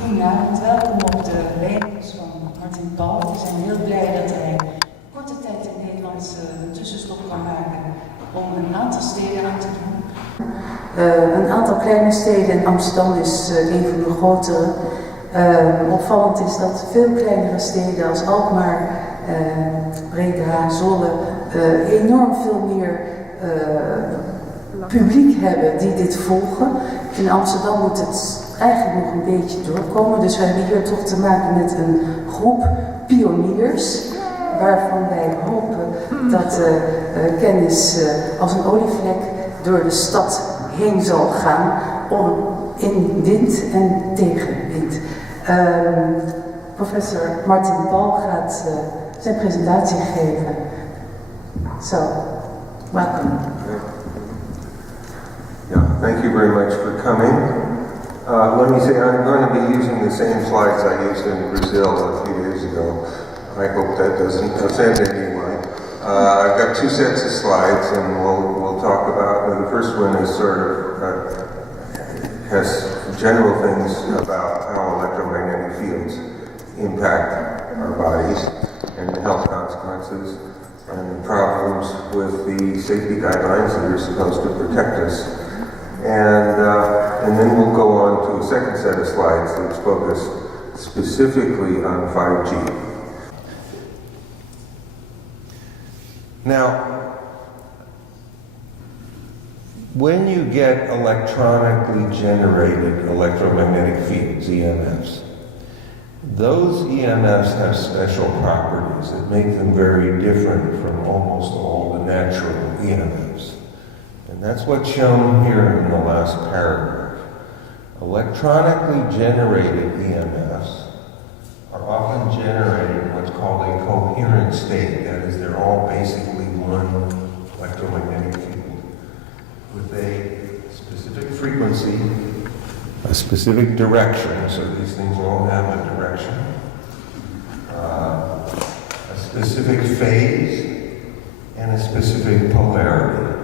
Goedenavond, welkom op de bijeenkomst van Martin Pall. We zijn heel blij dat hij korte tijd in Nederland een tussenstop kan maken om een aantal steden aan te doen. Een aantal kleine steden, en Amsterdam is een van de grotere. Opvallend is dat veel kleinere steden als Alkmaar, Breda, Zwolle enorm veel meer publiek hebben die dit volgen. In Amsterdam moet het eigenlijk nog een beetje doorkomen, dus we hebben hier toch te maken met een groep pioniers, waarvan wij hopen dat kennis als een olievlek door de stad heen zal gaan, in wind en tegenwind. Professor Martin Pall gaat zijn presentatie geven. So, welcome. Yeah, thank you very much for coming. Let me say I'm going to be using the same slides I used in Brazil a few years ago. I hope that doesn't offend anyone. I've got two sets of slides, and we'll talk about. And the first one is sort of has general things about how electromagnetic fields impact our bodies and the health consequences and the problems with the safety guidelines that are supposed to protect us. And then we'll go on to a second set of slides that's focused specifically on 5G. Now, when you get electronically generated electromagnetic fields, EMFs, those EMFs have special properties that make them very different from almost all the natural EMFs. And that's what's shown here in the last paragraph. Electronically generated EMFs are often generated in what's called a coherent state. That is, they're all basically one electromagnetic field with a specific frequency, a specific direction, so these things all have a direction, a specific phase, and a specific polarity.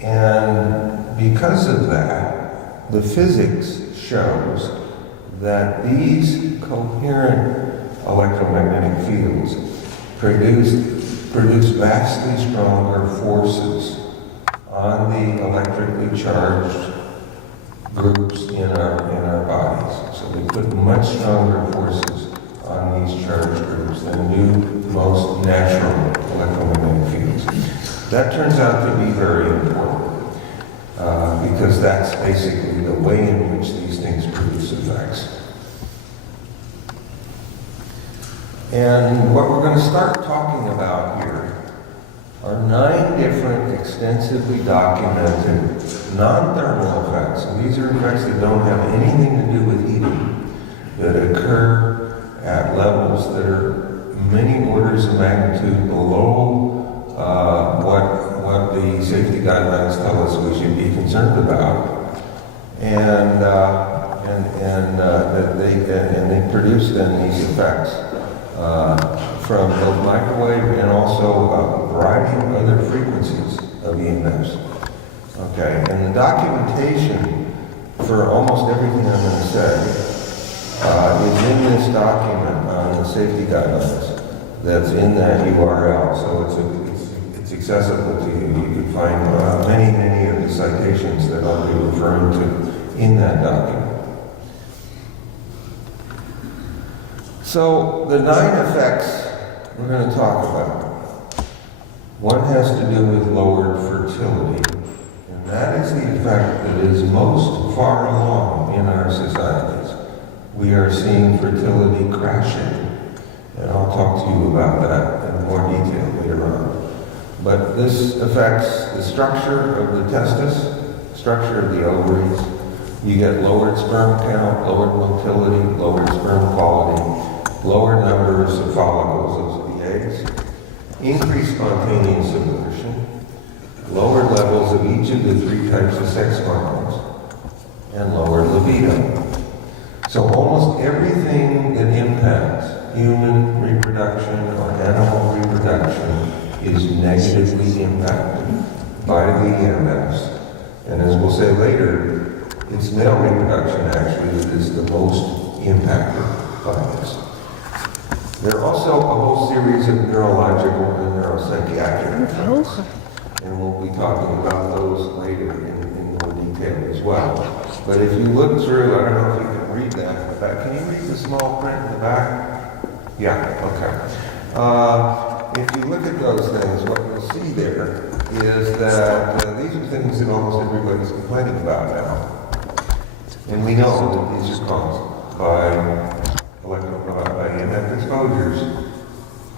And because of that, the physics shows that these coherent electromagnetic fields produce vastly stronger forces on the electrically charged groups in our bodies. So they put much stronger forces on these charged groups than do most natural electromagnetic fields. That turns out to be very important because that's basically the way in which these things produce effects. And what we're going to start talking about here are 9 different extensively documented non-thermal effects. And these are effects that don't have anything to do with heating, that occur at levels that are many orders of magnitude below what the safety guidelines tell us we should be concerned about. And they produce then these effects from both microwave and also a variety of other frequencies of EMFs. Okay, and the documentation for almost everything I'm going to say is in this document on the safety guidelines that's in that URL, so it's accessible to you. You can find many of the citations that I'll be referring to in that document. So the 9 effects we're going to talk about. One has to do with lowered fertility, and that is the effect that is most far along in our societies. We are seeing fertility crashing, and I'll talk to you about that in more detail later on. But this affects the structure of the testis, structure of the ovaries. You get lowered sperm count, lowered motility, lowered sperm quality, lower numbers of follicles, those are the eggs, increased spontaneous abortion, lowered levels of each of the 3 types of sex hormones, and lowered libido. So almost everything that impacts human reproduction or animal reproduction is negatively impacted by the EMFs. And as we'll say later, it's male reproduction actually that is the most impacted by this. There are also a whole series of neurological and neuropsychiatric effects, and we'll be talking about those later in more detail as well. But if you look through, I don't know if you can read that in the back. Can you read the small print in the back? Yeah, okay. If you look at those things, what you'll see there is that these are things that almost everybody's complaining about now. And we know that these are caused by EMF exposures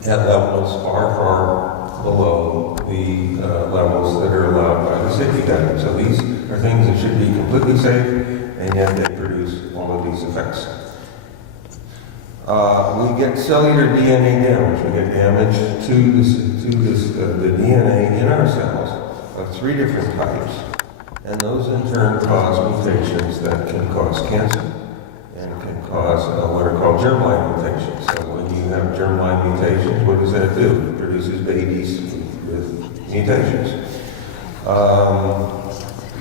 at levels far, far below the levels that are allowed by the safety guidelines. So these are things that should be completely safe, and yet they produce all of these effects. We get cellular DNA damage. We get damage to the DNA in our cells of 3 different types, and those in turn cause mutations that can cause cancer and can cause what are called germline mutations. So when you have germline mutations, what does that do? It produces babies with mutations.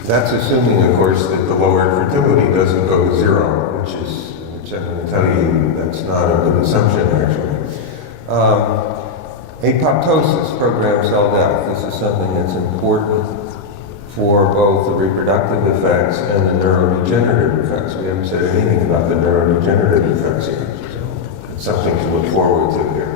That's assuming, of course, that the lowered fertility doesn't go to 0, which I'm going to tell you that's not a good assumption, actually. Apoptosis, programmed cell death. This is something that's important for both the reproductive effects and the neurodegenerative effects. We haven't said anything about the neurodegenerative effects here, so it's something to look forward to here.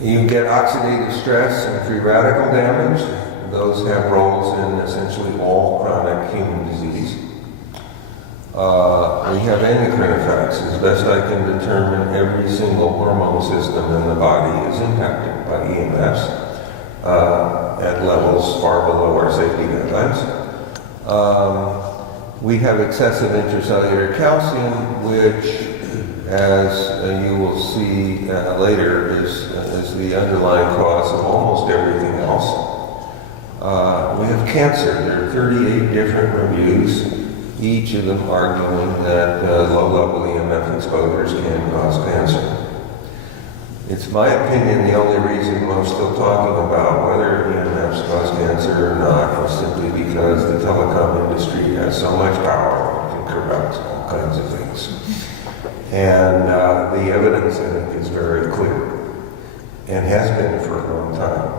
You get oxidative stress and free radical damage. Those have roles in essentially all chronic human disease. We have endocrine effects. As best I can determine, every single hormone system in the body is impacted by EMFs at levels far below our safety guidelines. We have excessive intracellular calcium, which, as you will see later, is the underlying cause of almost everything else. We have cancer. There are 38 different reviews, each of them arguing that low-level EMF exposures can cause cancer. It's my opinion the only reason I'm still talking about whether EMFs cause cancer or not is simply because the telecom industry has so much power and can corrupt all kinds of things. And the evidence, I think, is very clear, and has been for a long time,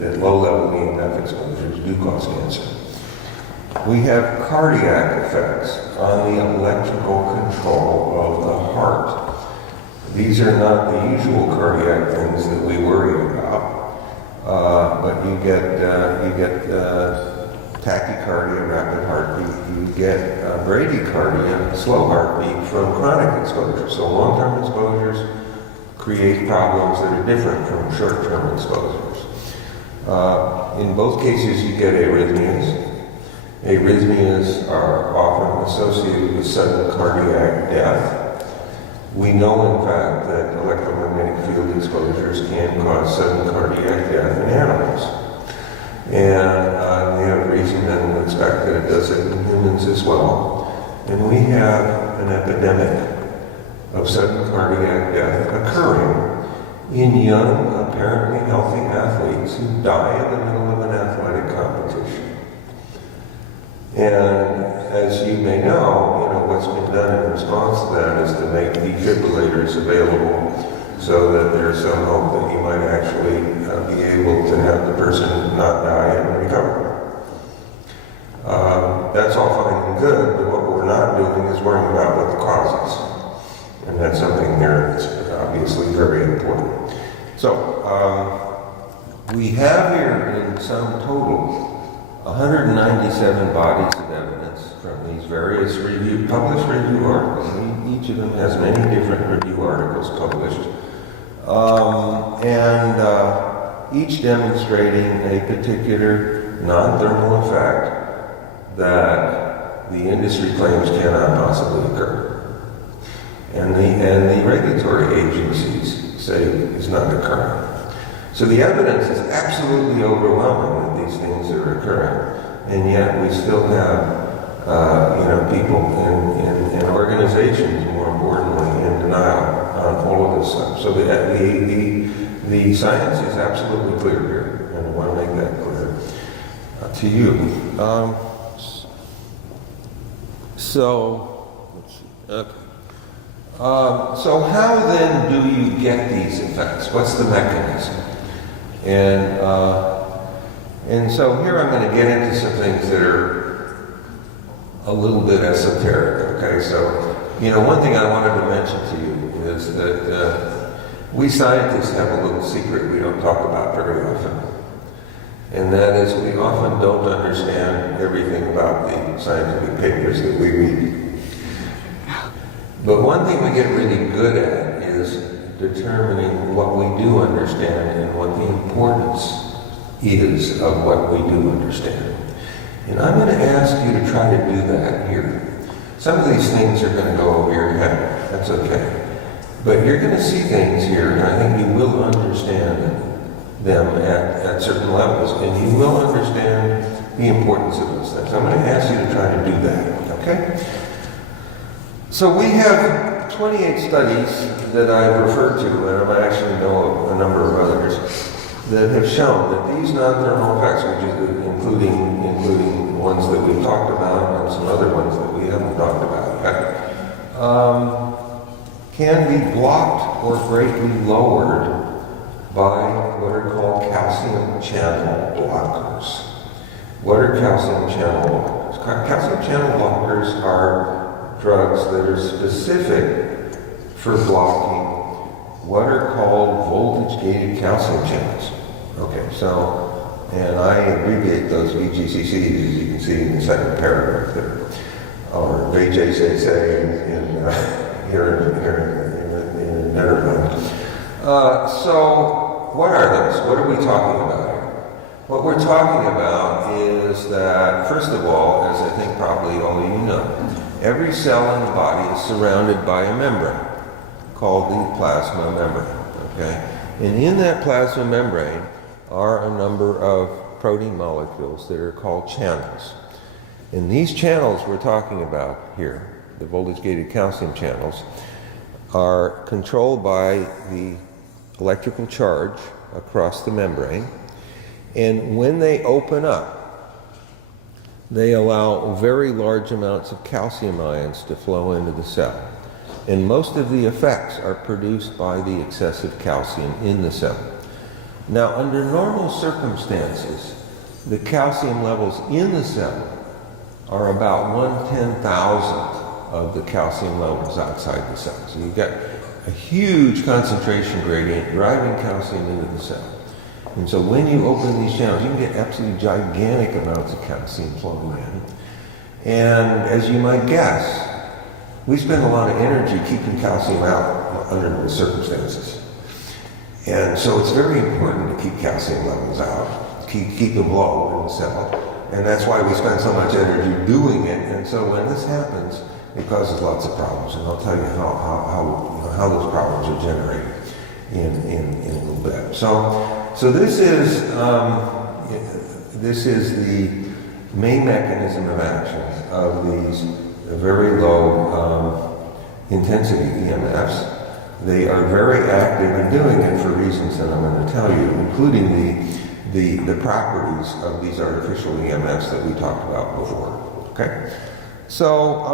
that low-level EMF exposures do cause cancer. We have cardiac effects on the electrical control of the heart. These are not the usual cardiac things that we worry about, but you get tachycardia, rapid heartbeat. You get bradycardia, slow heartbeat from chronic exposure. So long-term exposures create problems that are different from short-term exposures. In both cases, you get arrhythmias. Arrhythmias are often associated with sudden cardiac death. We know, in fact, that electromagnetic field exposures can cause sudden cardiac death in animals. And we have reason then to expect that it does it in humans as well. And we have an epidemic of sudden cardiac death occurring in young, apparently healthy athletes who die in the middle of an athletic competition. And as you may know, what's been done in response to that is to make defibrillators available so that there's some hope that you might actually be able to have the person not die and recover. That's all fine and good, but what we're not doing is worrying about what the cause is. And that's something here that's obviously very important. So, we have here in sum total 197 bodies of evidence from these various published review articles. Each of them has many different review articles published. Each demonstrating a particular non-thermal effect that the industry claims cannot possibly occur. And the regulatory agencies say is not occurring. So the evidence is absolutely overwhelming that these things are occurring, and yet we still have people and organizations, more importantly, in denial on all of this stuff. So the science is absolutely clear here, and I want to make that clear to you. So, let's see. Okay. So how then do you get these effects? What's the mechanism? And so here I'm going to get into some things that are a little bit esoteric, okay? So, one thing I wanted to mention to you is that we scientists have a little secret we don't talk about very often. And that is we often don't understand everything about the scientific papers that we read. But one thing we get really good at is determining what we do understand and what the importance is of what we do understand. And I'm going to ask you to try to do that here. Some of these things are going to go over your head. That's okay. But you're going to see things here, and I think you will understand them at certain levels, and you will understand the importance of those things. I'm going to ask you to try to do that, okay? So we have 28 studies that I've referred to, and I actually know of a number of others, that have shown that these non-thermal effects, which is including ones that we've talked about and some other ones that we haven't talked about yet, can be blocked or greatly lowered by what are called calcium channel blockers. What are calcium channel blockers? Calcium channel blockers are drugs that are specific for blocking what are called voltage-gated calcium channels. Okay, so, and I abbreviate those VGCCs, as you can see in the second paragraph there, or VJCC here in Netherlands. So, what are those? What are we talking about here? What we're talking about is that, first of all, as I think probably all of you know, every cell in the body is surrounded by a membrane called the plasma membrane, okay? And in that plasma membrane are a number of protein molecules that are called channels. And these channels we're talking about here, the voltage-gated calcium channels, are controlled by the electrical charge across the membrane. And when they open up, they allow very large amounts of calcium ions to flow into the cell. And most of the effects are produced by the excessive calcium in the cell. Now, under normal circumstances, the calcium levels in the cell are about 1/10,000th of the calcium levels outside the cell. So you've got a huge concentration gradient driving calcium into the cell. And so when you open these channels, you can get absolutely gigantic amounts of calcium flowing in. And as you might guess, we spend a lot of energy keeping calcium out under the circumstances. And so it's very important to keep calcium levels out, keep them low in the cell. And that's why we spend so much energy doing it. And so when this happens, it causes lots of problems. And I'll tell you how those problems are generated in a little bit. So this is the main mechanism of action of these very low intensity EMFs. They are very active in doing it for reasons that I'm going to tell you, including the properties of these artificial EMFs that we talked about before. Okay? So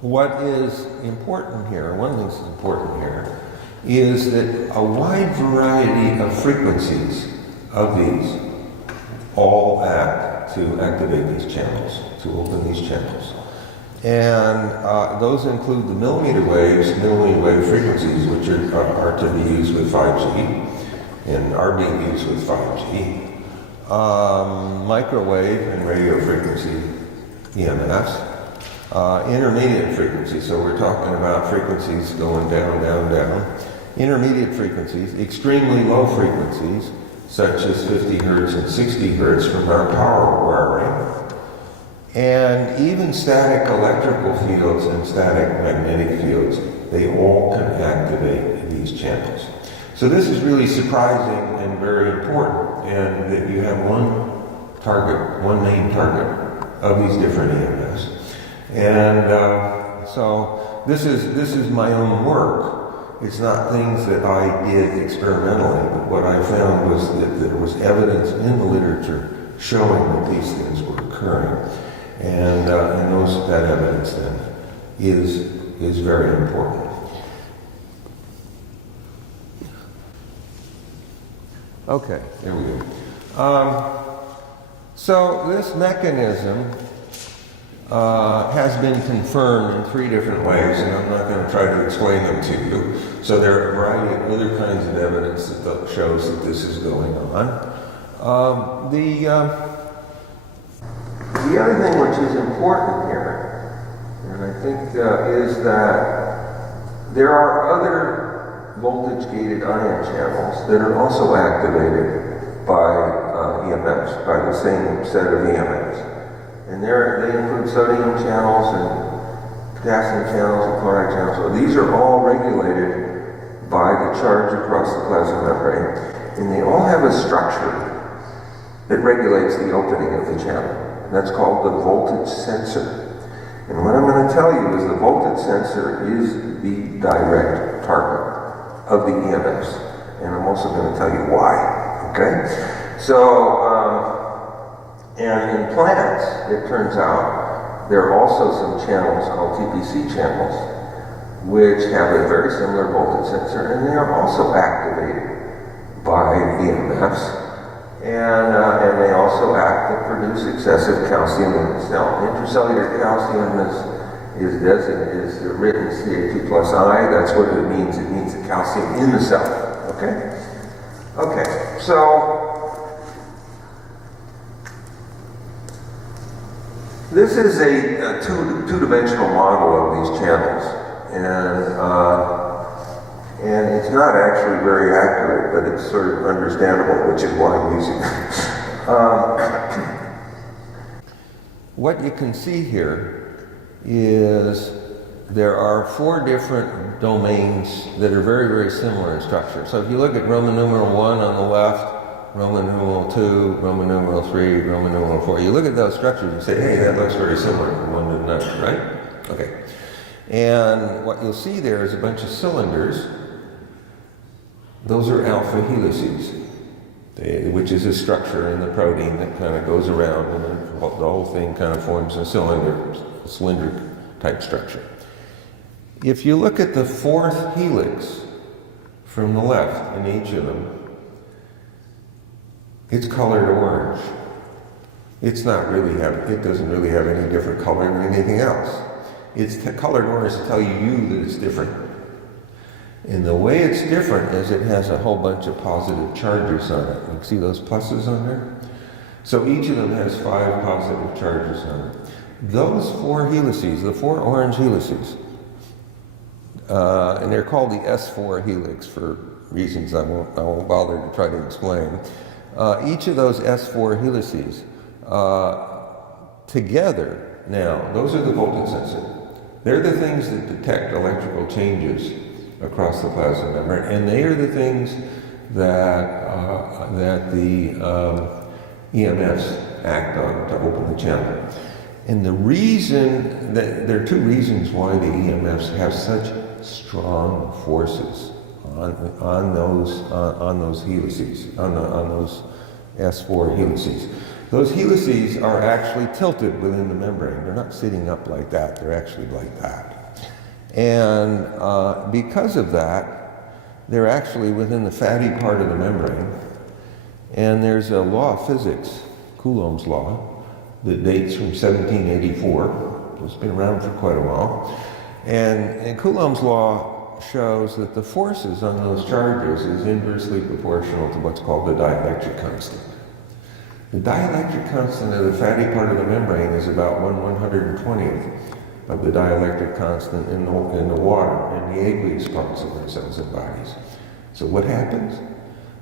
what is important here, one of the things that's important here, is that a wide variety of frequencies of these all act to activate these channels, to open these channels. And those include the millimeter wave frequencies, which are to be used with 5G and are being used with 5G. Microwave and radio frequency EMFs. Intermediate frequencies, so we're talking about frequencies going down, down, down. Intermediate frequencies, extremely low frequencies, such as 50 hertz and 60 hertz from our power wiring. And even static electrical fields and static magnetic fields, they all can activate these channels. So this is really surprising and very important, and that you have one target, one main target of these different EMFs. And so this is my own work. It's not things that I did experimentally, but what I found was that there was evidence in the literature showing that these things were occurring. And that evidence then is very important. Okay, there we go. So this mechanism has been confirmed in 3 different ways, and I'm not going to try to explain them to you. So there are a variety of other kinds of evidence that shows that this is going on. The other thing which is important here, and I think is that there are other voltage-gated ion channels that are also activated by EMFs, by the same set of EMFs. And they include sodium channels and potassium channels and chloride channels. So these are all regulated by the charge across the plasma membrane. And they all have a structure that regulates the opening of the channel. And that's called the voltage sensor. And what I'm going to tell you is the voltage sensor is the direct target of the EMFs. And I'm also going to tell you why. Okay? So, and in plants, it turns out, there are also some channels called TPC channels, which have a very similar voltage sensor, and they are also activated by EMFs. And they also act to produce excessive calcium in the cell. Intracellular calcium is written Ca2 plus I. That's what it means. It means the calcium in the cell. Okay? Okay, so this is a two-dimensional model of these channels. And it's not actually very accurate, but it's sort of understandable, which is why I'm using it. What you can see here is there are 4 different domains that are very, very similar in structure. So if you look at Roman numeral 1 on the left, Roman numeral 2, Roman numeral 3, Roman numeral 4, you look at those structures and say, hey, that looks very similar from one to another, right? Okay. And what you'll see there is a bunch of cylinders. Those are alpha helices, which is a structure in the protein that kind of goes around, and then the whole thing kind of forms a cylinder type structure. If you look at the 4th helix from the left in each of them, it's colored orange. It doesn't really have any different color than anything else. It's colored orange to tell you that it's different. And the way it's different is it has a whole bunch of positive charges on it. You can see those pluses on there? So each of them has 5 positive charges on it. Those 4 helices, the 4 orange helices, and they're called the S4 helix for reasons I won't bother to try to explain. Each of those S4 helices together, now, those are the voltage sensor. They're the things that detect electrical changes across the plasma membrane, and they are the things that the EMFs act on to open the channel. And the reason that there are 2 reasons why the EMFs have such strong forces on those helices, on those S4 helices. Those helices are actually tilted within the membrane. They're not sitting up like that. They're actually like that. And because of that, they're actually within the fatty part of the membrane. And there's a law of physics, Coulomb's law, that dates from 1784. It's been around for quite a while. And Coulomb's law shows that the forces on those charges is inversely proportional to what's called the dielectric constant. The dielectric constant of the fatty part of the membrane is about 1/120th of the dielectric constant in the water, in the aqueous parts of our cells and bodies. So what happens?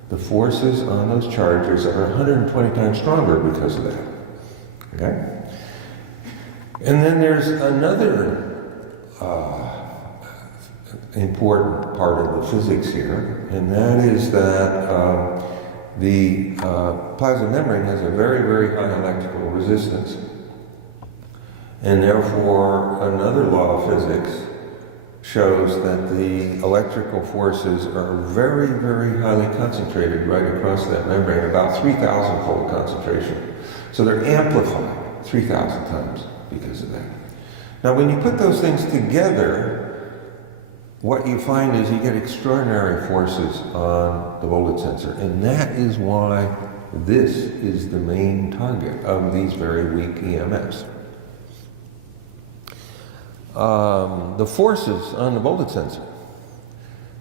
The forces on those charges are 120 times stronger because of that. Okay? And then there's another important part of the physics here, and that is that the plasma membrane has a very, very high electrical resistance. And therefore, another law of physics shows that the electrical forces are very, very highly concentrated right across that membrane, about 3,000-fold concentration. So they're amplified. 3,000 times because of that. Now, when you put those things together, what you find is you get extraordinary forces on the voltage sensor, and that is why this is the main target of these very weak EMFs. The forces on the voltage sensor.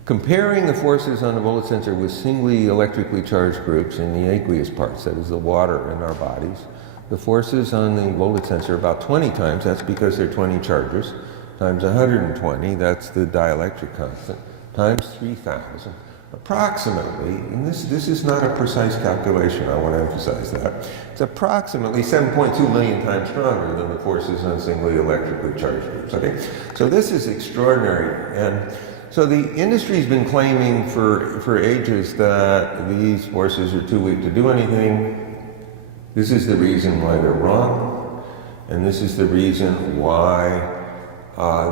Comparing the forces on the voltage sensor with singly electrically charged groups in the aqueous parts, that is the water in our bodies, the forces on the voltage sensor are about 20 times, that's because they're 20 chargers, times 120, that's the dielectric constant, times 3,000. Approximately, and this is not a precise calculation, I want to emphasize that, it's approximately 7.2 million times stronger than the forces on singly electrically charged groups. Okay? So this is extraordinary. And so the industry's been claiming for ages that these forces are too weak to do anything. This is the reason why they're wrong, and this is the reason why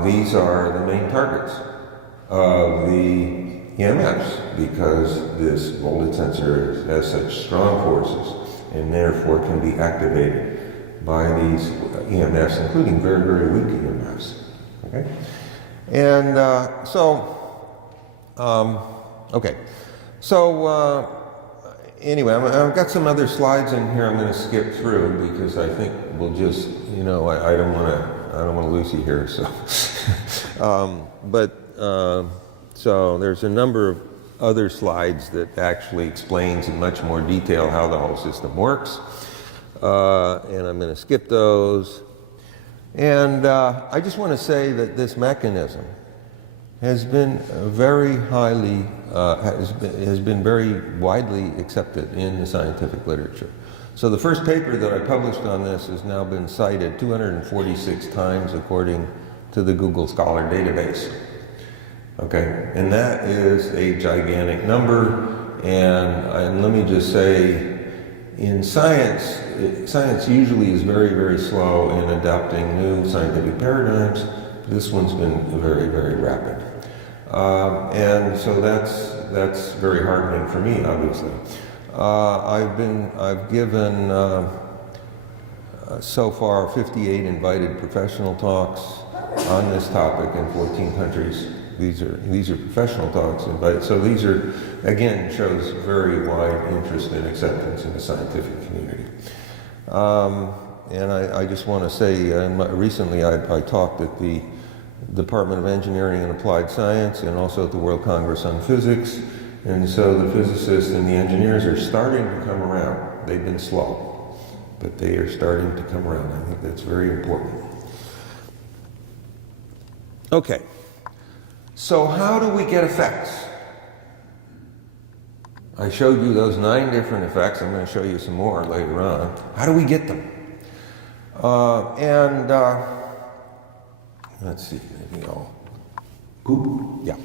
these are the main targets of the EMFs, because this voltage sensor has such strong forces and therefore can be activated by these EMFs, including very, very weak EMFs. Okay? And anyway, I've got some other slides in here I'm going to skip through because I think we'll just, I don't want to lose you here. So, so there's a number of other slides that actually explains in much more detail how the whole system works, and I'm going to skip those. And I just want to say that this mechanism has been very highly, has been very widely accepted in the scientific literature. So the first paper that I published on this has now been cited 246 times according to the Google Scholar database. Okay, and that is a gigantic number, and let me just say, in science, science usually is very, very slow in adopting new scientific paradigms. This one's been very, very rapid. And so that's very heartening for me, obviously. I've given so far 58 invited professional talks on this topic in 14 countries. These are professional talks invited. So these are, again, shows very wide interest and acceptance in the scientific community. And I just want to say, recently I talked at the Department of Engineering and Applied Science and also at the World Congress on Physics. And so the physicists and the engineers are starting to come around. They've been slow, but they are starting to come around. I think that's very important. Okay. So how do we get effects? I showed you those 9 different effects. I'm going to show you some more later on. How do we get them? Let's see, maybe I'll, yeah.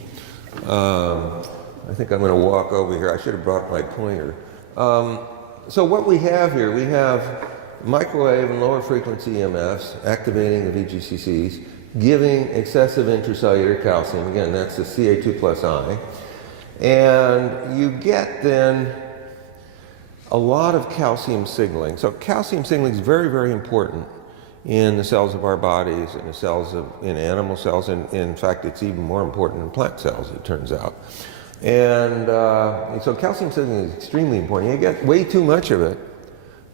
I think I'm going to walk over here. I should have brought my pointer. So what we have here, we have microwave and lower frequency EMFs activating the VGCCs, giving excessive intracellular calcium. Again, that's the Ca2 plus I. And you get then a lot of calcium signaling. So calcium signaling is very, very important in the cells of our bodies, in the cells in animal cells, and in fact it's even more important in plant cells, it turns out. And so calcium signaling is extremely important. You get way too much of it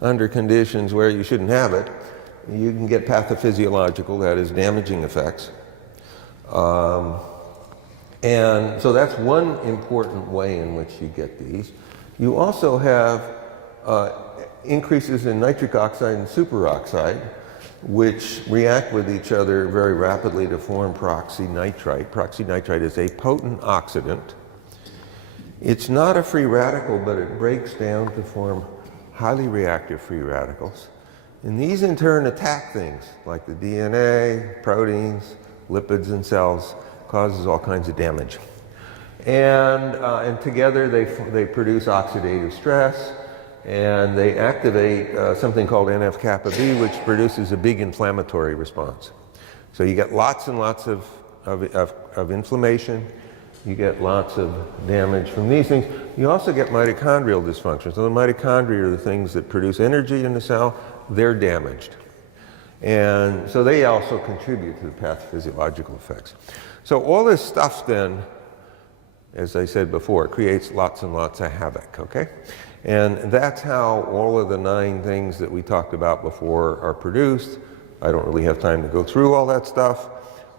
under conditions where you shouldn't have it. You can get pathophysiological, that is, damaging effects. And so that's one important way in which you get these. You also have increases in nitric oxide and superoxide, which react with each other very rapidly to form peroxynitrite. Peroxynitrite is a potent oxidant. It's not a free radical, but it breaks down to form highly reactive free radicals. And these in turn attack things like the DNA, proteins, lipids in cells, causes all kinds of damage. And together they produce oxidative stress, and they activate something called NF-kappa B, which produces a big inflammatory response. So you get lots and lots of inflammation. You get lots of damage from these things. You also get mitochondrial dysfunction. So the mitochondria are the things that produce energy in the cell. They're damaged. And so they also contribute to the pathophysiological effects. So all this stuff then, as I said before, creates lots and lots of havoc, okay? And that's how all of the 9 things that we talked about before are produced. I don't really have time to go through all that stuff,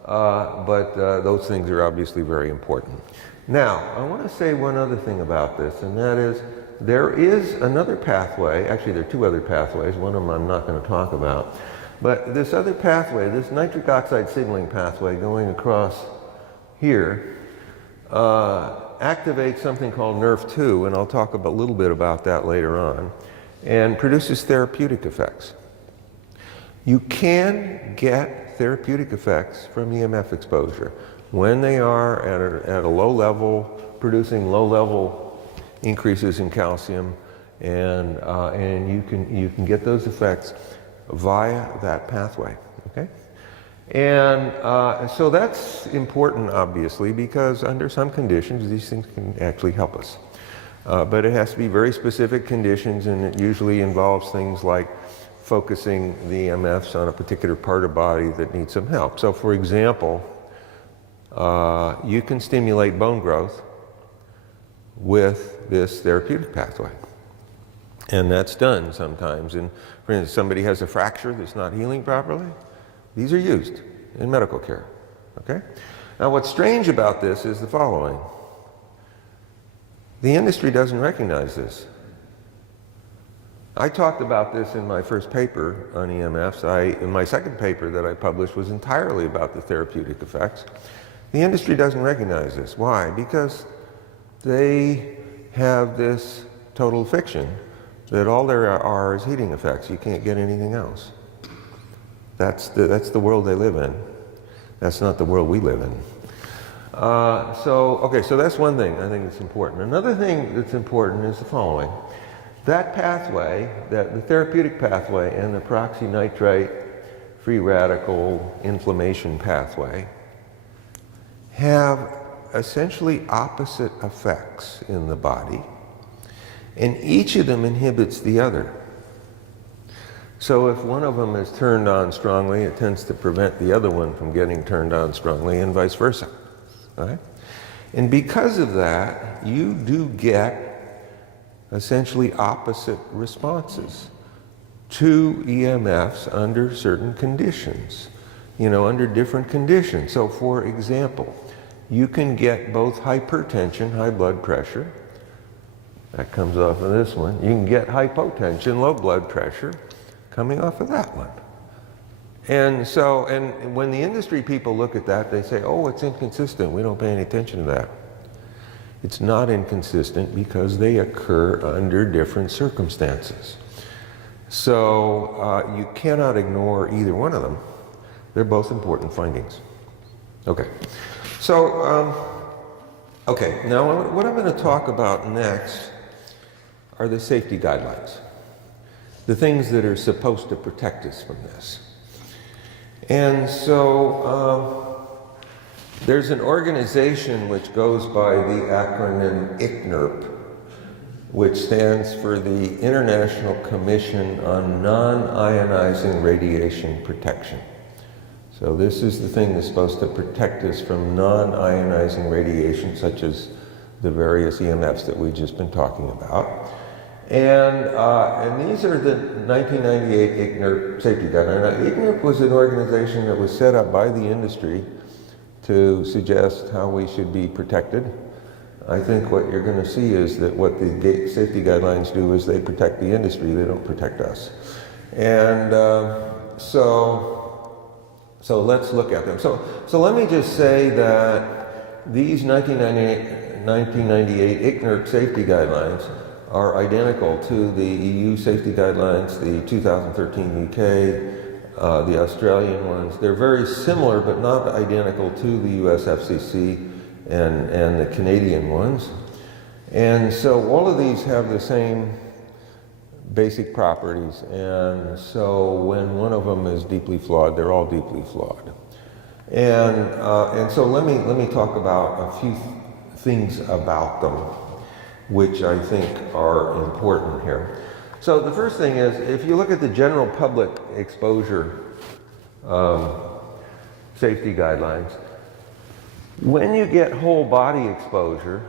but those things are obviously very important. Now, I want to say one other thing about this, and that is there is another pathway. Actually, there are 2 other pathways. One of them I'm not going to talk about. But this other pathway, this nitric oxide signaling pathway going across here, activates something called NRF2, and I'll talk a little bit about that later on, and produces therapeutic effects. You can get therapeutic effects from EMF exposure when they are at a low level, producing low level increases in calcium, and you can get those effects via that pathway, okay? And so that's important, obviously, because under some conditions, these things can actually help us. But it has to be very specific conditions, and it usually involves things like focusing the EMFs on a particular part of the body that needs some help. So, for example, you can stimulate bone growth with this therapeutic pathway. And that's done sometimes. And for instance, somebody has a fracture that's not healing properly. These are used in medical care, okay? Now what's strange about this is the following. The industry doesn't recognize this. I talked about this in my first paper on EMFs. My second paper that I published was entirely about the therapeutic effects. The industry doesn't recognize this. Why? Because they have this total fiction that all there are is heating effects. You can't get anything else. That's the world they live in. That's not the world we live in. So that's one thing I think that's important. Another thing that's important is the following. That pathway, the therapeutic pathway and the peroxynitrite free radical inflammation pathway have essentially opposite effects in the body, and each of them inhibits the other. So if one of them is turned on strongly, it tends to prevent the other one from getting turned on strongly, and vice versa. Right? And because of that, you do get essentially opposite responses to EMFs under certain conditions, under different conditions. So for example, you can get both hypertension, high blood pressure, that comes off of this one. You can get hypotension, low blood pressure, coming off of that one. And when the industry people look at that, they say, oh, it's inconsistent. We don't pay any attention to that. It's not inconsistent because they occur under different circumstances. So you cannot ignore either one of them. They're both important findings. Okay. So, now what I'm going to talk about next are the safety guidelines. The things that are supposed to protect us from this. And so there's an organization which goes by the acronym ICNIRP, which stands for the International Commission on Non-Ionizing Radiation Protection. So this is the thing that's supposed to protect us from non-ionizing radiation, such as the various EMFs that we've just been talking about. And these are the 1998 ICNIRP safety guidelines. Now, ICNIRP was an organization that was set up by the industry to suggest how we should be protected. I think what you're going to see is that what the safety guidelines do is they protect the industry, they don't protect us. And so let's look at them. So let me just say that these 1998 ICNIRP safety guidelines are identical to the EU safety guidelines, the 2013 UK, the Australian ones. They're very similar but not identical to the US FCC and the Canadian ones. And so all of these have the same basic properties, and so when one of them is deeply flawed, they're all deeply flawed. And so let me talk about a few things about them which I think are important here. So the first thing is, if you look at the general public exposure safety guidelines. When you get whole body exposure,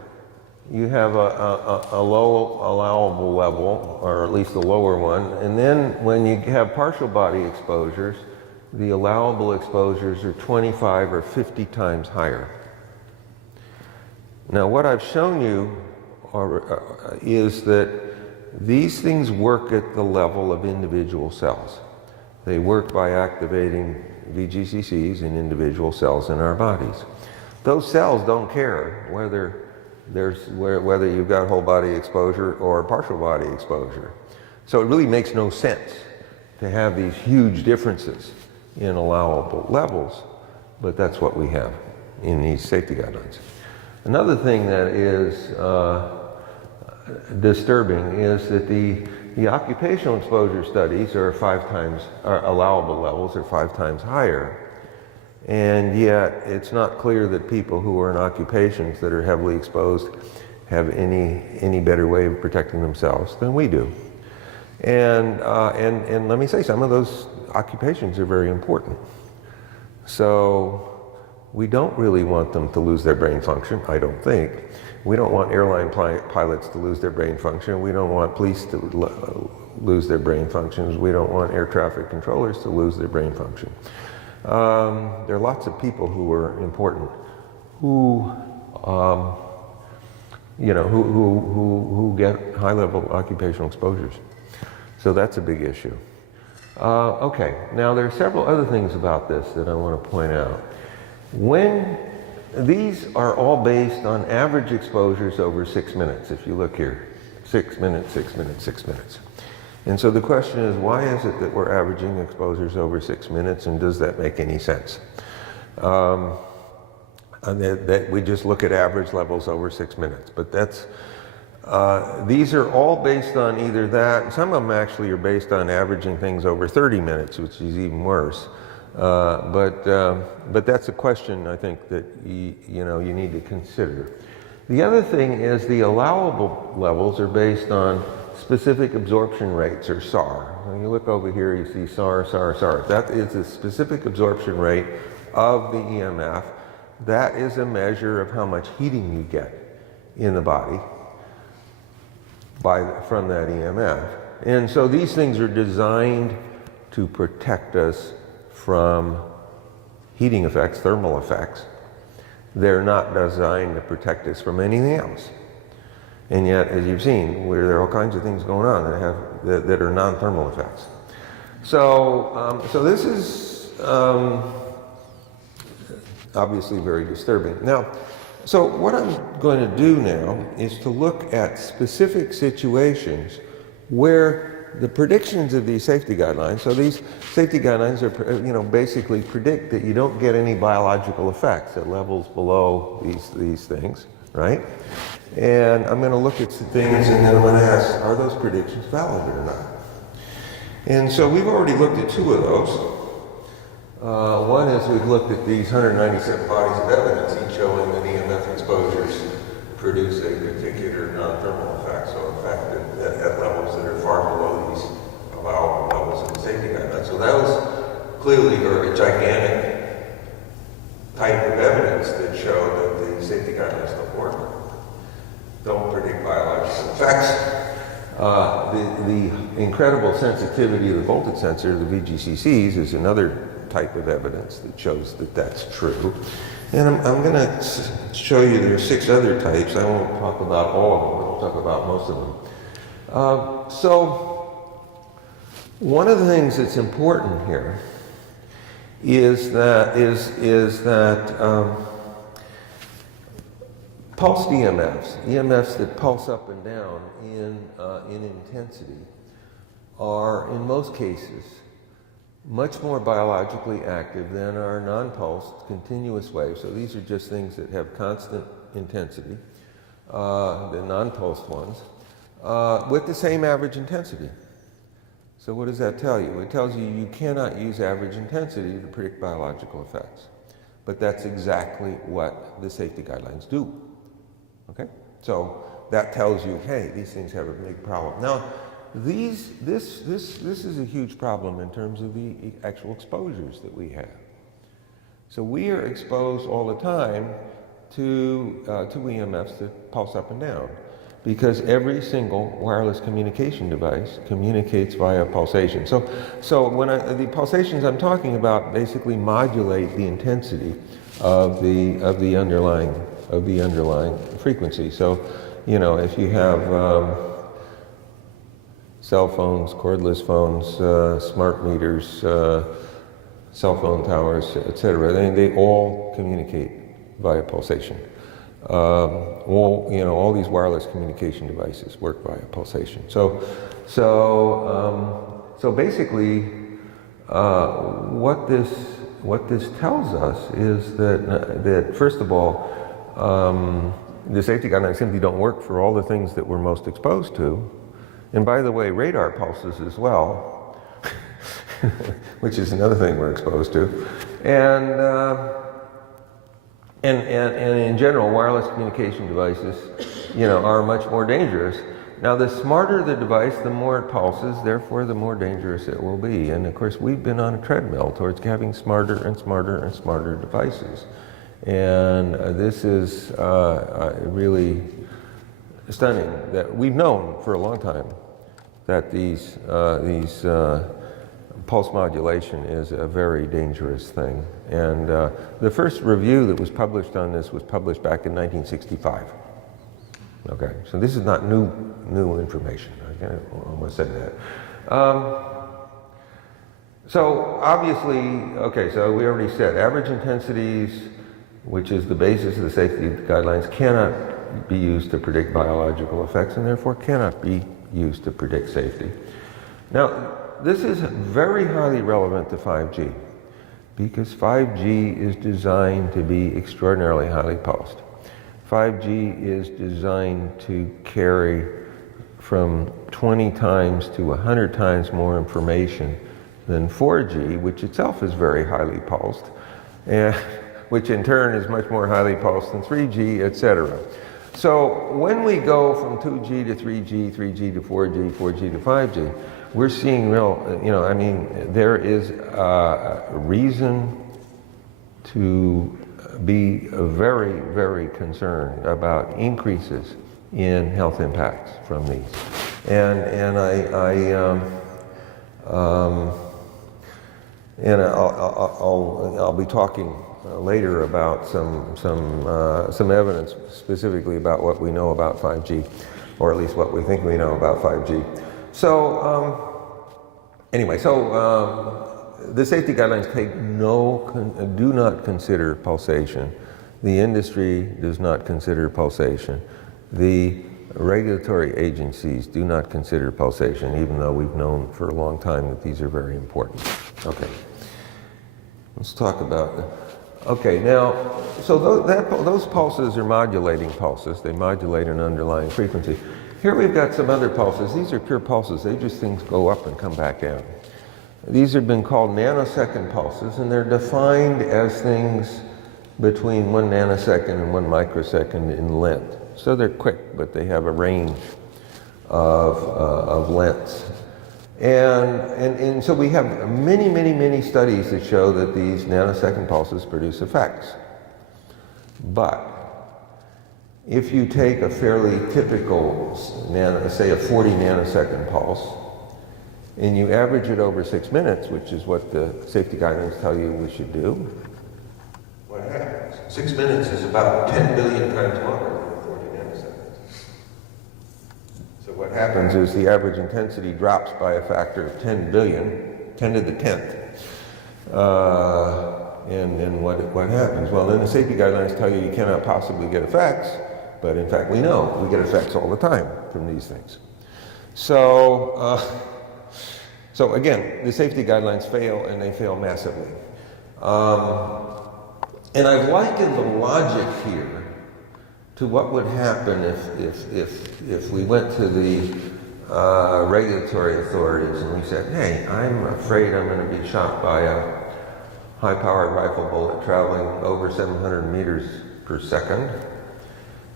you have a low allowable level, or at least a lower one. And then when you have partial body exposures, the allowable exposures are 25 or 50 times higher. Now, what I've shown you is that these things work at the level of individual cells. They work by activating VGCCs in individual cells in our bodies. Those cells don't care whether you've got whole body exposure or partial body exposure. So it really makes no sense to have these huge differences in allowable levels, but that's what we have in these safety guidelines. Another thing that is disturbing is that the occupational exposure studies are allowable levels are 5 times higher. And yet, it's not clear that people who are in occupations that are heavily exposed have any better way of protecting themselves than we do. And let me say, some of those occupations are very important. So we don't really want them to lose their brain function, I don't think. We don't want airline pilots to lose their brain function. We don't want police to lose their brain functions. We don't want air traffic controllers to lose their brain function. There are lots of people who are important who get high-level occupational exposures. So that's a big issue. Okay, now there are several other things about this that I want to point out. These are all based on average exposures over 6 minutes. If you look here, 6 minutes, 6 minutes, 6 minutes. And so the question is, why is it that we're averaging exposures over 6 minutes, and does that make any sense? And that we just look at average levels over 6 minutes, but these are all based on either that. Some of them actually are based on averaging things over 30 minutes, which is even worse. But that's a question I think that you need to consider. The other thing is the allowable levels are based on specific absorption rates, or SAR. When you look over here, you see SAR, SAR, SAR. That is a specific absorption rate of the EMF. That is a measure of how much heating you get in the body from that EMF. And so these things are designed to protect us from heating effects, thermal effects. They're not designed to protect us from anything else. And yet, as you've seen, there are all kinds of things going on that are non-thermal effects. So this is obviously very disturbing. Now, so what I'm going to do now is to look at specific situations where the predictions of these safety guidelines, so these safety guidelines are, basically predict that you don't get any biological effects at levels below these things, right? And I'm going to look at some things, and then I'm going to ask, are those predictions valid or not? And so we've already looked at 2 of those. One is we've looked at these 197 bodies of evidence, each showing that EMF exposures produce a particular non-thermal effect, so effect at levels that are far below these allowable levels of the safety guidelines. So that was clearly a gigantic type of evidence that showed that the safety guidelines don't predict biological effects. The incredible sensitivity of the voltage sensor, the VGCCs, is another type of evidence that shows that that's true. And I'm going to show you there are 6 other types. I won't talk about all of them, but I'll talk about most of them. So one of the things that's important here is that pulsed EMFs that pulse up and down in intensity, are in most cases much more biologically active than our non-pulsed continuous waves. So these are just things that have constant intensity, the non-pulsed ones, with the same average intensity. So what does that tell you? It tells you you cannot use average intensity to predict biological effects. But that's exactly what the safety guidelines do. Okay? So that tells you, hey, these things have a big problem. Now, this is a huge problem in terms of the actual exposures that we have. So we are exposed all the time to EMFs that pulse up and down, because every single wireless communication device communicates via pulsation. So when the pulsations I'm talking about basically modulate the intensity of the underlying frequency. So, you know, if you have cell phones, cordless phones, smart meters, cell phone towers, etc., they all communicate via pulsation. All these wireless communication devices work via pulsation. So basically, what this tells us is that first of all, the safety guidelines simply don't work for all the things that we're most exposed to. And by the way, radar pulses as well, which is another thing we're exposed to, and in general, wireless communication devices, are much more dangerous. Now, the smarter the device, the more it pulses, therefore the more dangerous it will be. And of course, we've been on a treadmill towards having smarter and smarter and smarter devices. And this is really stunning that we've known for a long time that these pulse modulation is a very dangerous thing. And the first review that was published on this was published back in 1965. Okay, so this is not new information. I want to say that. So obviously, okay, so we already said average intensities, which is the basis of the safety guidelines, cannot be used to predict biological effects and therefore cannot be used to predict safety. Now, this is very highly relevant to 5G because 5G is designed to be extraordinarily highly pulsed. 5G is designed to carry from 20 times to 100 times more information than 4G, which itself is very highly pulsed, and which in turn is much more highly pulsed than 3G, etc. So when we go from 2G to 3G, 3G to 4G, 4G to 5G, we're seeing real, there is a reason to be very, very concerned about increases in health impacts from these. And I'll be talking later about some evidence specifically about what we know about 5G, or at least what we think we know about 5G. So the safety guidelines do not consider pulsation. The industry does not consider pulsation. The regulatory agencies do not consider pulsation, even though we've known for a long time that these are very important. Okay, let's talk about. Okay, now, so those pulses are modulating pulses. They modulate an underlying frequency. Here we've got some other pulses. These are pure pulses. They just things go up and come back down. These have been called nanosecond pulses, and they're defined as things between 1 nanosecond and 1 microsecond in length. So they're quick, but they have a range of lengths. And so we have many, many, many studies that show that these nanosecond pulses produce effects. But if you take a fairly typical, say a 40 nanosecond pulse, and you average it over 6 minutes, which is what the safety guidelines tell you we should do, what happens? 6 minutes is about 10 billion times longer than 40 nanoseconds. So what happens is the average intensity drops by a factor of 10 billion, 10 to the 10th. And what happens? Well, then the safety guidelines tell you cannot possibly get effects, but in fact we know we get effects all the time from these things. So again, the safety guidelines fail, and they fail massively. And I've likened the logic here to what would happen if we went to the regulatory authorities and we said, hey, I'm afraid I'm going to be shot by a high-powered rifle bullet traveling over 700 meters per second.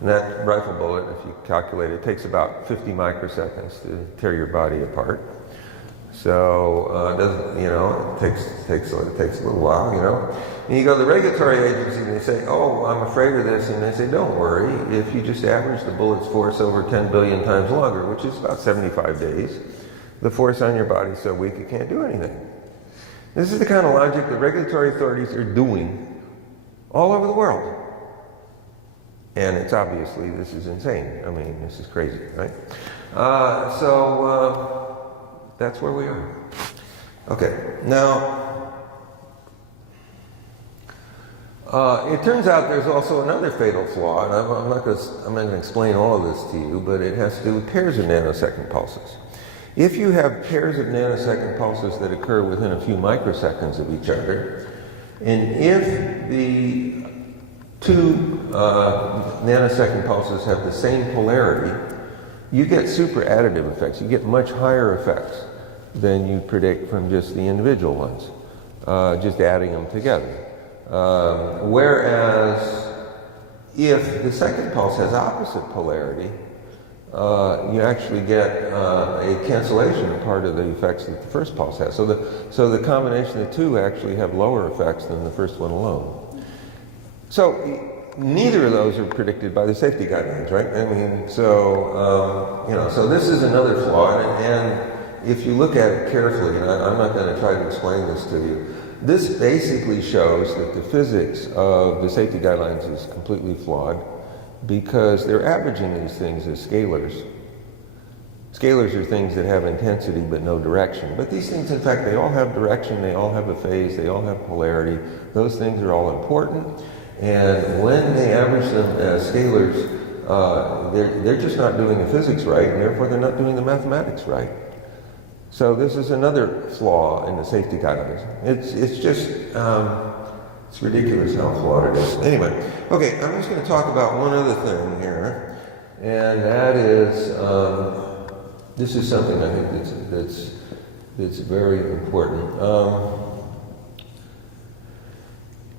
And that rifle bullet, if you calculate it, takes about 50 microseconds to tear your body apart. So, it doesn't, it takes a little while, And you go to the regulatory agency and they say, oh, I'm afraid of this. And they say, don't worry. If you just average the bullet's force over 10 billion times longer, which is about 75 days, the force on your body is so weak it can't do anything. This is the kind of logic that regulatory authorities are doing all over the world. And it's obviously, this is insane. I mean, this is crazy, right? That's where we are. Okay, now, it turns out there's also another fatal flaw, and I'm not going to explain all of this to you, but it has to do with pairs of nanosecond pulses. If you have pairs of nanosecond pulses that occur within a few microseconds of each other, and if the two nanosecond pulses have the same polarity, you get super additive effects. You get much higher effects than you predict from just the individual ones, just adding them together. Whereas if the second pulse has opposite polarity, you actually get a cancellation of part of the effects that the first pulse has. So the combination of the two actually have lower effects than the first one alone. So neither of those are predicted by the safety guidelines, right? I mean, so this is another flaw, and if you look at it carefully, and I'm not going to try to explain this to you, this basically shows that the physics of the safety guidelines is completely flawed because they're averaging these things as scalars. Scalars are things that have intensity but no direction. But these things, in fact, they all have direction, they all have a phase, they all have polarity. Those things are all important. And when they average them as scalars, they're just not doing the physics right, and therefore they're not doing the mathematics right. So this is another flaw in the safety guidelines. It's just, it's ridiculous how flawed it is. Anyway, okay, I'm just going to talk about one other thing here, and that is, this is something I think that's very important.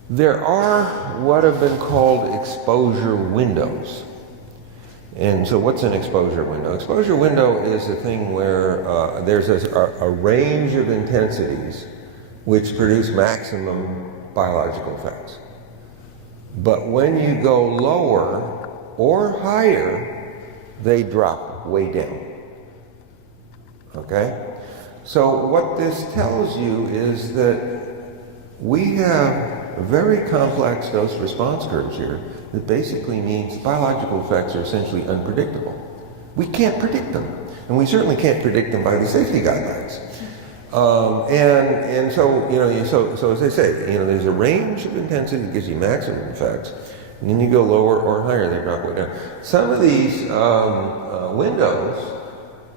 There are what have been called exposure windows. And so what's an exposure window? Exposure window is a thing where there's a range of intensities which produce maximum biological effects. But when you go lower or higher, they drop way down. Okay? So what this tells you is that we have very complex dose-response curves here that basically means biological effects are essentially unpredictable. We can't predict them, and we certainly can't predict them by the safety guidelines. And so as I say, there's a range of intensity that gives you maximum effects, and then you go lower or higher, they drop way down. Some of these windows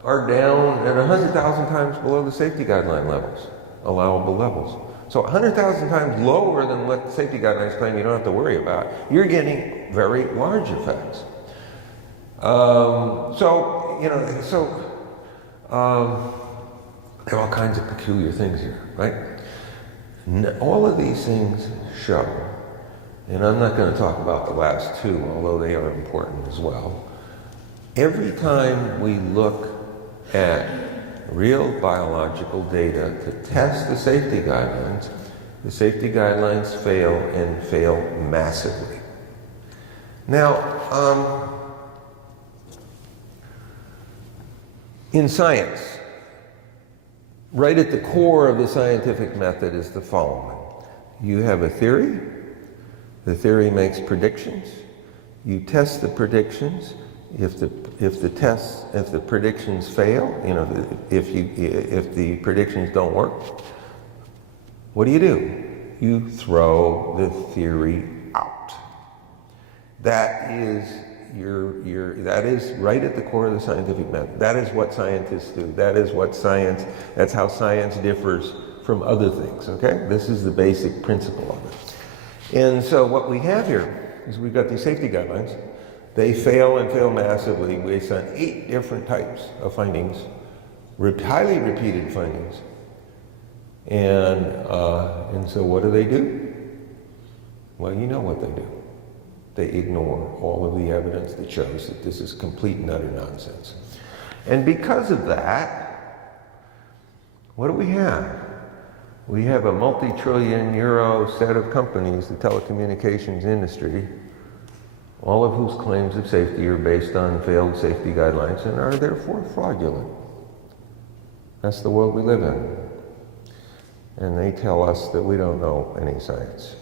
are down at 100,000 times below the safety guideline levels, allowable levels. So 100,000 times lower than what the safety guidelines claim you don't have to worry about. You're getting very large effects. There are all kinds of peculiar things here, right? All of these things show, and I'm not going to talk about the last two, although they are important as well. Every time we look at real biological data to test the safety guidelines fail and fail massively. Now, in science, right at the core of the scientific method is the following. You have a theory, the theory makes predictions, you test the predictions. If the predictions fail, if the predictions don't work, what do? You throw the theory out. That is that is right at the core of the scientific method. That is what scientists do. That's how science differs from other things, okay? This is the basic principle of it. And so what we have here is we've got these safety guidelines. They fail and fail massively based on 8 different types of findings, highly repeated findings. And so what do? Well, you know what they do. They ignore all of the evidence that shows that this is complete and utter nonsense. And because of that, what do we have? We have a multi-trillion euro set of companies, the telecommunications industry, all of whose claims of safety are based on failed safety guidelines and are therefore fraudulent. That's the world we live in. And they tell us that we don't know any science.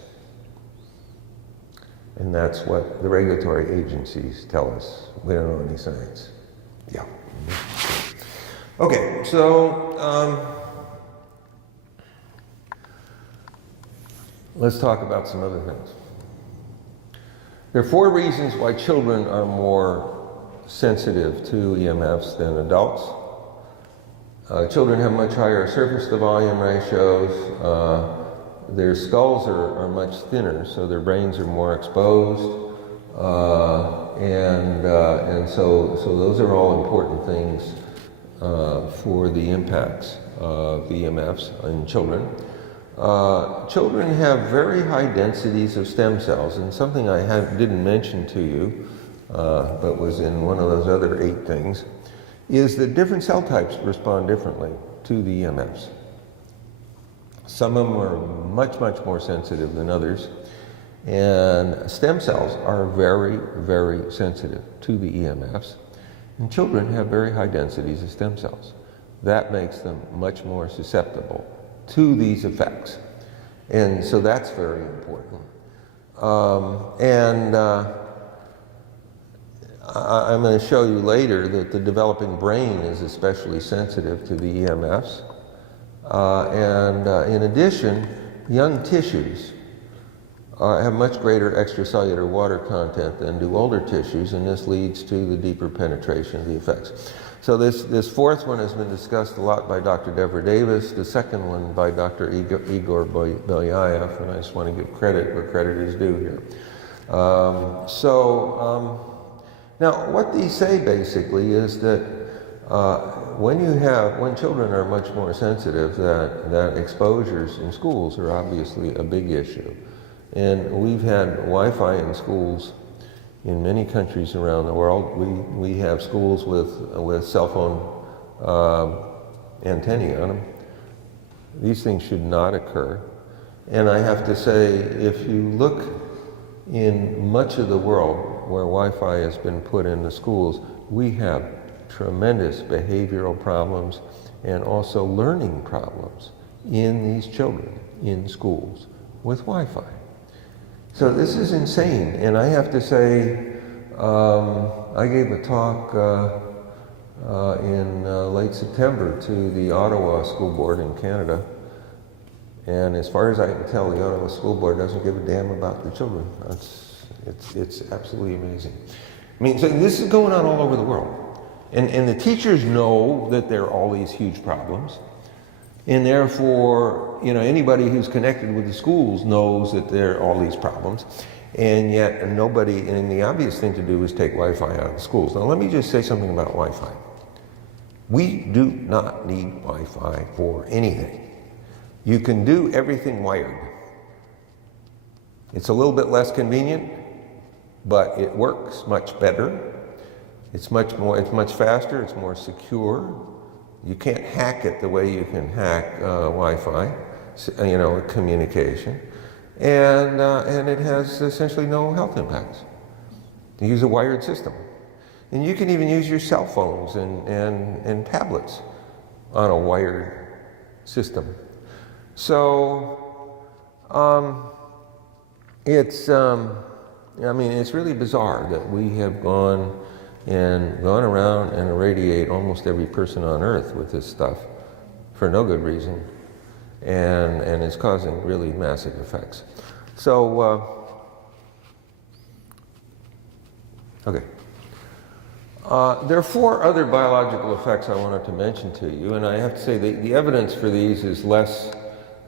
And that's what the regulatory agencies tell us. We don't know any science. Yeah. Okay, so let's talk about some other things. There are 4 reasons why children are more sensitive to EMFs than adults. Children have much higher surface to volume ratios. Their skulls are much thinner, so their brains are more exposed. And so those are all important things for the impacts of the EMFs in children. Children have very high densities of stem cells, and something I didn't mention to you, but was in one of those other 8 things, is that different cell types respond differently to the EMFs. Some of them are much, much more sensitive than others, and stem cells are very, very sensitive to the EMFs, and children have very high densities of stem cells. That makes them much more susceptible to these effects. And so that's very important. I'm going to show you later that the developing brain is especially sensitive to the EMFs. In addition, young tissues have much greater extracellular water content than do older tissues, and this leads to the deeper penetration of the effects. So this 4th one has been discussed a lot by Dr. Deborah Davis, the 2nd one by Dr. Igor Belyaev, and I just want to give credit where credit is due here. Now what these say basically is that when children are much more sensitive, that exposures in schools are obviously a big issue. And we've had Wi-Fi in schools in many countries around the world. We have schools with cell phone antennae on them. These things should not occur. And I have to say, if you look in much of the world where Wi-Fi has been put into schools, we have tremendous behavioral problems and also learning problems in these children in schools with Wi-Fi. So this is insane, and I have to say, I gave a talk in late September to the Ottawa School Board in Canada, and as far as I can tell, the Ottawa School Board doesn't give a damn about the children. It's absolutely amazing. I mean, so this is going on all over the world, and the teachers know that there are all these huge problems. And therefore, anybody who's connected with the schools knows that there are all these problems. And yet and the obvious thing to do is take Wi-Fi out of the schools. Now let me just say something about Wi-Fi. We do not need Wi-Fi for anything. You can do everything wired. It's a little bit less convenient, but it works much better. It's much faster, it's more secure. You can't hack it the way you can hack Wi-Fi, communication. And it has essentially no health impacts. You use a wired system. And you can even use your cell phones and tablets on a wired system. So, it's really bizarre that we have gone around and irradiate almost every person on Earth with this stuff for no good reason, and it's causing really massive effects. So, okay. There are 4 other biological effects I wanted to mention to you, and I have to say the evidence for these is less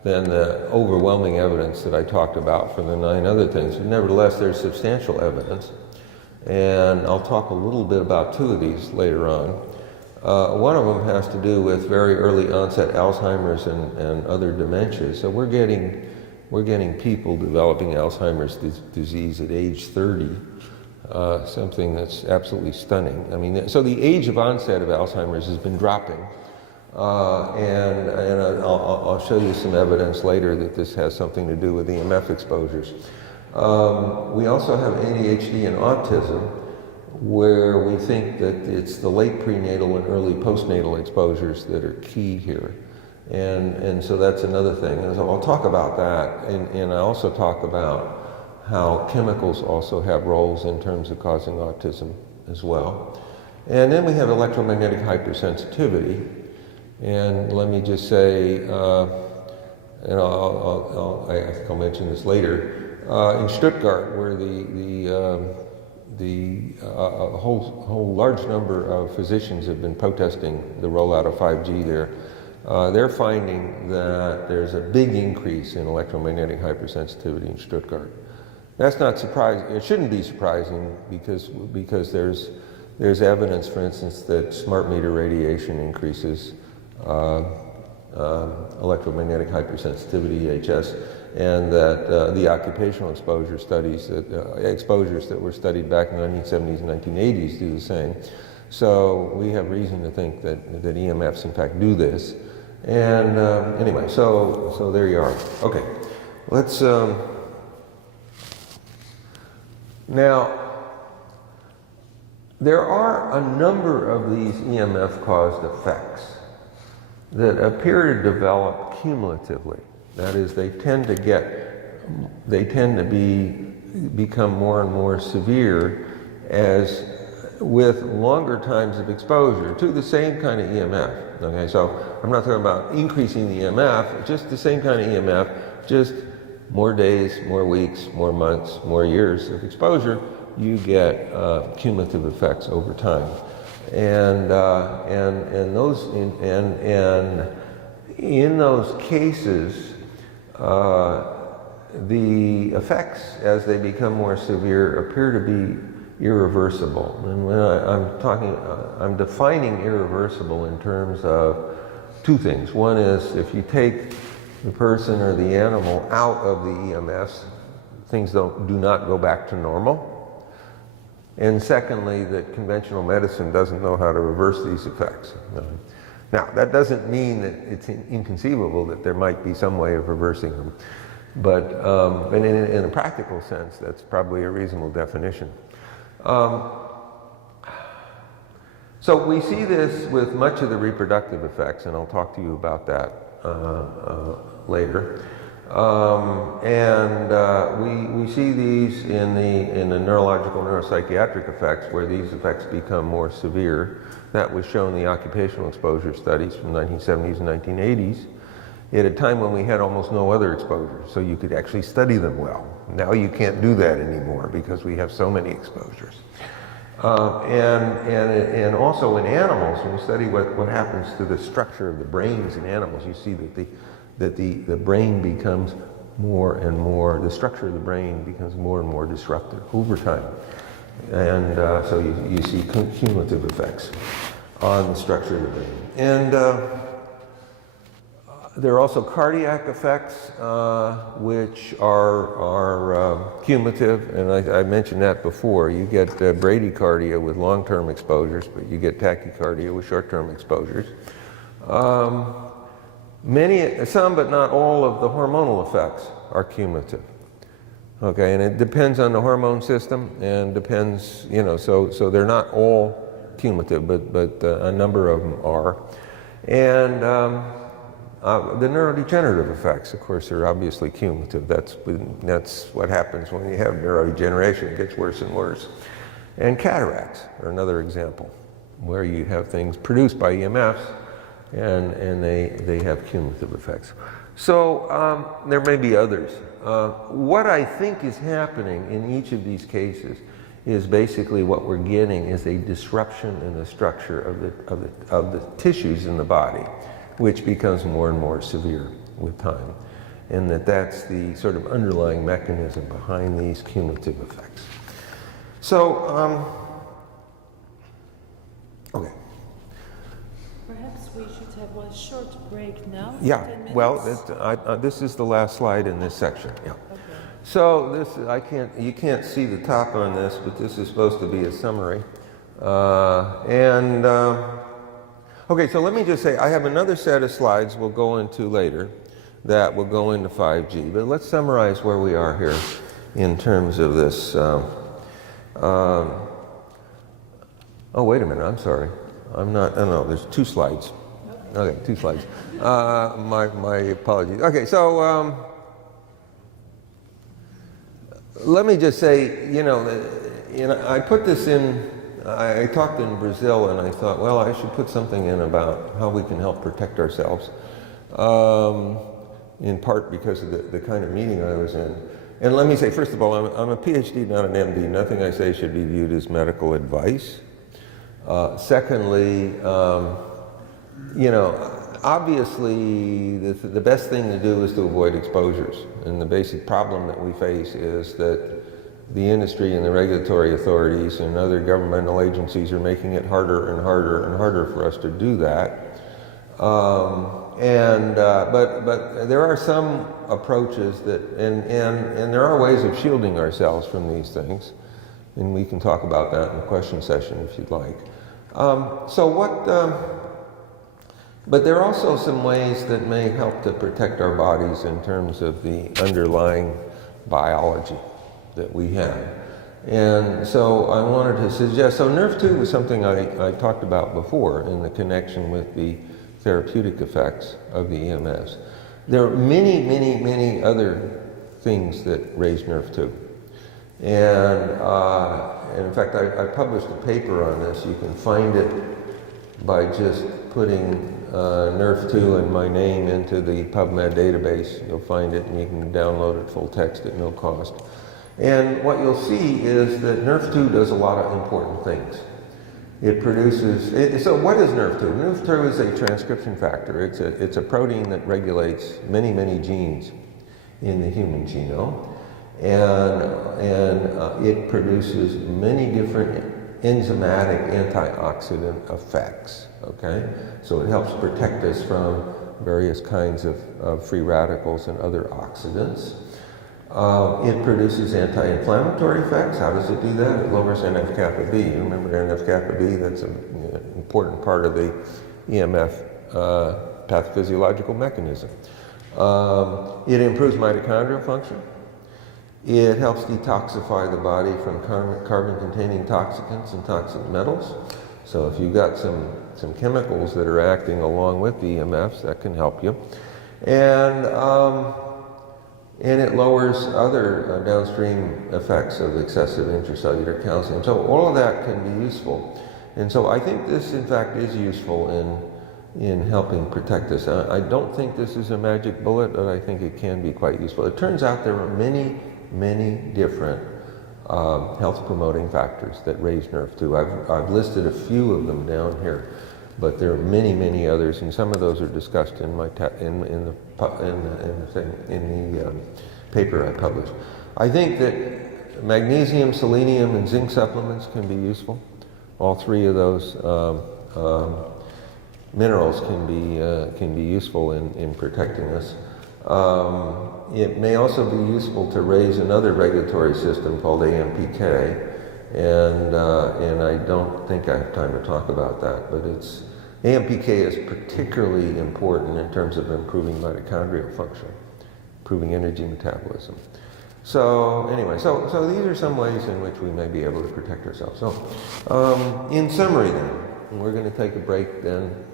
than the overwhelming evidence that I talked about for the 9 other things. But nevertheless, there's substantial evidence. And I'll talk a little bit about 2 of these later on. One of them has to do with very early onset Alzheimer's and other dementias. So we're getting we're getting people developing Alzheimer's disease at age 30, something that's absolutely stunning. I mean, so the age of onset of Alzheimer's has been dropping. And I'll show you some evidence later that this has something to do with EMF exposures. We also have ADHD and autism, where we think that it's the late prenatal and early postnatal exposures that are key here. And so that's another thing. And so I'll talk about that, and I also talk about how chemicals also have roles in terms of causing autism as well. And then we have electromagnetic hypersensitivity. And let me just say, and I think I'll mention this later, in Stuttgart, where a whole large number of physicians have been protesting the rollout of 5G there, they're finding that there's a big increase in electromagnetic hypersensitivity in Stuttgart. That's not surprising. It shouldn't be surprising because there's evidence, for instance, that smart meter radiation increases electromagnetic hypersensitivity, EHS, and that the occupational exposure studies, exposures that were studied back in the 1970s and 1980s do the same. So we have reason to think that EMFs in fact do this. And anyway, so there you are. Okay, let's, now, there are a number of these EMF-caused effects that appear to develop cumulatively. That is, they tend to become more and more severe as with longer times of exposure to the same kind of EMF. Okay, so I'm not talking about increasing the EMF, just the same kind of EMF, just more days, more weeks, more months, more years of exposure, you get cumulative effects over time. And in those cases, the effects as they become more severe appear to be irreversible. And when I'm defining irreversible in terms of two things. One is if you take the person or the animal out of the EMFs, things do not go back to normal. And secondly, that conventional medicine doesn't know how to reverse these effects. Now, that doesn't mean that it's inconceivable that there might be some way of reversing them. But in a practical sense, that's probably a reasonable definition. So we see this with much of the reproductive effects, and I'll talk to you about that later. We see these in the neurological, neuropsychiatric effects, where these effects become more severe. That was shown in the occupational exposure studies from the 1970s and 1980s, at a time when we had almost no other exposure, so you could actually study them well. Now you can't do that anymore because we have so many exposures. And also in animals, when you study what happens to the structure of the brains in animals, you see that the brain becomes more and more, the structure of the brain becomes more and more disrupted over time. And so you see cumulative effects on the structure of the brain. And there are also cardiac effects, which are cumulative, and I mentioned that before. You get bradycardia with long-term exposures, but you get tachycardia with short-term exposures. Some, but not all, of the hormonal effects are cumulative. Okay, and it depends on the hormone system, and depends, so they're not all cumulative, but a number of them are. And the neurodegenerative effects, of course, are obviously cumulative. That's what happens when you have neurodegeneration. It gets worse and worse. And cataracts are another example, where you have things produced by EMFs, and they have cumulative effects. So there may be others. What I think is happening in each of these cases is basically what we're getting is a disruption in the structure of the tissues in the body, which becomes more and more severe with time. And that's the sort of underlying mechanism behind these cumulative effects. So, okay. Perhaps we should have a short break now? Yeah, 10 minutes? well, this is the last slide in this section, yeah. Okay. So this, you can't see the top on this, but this is supposed to be a summary. Okay, so let me just say, I have another set of slides we'll go into later that will go into 5G, but let's summarize where we are here in terms of this. Oh, wait a minute, I'm sorry. No, there's 2 slides. Okay, 2 slides. My apologies. Okay, so let me just say, I put this in, I talked in Brazil and I thought, well, I should put something in about how we can help protect ourselves, in part because of the kind of meeting I was in. And let me say, first of all, I'm a PhD, not an MD. Nothing I say should be viewed as medical advice. Secondly, obviously the best thing to do is to avoid exposures. And the basic problem that we face is that the industry and the regulatory authorities and other governmental agencies are making it harder and harder and harder for us to do that. But there are some approaches that, and there are ways of shielding ourselves from these things, and we can talk about that in the question session if you'd like. But there are also some ways that may help to protect our bodies in terms of the underlying biology that we have. And so I wanted to suggest, so Nerve2 was something I talked about before in the connection with the therapeutic effects of the EMFs. There are many, many, many other things that raise Nerve2. And in fact, I published a paper on this. You can find it by just putting Nerve2 and my name into the PubMed database. You'll find it and you can download it full text at no cost. And what you'll see is that Nerve2 does a lot of important things. It produces, so what is Nerve2? Nerve2 is a transcription factor. It's a protein that regulates many, many genes in the human genome. And it produces many different enzymatic antioxidant effects, okay? So it helps protect us from various kinds of free radicals and other oxidants. It produces anti-inflammatory effects. How does it do that? It lowers NF-kappa B. You remember NF-kappa B? That's an important part of the EMF pathophysiological mechanism. It improves mitochondrial function. It helps detoxify the body from carbon-containing toxicants and toxic metals. So if you've got some chemicals that are acting along with the EMFs, that can help you. And it lowers other downstream effects of excessive intracellular calcium. So all of that can be useful. And so I think this, in fact, is useful in helping protect us. I don't think this is a magic bullet, but I think it can be quite useful. It turns out there are many, many different health-promoting factors that raise Nerve2. I've listed a few of them down here, but there are many, many others, and some of those are discussed in my in the paper I published. I think that magnesium, selenium, and zinc supplements can be useful. All 3 of those minerals can be useful in protecting us. It may also be useful to raise another regulatory system called AMPK, and I don't think I have time to talk about that, but AMPK is particularly important in terms of improving mitochondrial function, improving energy metabolism. So anyway, so these are some ways in which we may be able to protect ourselves. So in summary then, we're going to take a break then.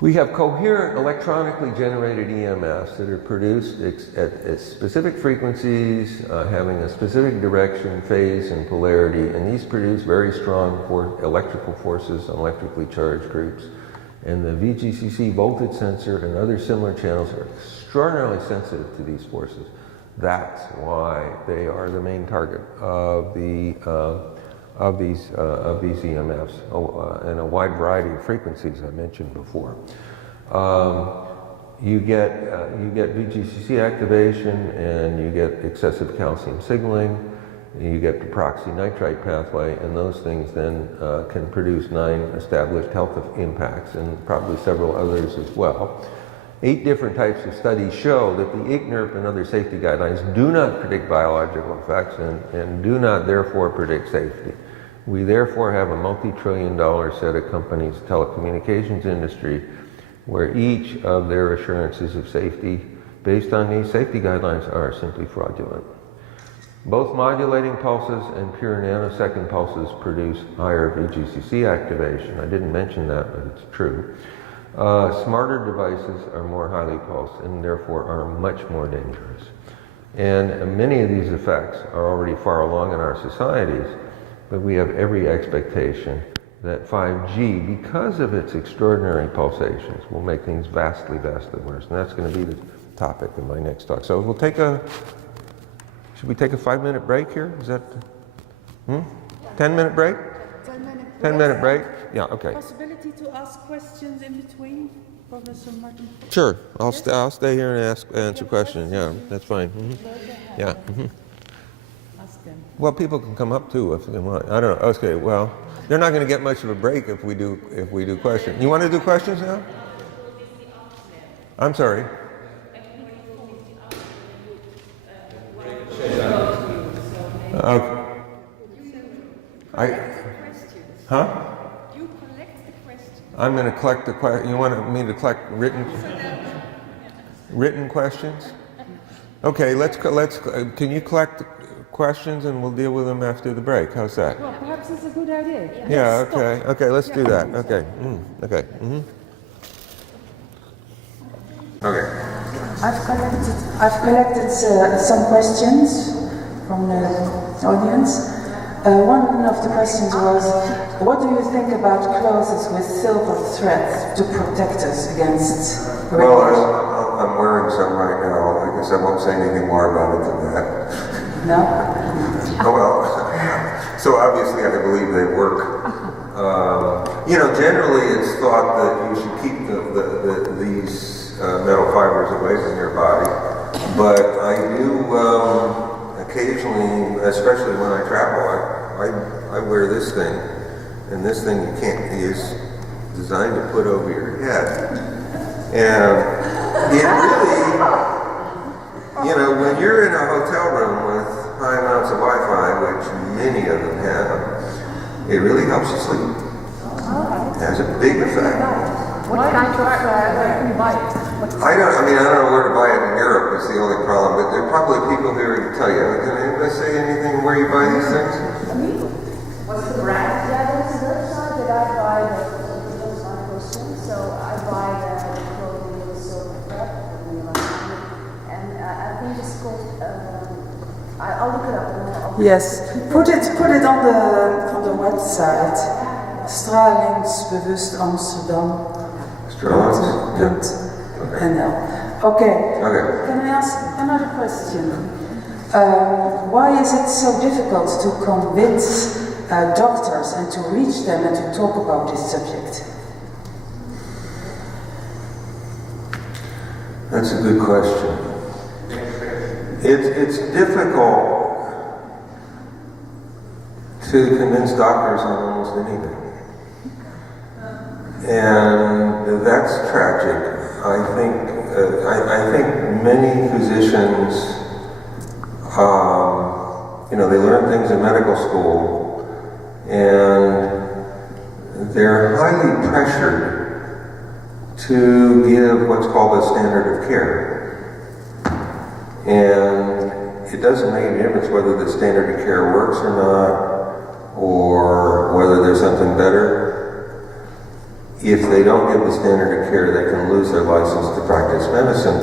We have coherent electronically generated EMFs that are produced at specific frequencies, having a specific direction, phase, and polarity, and these produce very strong electrical forces on electrically charged groups. And the VGCC voltage sensor and other similar channels are extraordinarily sensitive to these forces. That's why they are the main target of these EMFs, and a wide variety of frequencies I mentioned before. You get VGCC activation, and you get excessive calcium signaling, you get the peroxynitrite pathway, and those things then can produce 9 established health impacts, and probably several others as well. 8 different types of studies show that the ICNIRP and other safety guidelines do not predict biological effects and do not therefore predict safety. We therefore have a multi-trillion-dollar set of companies, telecommunications industry, where each of their assurances of safety based on these safety guidelines are simply fraudulent. Both modulating pulses and pure nanosecond pulses produce higher VGCC activation. I didn't mention that, but it's true. Smarter devices are more highly pulsed and therefore are much more dangerous. And many of these effects are already far along in our societies, but we have every expectation that 5G, because of its extraordinary pulsations, will make things vastly, vastly worse. And that's going to be the topic of my next talk. So we'll take should we take a 5-minute break here? Is that, 10-minute break? 10-minute break? Yeah, okay. Possibility to ask questions in between, Professor Martin? Sure, I'll stay here and answer questions. Yeah, that's fine. Yeah. Ask them. Well, people can come up too if they want. I don't know. Okay, well, they're not going to get much of a break if we do questions. You want to do questions now? I'm sorry. Okay. Huh? You collect the questions. I'm going to collect the questions. You want me to collect written questions? Okay, can you collect questions and we'll deal with them after the break? How's that? Well, perhaps it's a good idea. Yeah, okay. Okay, let's do that. Okay. Okay. Okay. I've collected some questions from the audience. One of the questions was, what do you think about clothes with silver thread to protect us against radiation? Well, I'm wearing some right now. I guess I won't say anything more about it than that. No? Oh, well, so obviously I believe they work. Generally it's thought that you should keep these metal fibers away from your body, but I do occasionally, especially when I travel, I wear this thing, and this thing is designed to put over your head. And it really, when you're in a hotel room with high amounts of Wi-Fi, which many of them have, it really helps you sleep. It has a big effect. What kind of can you buy it? I don't know where to buy it in Europe is the only problem, but there are probably people here who can tell you. Can anybody say anything where you buy these things? What's the brand? Yeah, there's a website that I buy that's my question. So I buy the clothing with silver thread, and I think it's called, I'll look it up. Yes, put it on the website. Stralingsbewust Amsterdam. NL. Okay. Can I ask another question? Why is it so difficult to convince doctors and to reach them and to talk about this subject? That's a good question. It's difficult to convince doctors on almost anything. And that's tragic. I think many physicians, they learn things in medical school, and they're highly pressured to give what's called a standard of care. And it doesn't make any difference whether the standard of care works or not, or whether there's something better. If they don't give the standard of care, they can lose their license to practice medicine.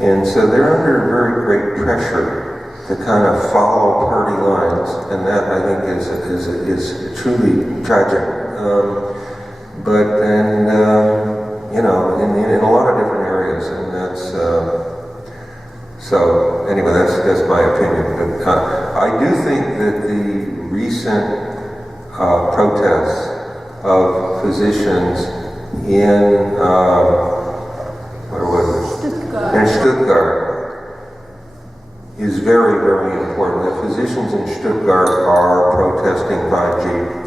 And so they're under very great pressure to kind of follow party lines, and that I think is truly tragic. But then, in a lot of different areas, and that's so. Anyway, that's my opinion. But I do think that the recent protests of physicians in where was it? Stuttgart. In Stuttgart is very, very important. The physicians in Stuttgart are protesting 5G.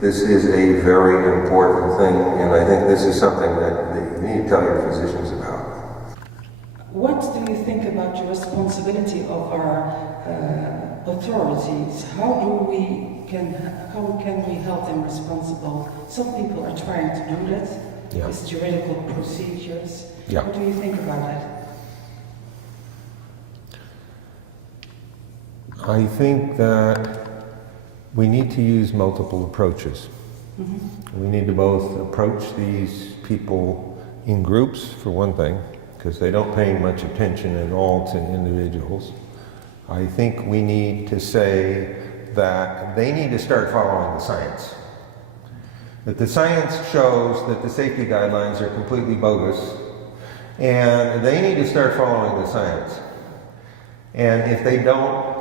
This is a very important thing, and I think this is something that you need to tell your physicians about. What do you think about the responsibility of our authorities? How can we hold them responsible? Some people are trying to do that. Yeah. With juridical procedures. Yeah. What do you think about that? I think that we need to use multiple approaches. Mm-hmm. We need to both approach these people in groups, for one thing, because they don't pay much attention at all to individuals. I think we need to say that they need to start following the science. That the science shows that the safety guidelines are completely bogus, and they need to start following the science. And if they don't,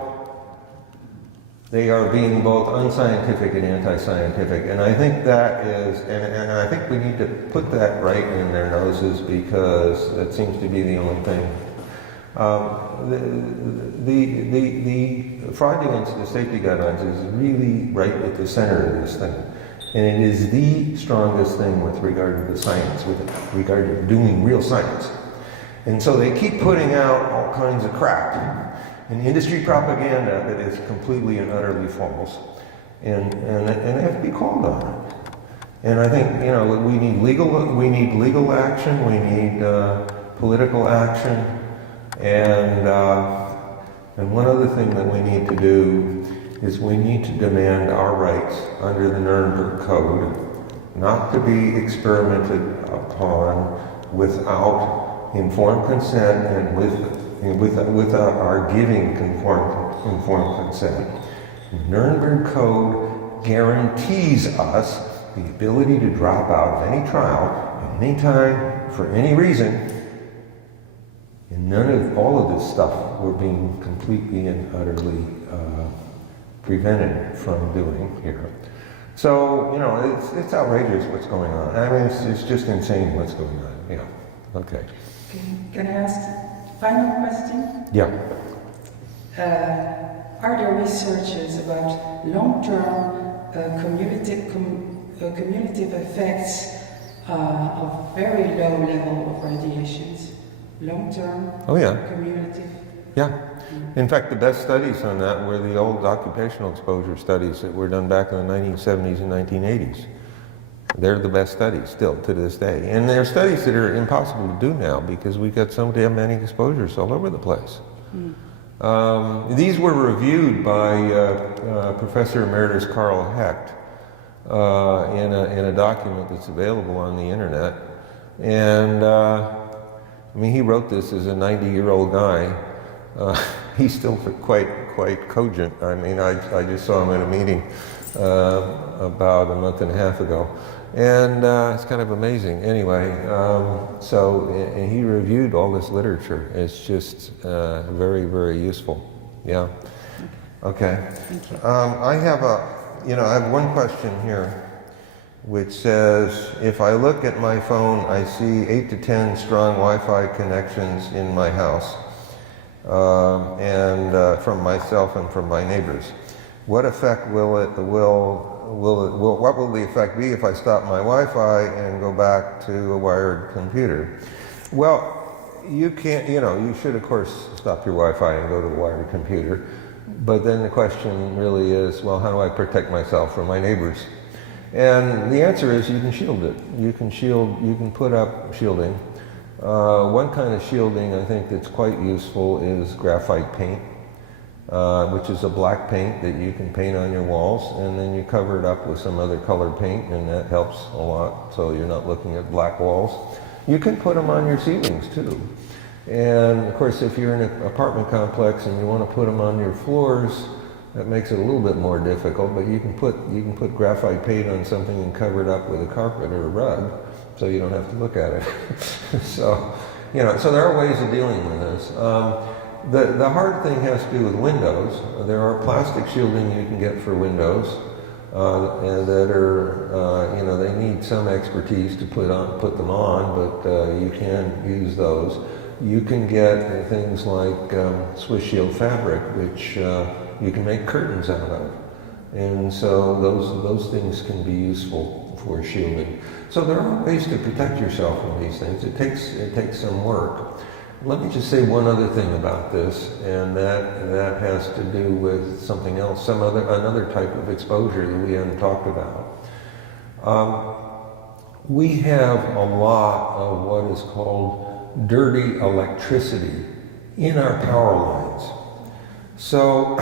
they are being both unscientific and anti-scientific. And I think that is, and I think we need to put that right in their noses, because that seems to be the only thing. The fraudulence of the safety guidelines is really right at the center of this thing. And it is the strongest thing with regard to the science, with regard to doing real science. And so they keep putting out all kinds of crap and industry propaganda that is completely and utterly false. And they have to be called on it. And I think, we need legal action, we need political action, and one other thing that we need to do is we need to demand our rights under the Nuremberg Code, not to be experimented upon without informed consent and with our giving informed consent. The Nuremberg Code guarantees us the ability to drop out of any trial at any time for any reason. And none of all of this stuff we're being completely and utterly prevented from doing here. So, it's outrageous what's going on. I mean, it's just insane what's going on. Yeah. Okay. Can I ask final question? Yeah. Are there researches about long-term cumulative effects of very low level of radiations? Long-term, Oh, yeah. cumulative? Yeah. In fact, the best studies on that were the old occupational exposure studies that were done back in the 1970s and 1980s. They're the best studies still to this day. And they're studies that are impossible to do now because we've got so damn many exposures all over the place. These were reviewed by Professor Emeritus Carl Hecht in a document that's available on the internet. And he wrote this as a 90-year-old guy. He's still quite cogent. I just saw him at a meeting about a month and a half ago. And it's kind of amazing. Anyway, so he reviewed all this literature. It's just very, very useful. Yeah. Okay. I have one question here, which says, if I look at my phone, I see 8 to 10 strong Wi-Fi connections in my house, and from myself and from my neighbors. What effect what will the effect be if I stop my Wi-Fi and go back to a wired computer? Well, you can't, you should of course stop your Wi-Fi and go to a wired computer. But then the question really is, well, how do I protect myself from my neighbors? And the answer is you can shield it. You can put up shielding. One kind of shielding I think that's quite useful is graphite paint, which is a black paint that you can paint on your walls, and then you cover it up with some other colored paint, and that helps a lot, so you're not looking at black walls. You can put them on your ceilings too. And of course, if you're in an apartment complex and you want to put them on your floors, that makes it a little bit more difficult, but you can put graphite paint on something and cover it up with a carpet or a rug, so you don't have to look at it. So there are ways of dealing with this. The hard thing has to do with windows. There are plastic shielding you can get for windows that are, they need some expertise to put them on, but you can use those. you can get things like Swiss shield fabric, which you can make curtains out of. And so those things can be useful for shielding. So there are ways to protect yourself from these things. It takes some work. Let me just say one other thing about this, and that has to do with something else, another type of exposure that we haven't talked about. We have a lot of what is called dirty electricity in our power lines. So,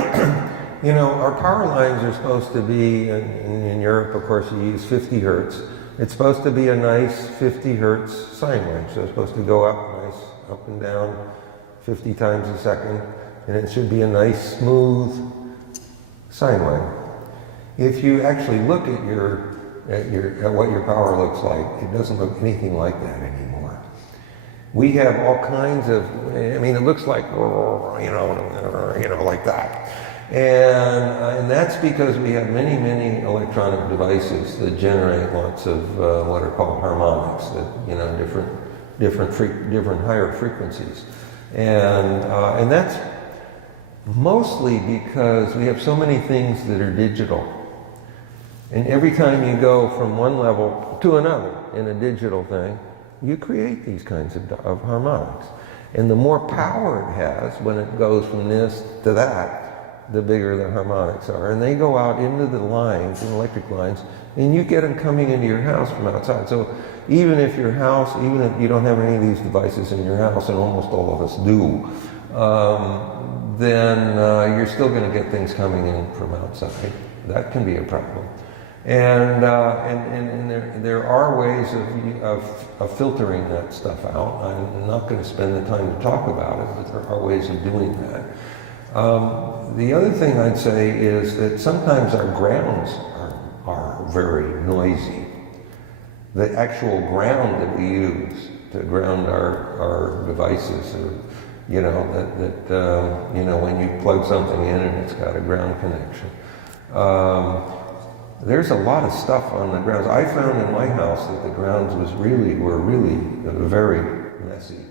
you know, our power lines are supposed to be, in Europe, of course, you use 50 hertz. It's supposed to be a nice 50 hertz sine wave. So it's supposed to go up nice, up and down 50 times a second, and it should be a nice, smooth sine wave. If you actually look at what your power looks like, it doesn't look anything like that anymore. We have all kinds of, I mean, it looks like, you know, like that. And that's because we have many, many electronic devices that generate lots of what are called harmonics, that, you know, different higher frequencies. And that's mostly because we have so many things that are digital. And every time you go from one level to another in a digital thing, you create these kinds of harmonics. And the more power it has when it goes from this to that, the bigger the harmonics are. And they go out into the lines, in electric lines, and you get them coming into your house from outside. So even if your house, even if you don't have any of these devices in your house, and almost all of us do, then you're still going to get things coming in from outside. That can be a problem. And there are ways of filtering that stuff out. I'm not going to spend the time to talk about it, but there are ways of doing that. The other thing I'd say is that sometimes our grounds are very noisy. The actual ground that we use to ground our devices, or, you know, you know, when you plug something in and it's got a ground connection. There's a lot of stuff on the grounds. I found in my house that the grounds were really very messy,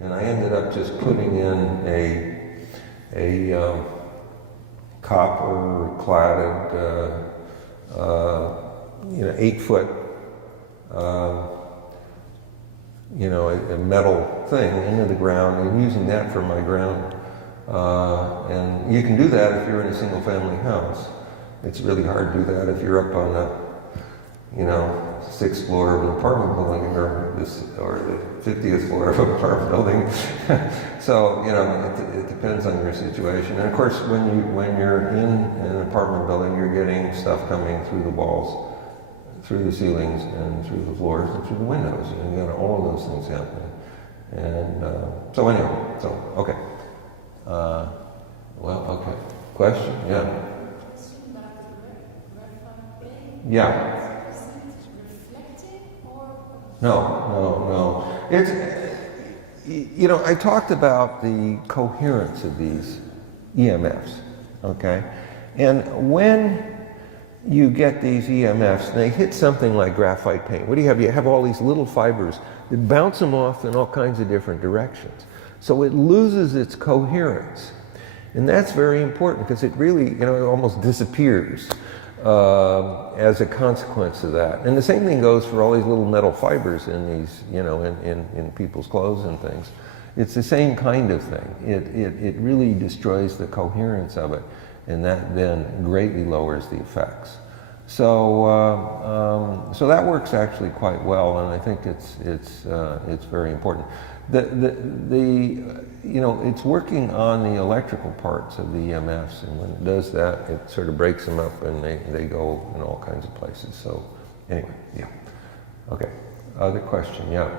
and I ended up just putting in a copper cladded, 8-foot, a metal thing into the ground, and using that for my ground. And you can do that if you're in a single-family house. It's really hard to do that if you're up on the, 6th floor of an apartment building, or the 50th floor of an apartment building. So, it depends on your situation. And of course, when you're in an apartment building, you're getting stuff coming through the walls, through the ceilings, and through the floors, and through the windows. And you got all of those things happening. And so anyway, okay. Okay. Question? Yeah. Yeah. No. It's, I talked about the coherence of these EMFs, okay? And when you get these EMFs, they hit something like graphite paint. What do you have? You have all these little fibers that bounce them off in all kinds of different directions. So it loses its coherence. And that's very important because it really, it almost disappears as a consequence of that. And the same thing goes for all these little metal fibers in these, in people's clothes and things. It's the same kind of thing. It really destroys the coherence of it, and that then greatly lowers the effects. So so that works actually quite well, and I think it's very important. It's working on the electrical parts of the EMFs, and when it does that, it sort of breaks them up, and they go in all kinds of places. So anyway, yeah. Okay. Other question? Yeah.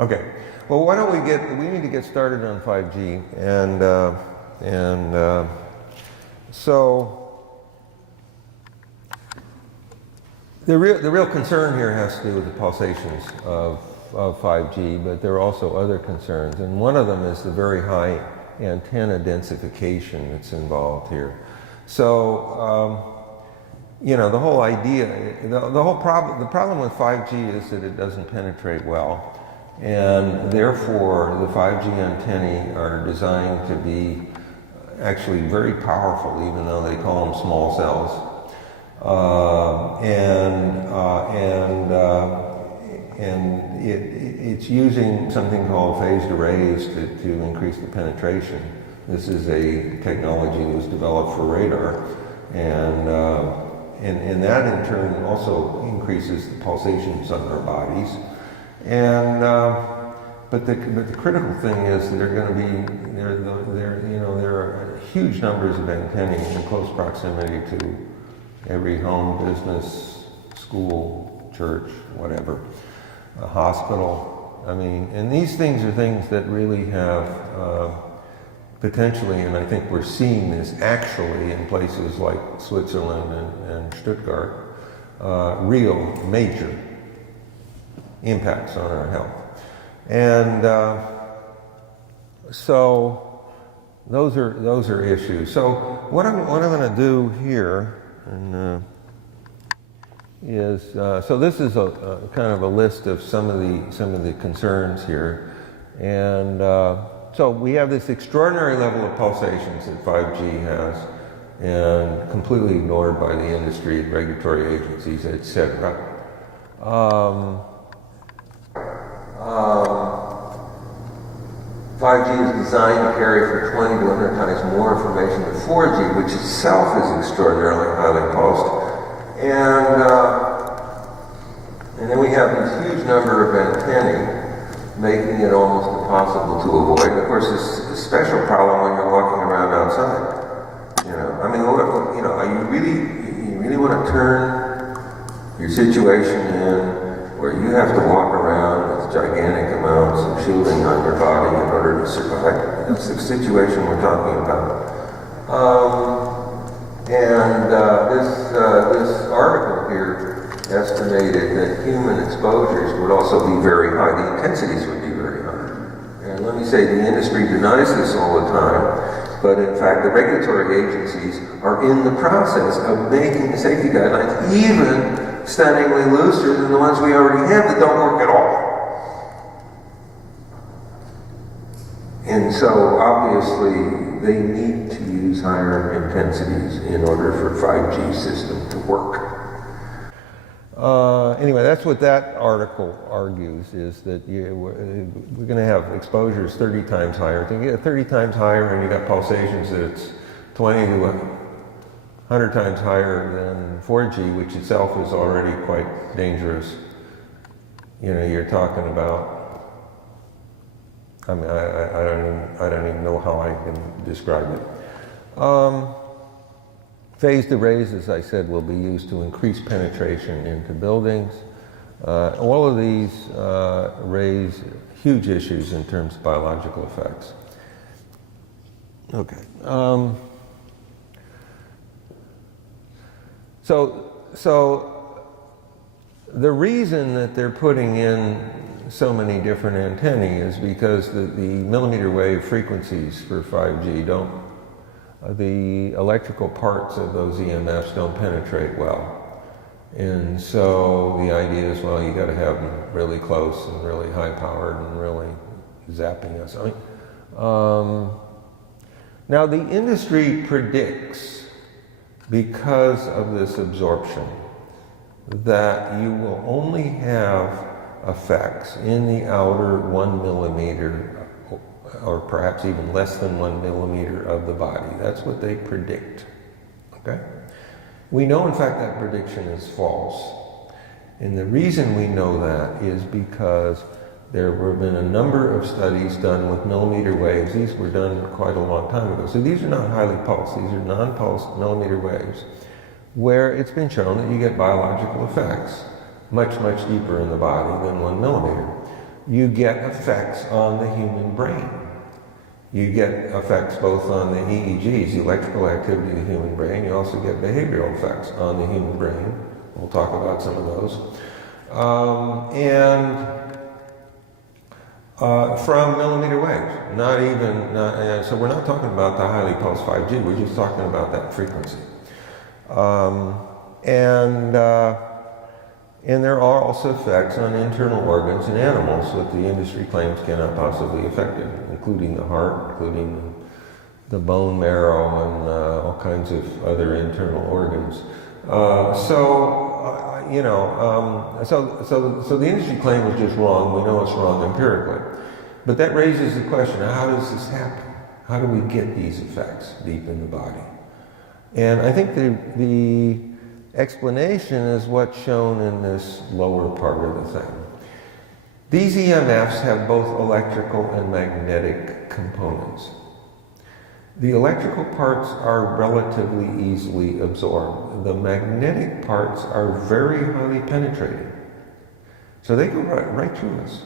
Okay. Well, why don't we need to get started on 5G, and so the real concern here has to do with the pulsations of 5G, but there are also other concerns, and one of them is the very high antenna densification that's involved here. So, the whole idea, the problem with 5G is that it doesn't penetrate well, And therefore, the 5G antennae are designed to be actually very powerful, even though they call them small cells. It's using something called phased arrays to increase the penetration. This is a technology that was developed for radar, and that in turn also increases the pulsations on our bodies. And but the critical thing is that there are huge numbers of antennae in close proximity to every home, business, school, church, whatever, a hospital. I mean, and these things are things that really have potentially, and I think we're seeing this actually in places like Switzerland and Stuttgart, real major impacts on our health. And so those are issues. So what I'm going to do here is so this is a kind of a list of some of the concerns here, and so we have this extraordinary level of pulsations that 5G has, and completely ignored by the industry, regulatory agencies, etc. 5G is designed to carry from 20 to 100 times more information than 4G, which itself is extraordinarily highly pulsed. And then we have this huge number of antennae, making it almost impossible to avoid. And of course, it's a special problem when you're walking around outside. You know, I mean, you know, you really want to turn your situation in where you have to walk around with gigantic amounts of shielding on your body in order to survive. That's the situation we're talking about. This article here estimated that human exposures would also be very high. The intensities would be very high. And let me say, the industry denies this all the time, but in fact, the regulatory agencies are in the process of making the safety guidelines even stunningly looser than the ones we already have that don't work at all. And so obviously they need to use higher intensities in order for 5G system to work. Anyway, that's what that article argues, is that we're going to have exposures 30 times higher. To get 30 times higher and you got pulsations that's 20 to 100 times higher than 4G, which itself is already quite dangerous. You know, you're talking about, I mean, I don't even know how I can describe it. Phased arrays, as I said, will be used to increase penetration into buildings. All of these raise huge issues in terms of biological effects. Okay. So the reason that they're putting in so many different antennae is because the millimeter wave frequencies for 5G the electrical parts of those EMFs don't penetrate well. And so the idea is, well, you got to have them really close and really high powered and really zapping us. I mean, now the industry predicts, because of this absorption, that you will only have effects in the outer 1 millimeter or perhaps even less than 1 millimeter of the body. That's what they predict. Okay? We know, in fact, that prediction is false. And the reason we know that is because there have been a number of studies done with millimeter waves. These were done quite a long time ago. So these are not highly pulsed. These are non-pulsed millimeter waves, where it's been shown that you get biological effects much, much deeper in the body than 1 millimeter. You get effects on the human brain. You get effects both on the EEGs, the electrical activity of the human brain. You also get behavioral effects on the human brain. We'll talk about some of those. From millimeter waves, so we're not talking about the highly pulsed 5G, we're just talking about that frequency. And there are also effects on internal organs in animals that the industry claims cannot possibly affect it, including the heart, including the bone marrow, and all kinds of other internal organs. So the industry claim was just wrong. We know it's wrong empirically. But that raises the question, how does this happen? How do we get these effects deep in the body? And I think the explanation is what's shown in this lower part of the thing. These EMFs have both electrical and magnetic components. The electrical parts are relatively easily absorbed. The magnetic parts are very highly penetrating. So they go right through us.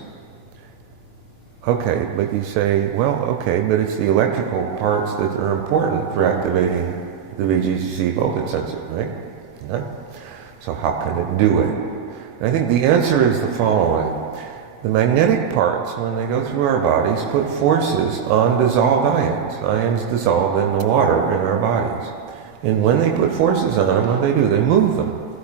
Okay, but you say, well, okay, but it's the electrical parts that are important for activating the VGC voltage sensor, right? Yeah. So how can it do it? And I think the answer is the following. The magnetic parts, when they go through our bodies, put forces on dissolved ions. Ions dissolve in the water in our bodies. And when they put forces on them, what do? They move them.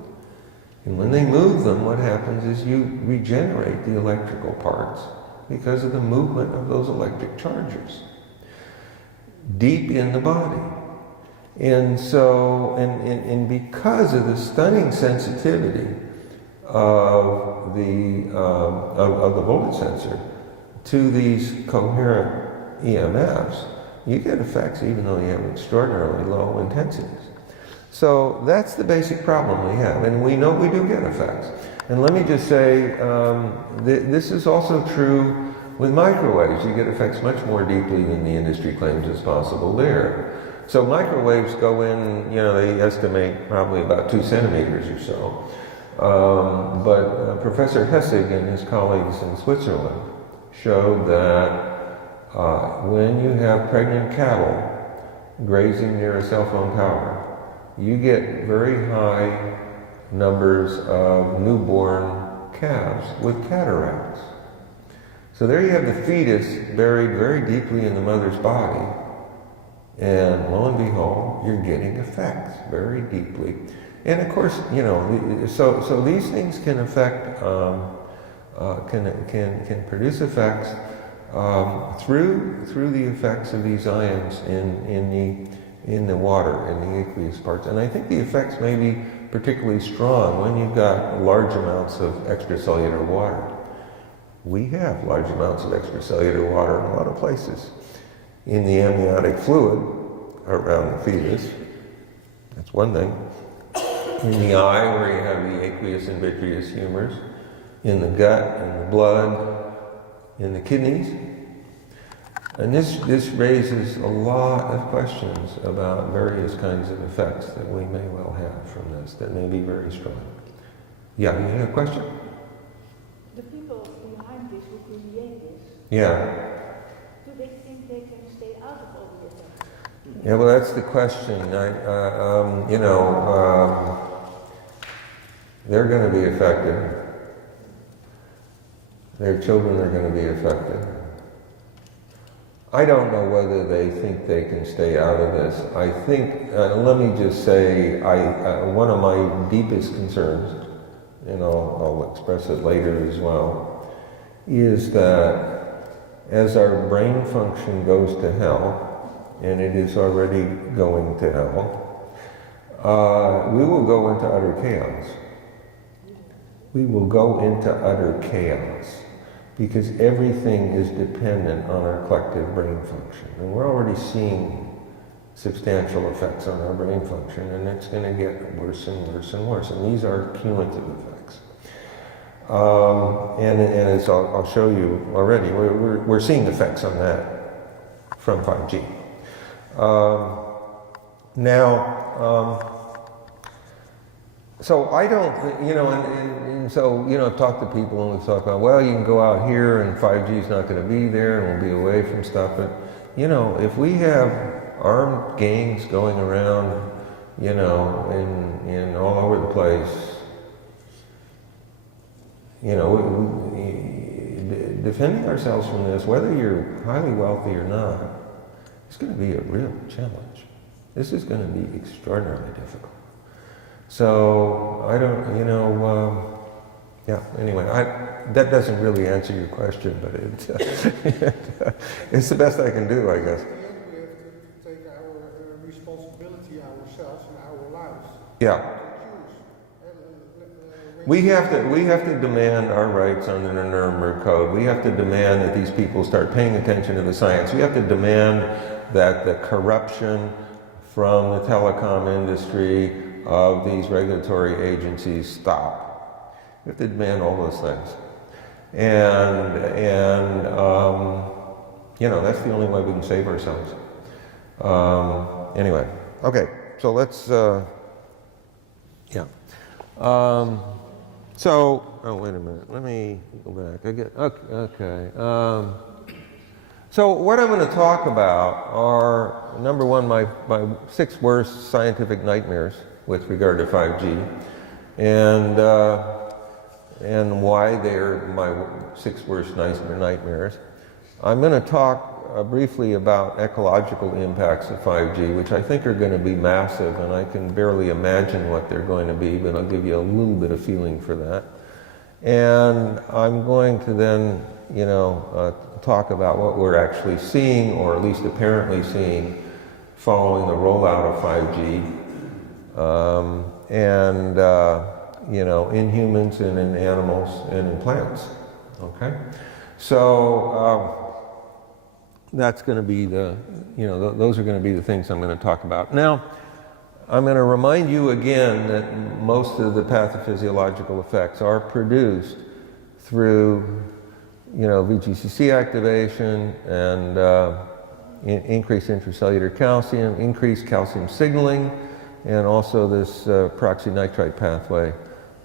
And when they move them, what happens is you regenerate the electrical parts because of the movement of those electric charges deep in the body. And so, and because of the stunning sensitivity of the voltage sensor to these coherent EMFs, you get effects even though you have extraordinarily low intensities. So that's the basic problem we have, and we know we do get effects. And let me just say, this is also true with microwaves. You get effects much more deeply than the industry claims is possible there. So microwaves go in, they estimate probably about 2 centimeters or so. But Professor Hessig and his colleagues in Switzerland showed that when you have pregnant cattle grazing near a cell phone tower, you get very high numbers of newborn calves with cataracts. So there you have the fetus buried very deeply in the mother's body, and lo and behold, you're getting effects very deeply. And of course, so these things can affect, can produce effects through the effects of these ions in the water, in the aqueous parts. And I think the effects may be particularly strong when you've got large amounts of extracellular water. We have large amounts of extracellular water in a lot of places. In the amniotic fluid around the fetus, that's one thing. In the eye, where you have the aqueous and vitreous humors. In the gut, in the blood, in the kidneys. And this raises a lot of questions about various kinds of effects that we may well have from this, that may be very strong. Yeah, you have a question? The people behind this who create this, Yeah. do they think they can stay out of all the effects? Yeah, well, that's the question. They're going to be affected. Their children are going to be affected. I don't know whether they think they can stay out of this. I think, let me just say, one of my deepest concerns, and I'll express it later as well, is that as our brain function goes to hell, and it is already going to hell, we will go into utter chaos. We will go into utter chaos because everything is dependent on our collective brain function. And we're already seeing substantial effects on our brain function, and it's going to get worse and worse and worse. And these are cumulative effects. And as I'll show you already, we're seeing effects on that from 5G. So I don't, and so, I've talked to people and we've talked about, well, you can go out here and 5G is not going to be there and we'll be away from stuff. But, if we have armed gangs going around, in all over the place, defending ourselves from this, whether you're highly wealthy or not, it's going to be a real challenge. This is going to be extraordinarily difficult. So, I don't, Yeah, anyway, that doesn't really answer your question, but it's the best I can do, I guess. We have to take our responsibility ourselves in our lives. Yeah. We have to demand our rights under the Nuremberg Code. We have to demand that these people start paying attention to the science. We have to demand that the corruption from the telecom industry of these regulatory agencies stop. We have to demand all those things. And you know, that's the only way we can save ourselves. Anyway, okay, so let's, yeah. So, oh, wait a minute, let me go back. Okay. So what I'm going to talk about are, number one, my 6 worst scientific nightmares with regard to 5G, and why they're my 6 worst nightmares. I'm going to talk briefly about ecological impacts of 5G, which I think are going to be massive, and I can barely imagine what they're going to be, but I'll give you a little bit of feeling for that. And I'm going to then, you know, talk about what we're actually seeing, or at least apparently seeing, following the rollout of 5G, you know, in humans and in animals and in plants. Okay, so that's going to be the, you know, those are going to be the things I'm going to talk about. Now, I'm going to remind you again that most of the pathophysiological effects are produced through, you know, VGCC activation and increased intracellular calcium, increased calcium signaling, and also this peroxynitrite pathway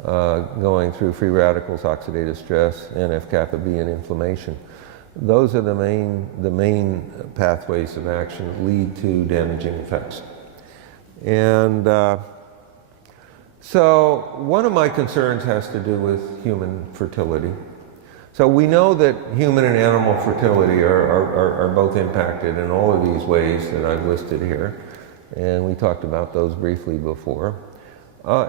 going through free radicals, oxidative stress, NF-kappa B, and inflammation. Those are the main pathways of action that lead to damaging effects. And so one of my concerns has to do with human fertility. So we know that human and animal fertility are both impacted in all of these ways that I've listed here. And we talked about those briefly before.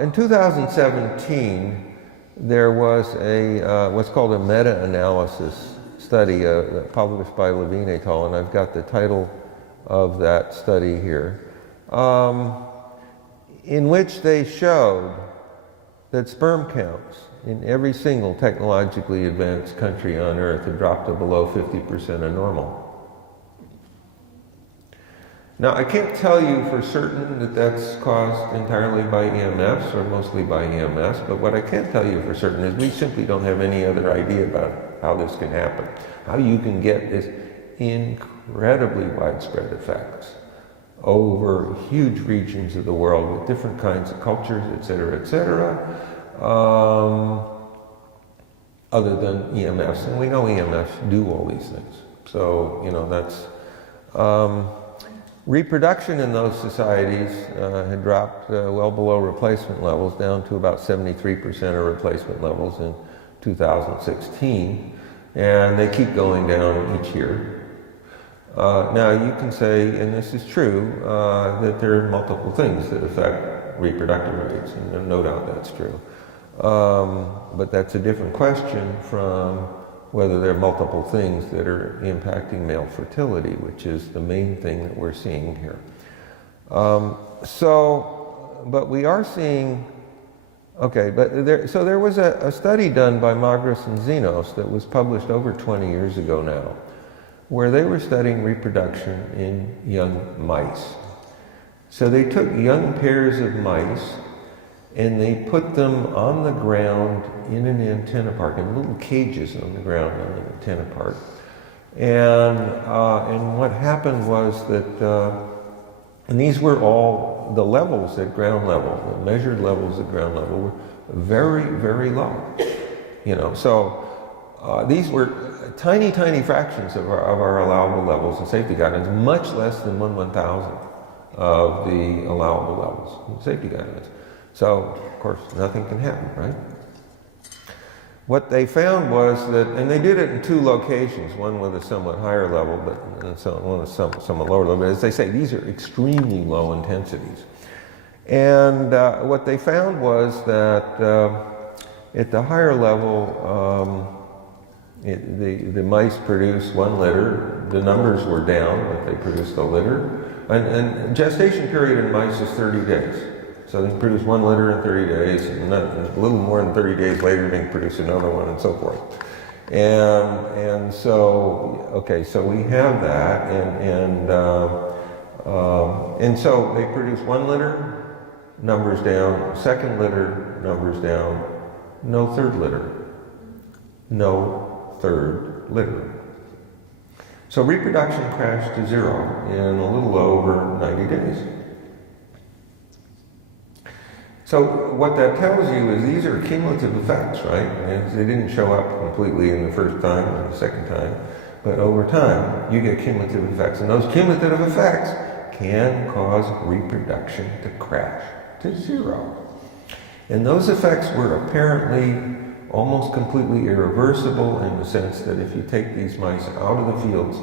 In 2017, there was a what's called a meta-analysis study published by Levine et al., and I've got the title of that study here, in which they showed that sperm counts in every single technologically advanced country on Earth had dropped to below 50% of normal. Now, I can't tell you for certain that that's caused entirely by EMFs or mostly by EMS, but what I can tell you for certain is we simply don't have any other idea about how this can happen, how you can get this incredibly widespread effects over huge regions of the world with different kinds of cultures, etc., other than EMFs. And we know EMFs do all these things. So, you know, that's... reproduction in those societies had dropped well below replacement levels, down to about 73% of replacement levels in 2016, and they keep going down each year. Now you can say, and this is true, that there are multiple things that affect reproductive rates, and no doubt that's true. But that's a different question from whether there are multiple things that are impacting male fertility, which is the main thing that we're seeing here. But we are seeing, okay, but there was a study done by Magris and Xenos that was published over 20 years ago now, where they were studying reproduction in young mice. So they took young pairs of mice and they put them on the ground in an antenna park, in little cages on the ground on an antenna park. And what happened was that, and these were all the levels at ground level, the measured levels at ground level were very, very low. You know, so these were tiny, tiny fractions of our allowable levels of safety guidelines, much less than 1/1000th of the allowable levels of safety guidelines. So, of course, nothing can happen, right? What they found was that, and they did it in 2 locations, one with a somewhat higher level, but one with somewhat lower level. But as they say, these are extremely low intensities. And what they found was that at the higher level, the mice produced 1 litter. The numbers were down, but they produced a litter. And gestation period in mice is 30 days. So they produce 1 litter in 30 days, and then a little more than 30 days later they produce another one, and so forth. And so, okay, so we have that, and so they produce 1 litter, numbers down, 2nd litter, numbers down, no 3rd litter. No 3rd litter. So reproduction crashed to 0 in a little over 90 days. So what that tells you is these are cumulative effects, right? And they didn't show up completely in the first time or the second time, but over time you get cumulative effects. And those cumulative effects can cause reproduction to crash to 0. And those effects were apparently almost completely irreversible in the sense that if you take these mice out of the fields,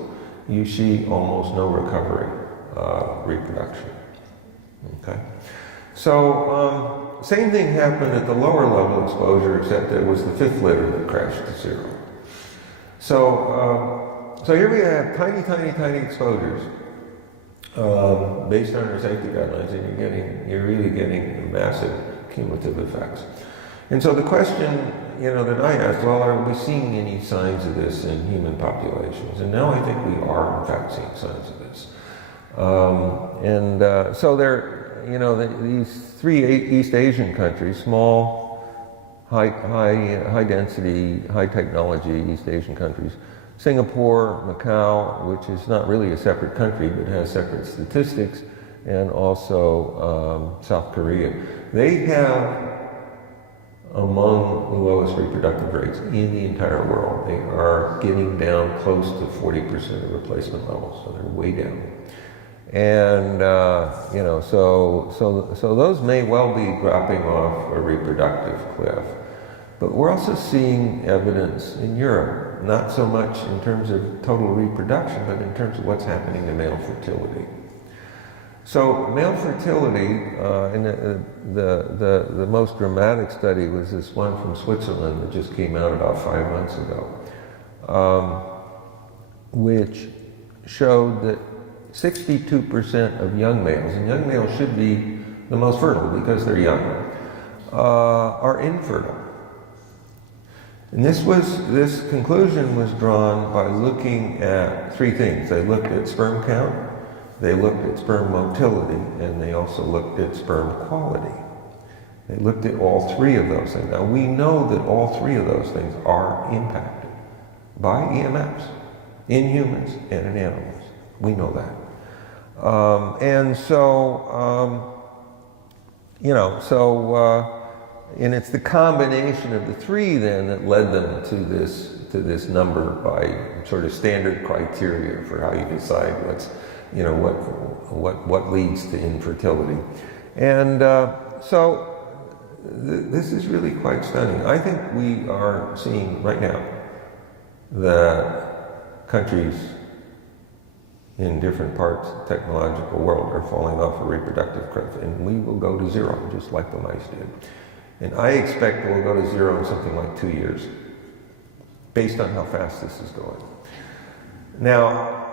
you see almost no recovery of reproduction. Okay? So, same thing happened at the lower level exposure, except it was the 5th litter that crashed to 0. So, so here we have tiny, tiny, tiny exposures based on our safety guidelines, and you're really getting massive cumulative effects. And so the question, that I asked, well, are we seeing any signs of this in human populations? And now I think we are, in fact, seeing signs of this. So there, these 3 East Asian countries, small, high density, high technology East Asian countries, Singapore, Macau, which is not really a separate country but has separate statistics, and also South Korea. They have among the lowest reproductive rates in the entire world. They are getting down close to 40% of replacement levels, so they're way down. And so those may well be dropping off a reproductive cliff. But we're also seeing evidence in Europe, not so much in terms of total reproduction, but in terms of what's happening to male fertility. So male fertility, the most dramatic study was this one from Switzerland that just came out about 5 months ago, which showed that 62% of young males, and young males should be the most fertile because they're young, are infertile. And this conclusion was drawn by looking at 3 things. They looked at sperm count, they looked at sperm motility, and they also looked at sperm quality. They looked at all 3 of those things. Now we know that all 3 of those things are impacted by EMFs in humans and in animals. We know that. And it's the combination of the 3 then that led them to this number by sort of standard criteria for how you decide what leads to infertility. And this is really quite stunning. I think we are seeing right now that countries in different parts of the technological world are falling off a reproductive cliff, and we will go to 0, just like the mice did. And I expect we'll go to 0 in something like 2 years, based on how fast this is going. Now,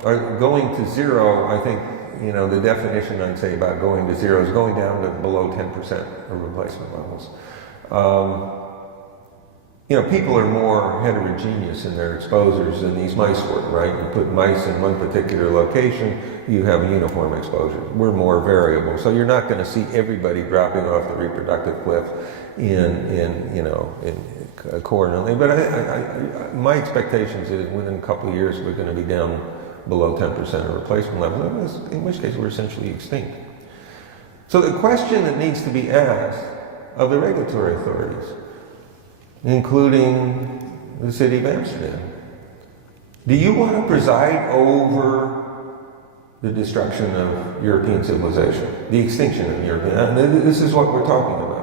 going to 0, I think, the definition I'd say about going to 0 is going down to below 10% of replacement levels. People are more heterogeneous in their exposures than these mice were, right? You put mice in one particular location, you have uniform exposure. We're more variable, so you're not going to see everybody dropping off the reproductive cliff in coordinately. But my expectations is within a couple of years we're going to be down below 10% of replacement levels, in which case we're essentially extinct. So the question that needs to be asked of the regulatory authorities, including the city of Amsterdam, do you want to preside over the destruction of European civilization, the extinction of European? And this is what we're talking about.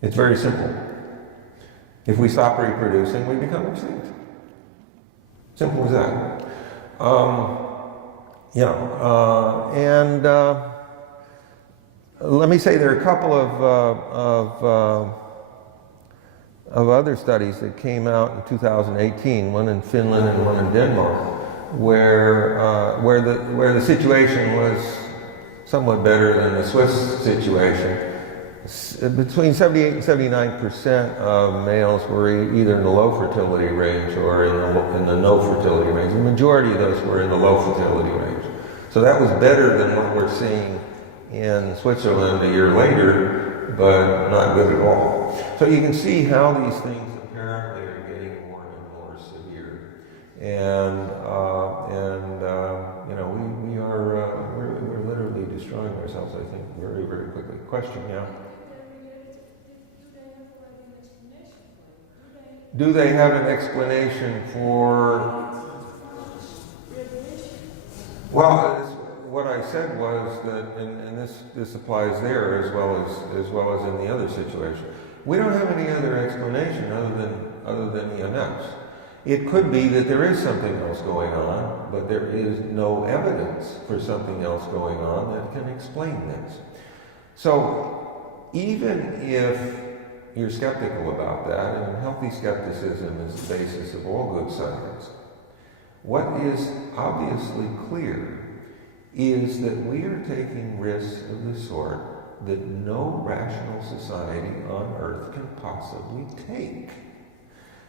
It's very simple. If we stop reproducing, we become extinct. Simple as that. Let me say there are a couple of other studies that came out in 2018, one in Finland and one in Denmark, where the situation was somewhat better than the Swiss situation. Between 78 and 79% of males were either in the low fertility range or in the no fertility range. The majority of those were in the low fertility range. So that was better than what we're seeing in Switzerland a year later, but not good at all. So you can see how these things apparently are getting more and more severe. And you know, we're literally destroying ourselves, I think, very, very quickly. Question, yeah? Do they have an explanation for? Well, what I said was that, and this applies there as well as in the other situation. We don't have any other explanation other than EMFs. It could be that there is something else going on, but there is no evidence for something else going on that can explain this. So even if you're skeptical about that, and healthy skepticism is the basis of all good science, what is obviously clear is that we are taking risks of the sort that no rational society on Earth can possibly take.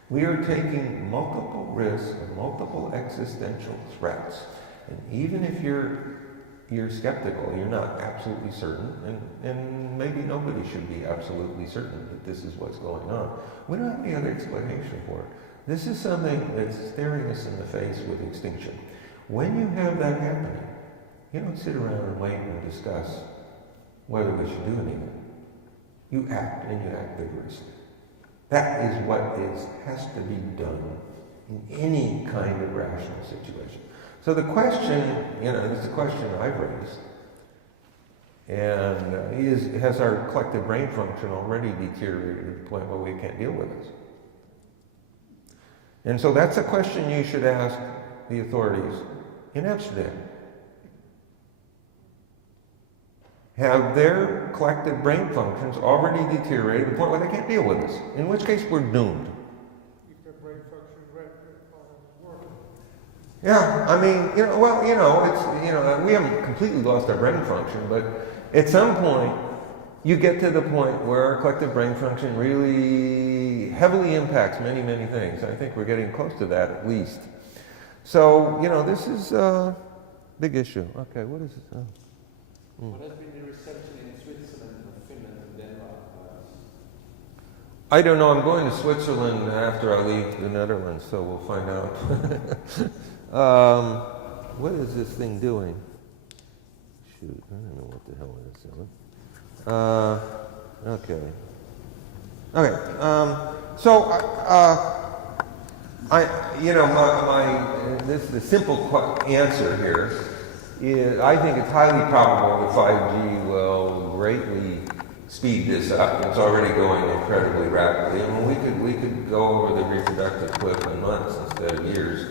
We are taking multiple risks and multiple existential threats. And even if you're skeptical, you're not absolutely certain, and maybe nobody should be absolutely certain that this is what's going on. We don't have any other explanation for it. This is something that's staring us in the face with extinction. When you have that happening, you don't sit around and wait and discuss whether we should do anything. You act, and you act vigorously. That is what has to be done in any kind of rational situation. So the question, it's a question I've raised, and has our collective brain function already deteriorated to the point where we can't deal with this? And so that's a question you should ask the authorities in Amsterdam. Have their collective brain functions already deteriorated to the point where they can't deal with this? In which case, we're doomed. If their brain function working. Yeah, I mean, we haven't completely lost our brain function, but at some point, you get to the point where our collective brain function really heavily impacts many, many things. I think we're getting close to that at least. So, this is a big issue. Okay, what is it? What has been the reception in Switzerland, Finland, and Denmark? I don't know. I'm going to Switzerland after I leave the Netherlands, so we'll find out. What is this thing doing? Shoot, I don't know what the hell it is doing. Okay. So the simple answer here is I think it's highly probable that 5G will greatly speed this up. It's already going incredibly rapidly. I mean, we could go over the reproductive cliff in months instead of years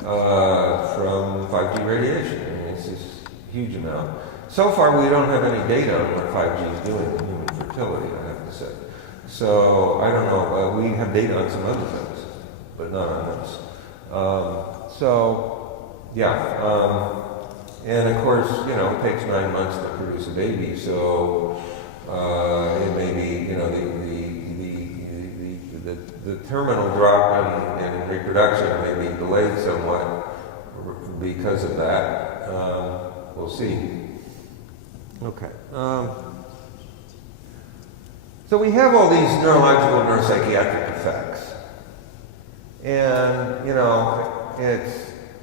from 5G radiation. I mean, it's just a huge amount. So far, we don't have any data on what 5G is doing in human fertility, I have to say. So I don't know. We have data on some other things, but not on this. And of course, it takes 9 months to produce a baby, so it may be, the terminal drop in reproduction may be delayed somewhat because of that. We'll see. Okay. So we have all these neurological and neuropsychiatric effects. And,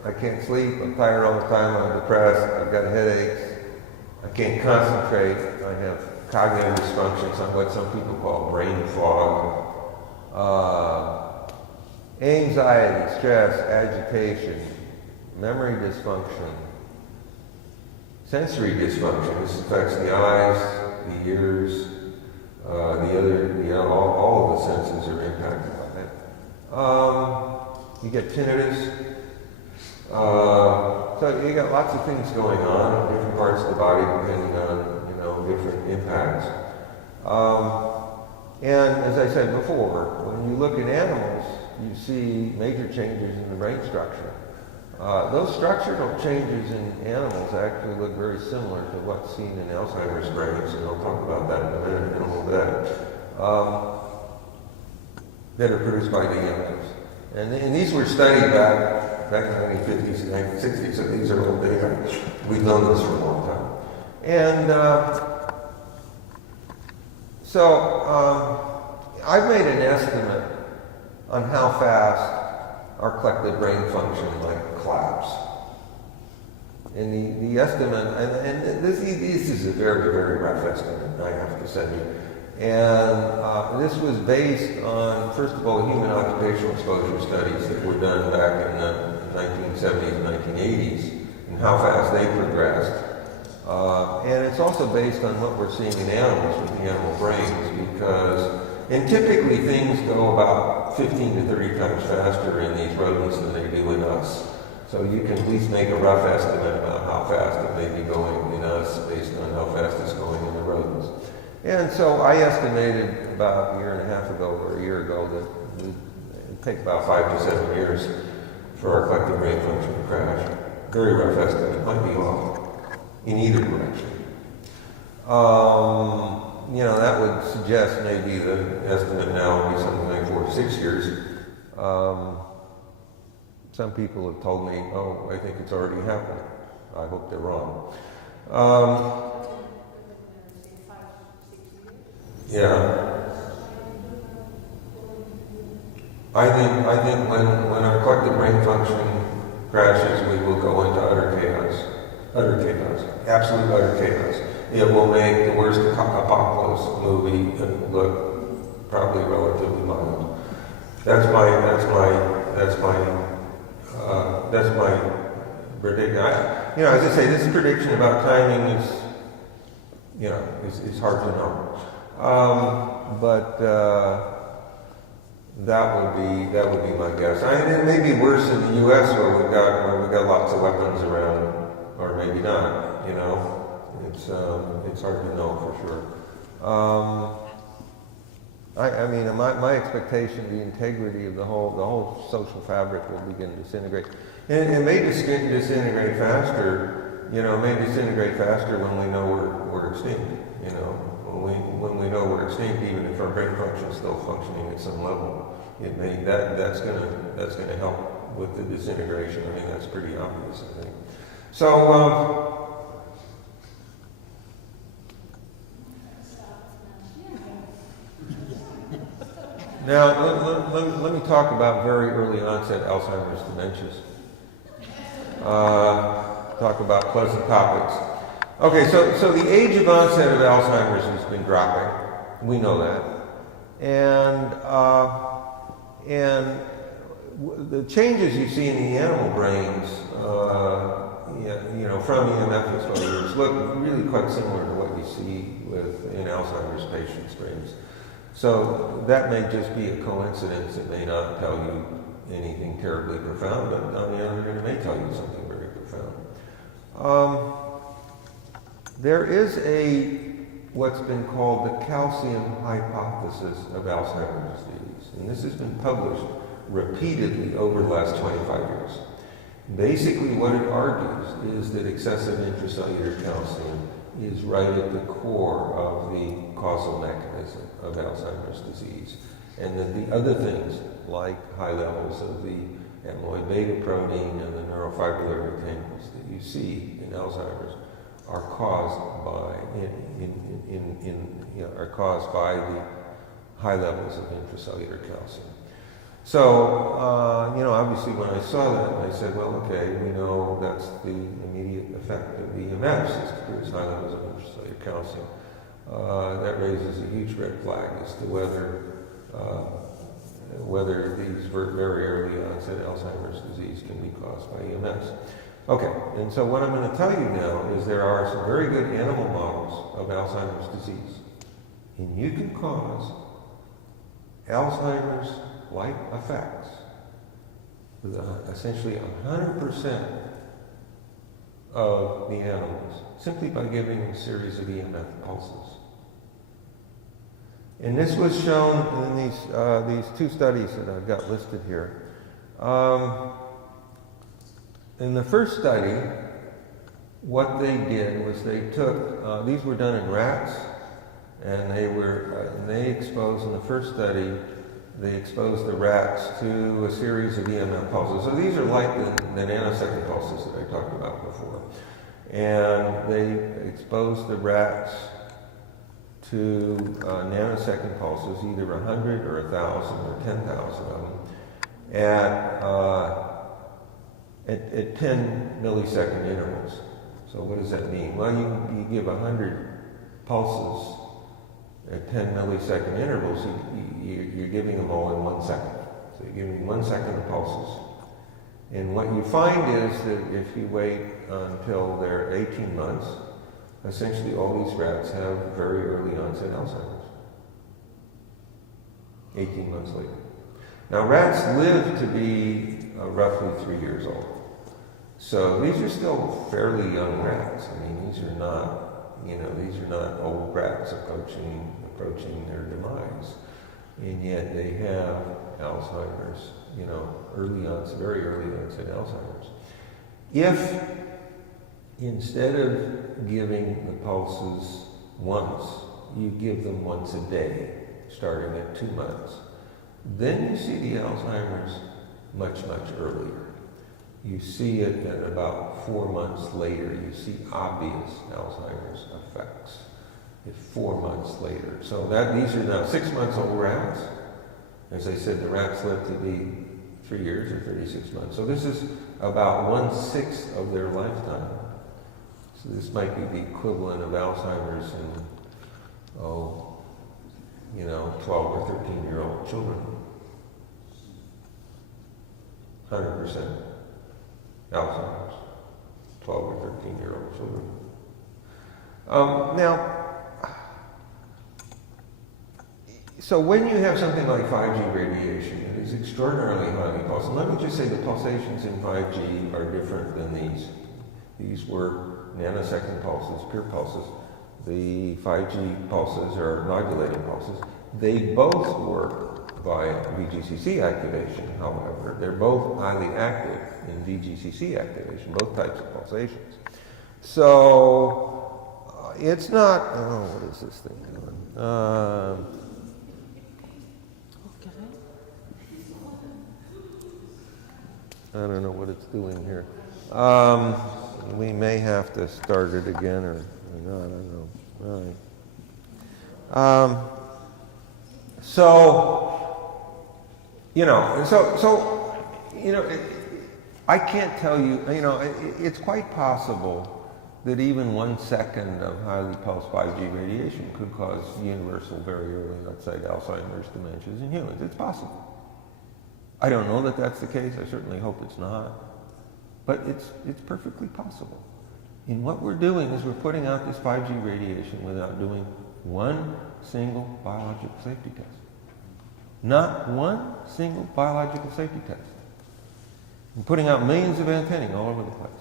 I can't sleep, I'm tired all the time, I'm depressed, I've got headaches, I can't concentrate, I have cognitive dysfunction, what some people call brain fog, anxiety, stress, agitation, memory dysfunction, sensory dysfunction. This affects the eyes, the ears, all of the senses are impacted by it. You get tinnitus. So you got lots of things going on in different parts of the body depending on different impacts. And as I said before, when you look at animals, you see major changes in the brain structure. Those structural changes in animals actually look very similar to what's seen in Alzheimer's brains, and I'll talk about that in a minute, in a little bit, that are produced by the Emfs. And these were studied back in the 1950s and 1960s, so these are old data. We've known this for a long time. And I've made an estimate on how fast our collective brain function might collapse. And the estimate, and this is a very, very rough estimate, I have to say. And this was based on, first of all, human occupational exposure studies that were done back in the 1970s and 1980s, and how fast they progressed. And it's also based on what we're seeing in animals with the animal brains, and typically things go about 15 to 30 times faster in these rodents than they do in us. So you can at least make a rough estimate about how fast it may be going in us based on how fast it's going in the rodents. And so I estimated about a year and a half ago or a year ago that it would take about 5 to 7 years for our collective brain function to crash. Very rough estimate, might be off in either direction. That would suggest maybe the estimate now would be something like 4 to 6 years. Some people have told me, oh, I think it's already happened. I hope they're wrong. Yeah. I think when our collective brain function crashes, we will go into utter chaos. Utter chaos. Absolute utter chaos. It will make the worst apocalypse movie look probably relatively mild. That's my prediction. As I say, this prediction about timing is hard to know. But that would be my guess. It may be worse in the U.S. where we've got lots of weapons around, or maybe not. It's hard to know for sure. My expectation, the integrity of the whole social fabric will begin to disintegrate. And it may disintegrate faster. May disintegrate faster when we know we're extinct. When we know we're extinct, even if our brain function is still functioning at some level, that's gonna help with the disintegration. That's pretty obvious, I think. So. Now, let me talk about very early onset Alzheimer's dementias. Talk about pleasant topics. Okay, so the age of onset of Alzheimer's has been dropping. We know that. And the changes you see in the animal brains, from EMF exposures look really quite similar to what you see in Alzheimer's patients' brains. So that may just be a coincidence. It may not tell you anything terribly profound, but on the other hand, it may tell you something very profound. There is what's been called the calcium hypothesis of Alzheimer's disease, and this has been published repeatedly over the last 25 years. Basically, what it argues is that excessive intracellular calcium is right at the core of the causal mechanism of Alzheimer's disease, and that the other things, like high levels of the amyloid beta protein and the neurofibrillary tangles that you see in Alzheimer's, are caused by the high levels of intracellular calcium. So, obviously when I saw that, I said, well, okay, we know that's the immediate effect of the Emfs, is to produce high levels of intracellular calcium. That raises a huge red flag as to whether these very early onset Alzheimer's disease can be caused by Emfs. Okay, and so what I'm going to tell you now is there are some very good animal models of Alzheimer's disease. And you can cause Alzheimer's-like effects with essentially 100% of the animals simply by giving them a series of EMF pulses. And this was shown in these two studies that I've got listed here. In the first study, what they did was they took, these were done in rats, and they exposed, in the first study, they exposed the rats to a series of EMF pulses. So these are like the nanosecond pulses that I talked about before. And they exposed the rats to nanosecond pulses, either 100 or 1,000 or 10,000 of them, at 10 millisecond intervals. So what does that mean? Well, you give 100 pulses at 10 millisecond intervals, you're giving them all in 1 second. So you're giving 1 second of pulses. And what you find is that if you wait until they're 18 months, essentially all these rats have very early onset Alzheimer's. 18 months later. Now rats live to be roughly 3 years old. So these are still fairly young rats. I mean, these are not old rats approaching their demise. And yet they have Alzheimer's, very early onset Alzheimer's. If instead of giving the pulses once, you give them once a day, starting at 2 months, then you see the Alzheimer's much, much earlier. You see it at about 4 months later. You see obvious Alzheimer's effects at 4 months later. So these are now 6 months old rats. As I said, the rats live to be 3 years or 36 months. So this is about 1/6 of their lifetime. So this might be the equivalent of Alzheimer's in, 12 or 13-year-old children. 100% Alzheimer's, 12 or 13-year-old children. So when you have something like 5G radiation, it is extraordinarily highly pulsed. Let me just say the pulsations in 5G are different than these. These were nanosecond pulses, pure pulses. The 5G pulses are modulating pulses. They both work via VGCC activation, however. They're both highly active in VGCC activation, both types of pulsations. So it's not, what is this thing doing? I don't know what it's doing here. We may have to start it again or not, I don't know. All right. I can't tell you, it's quite possible that even 1 second of highly pulsed 5G radiation could cause universal, very early onset Alzheimer's dementias in humans. It's possible. I don't know that that's the case. I certainly hope it's not. But it's perfectly possible. And what we're doing is we're putting out this 5G radiation without doing one single biological safety test. Not one single biological safety test. We're putting out millions of antennae all over the place.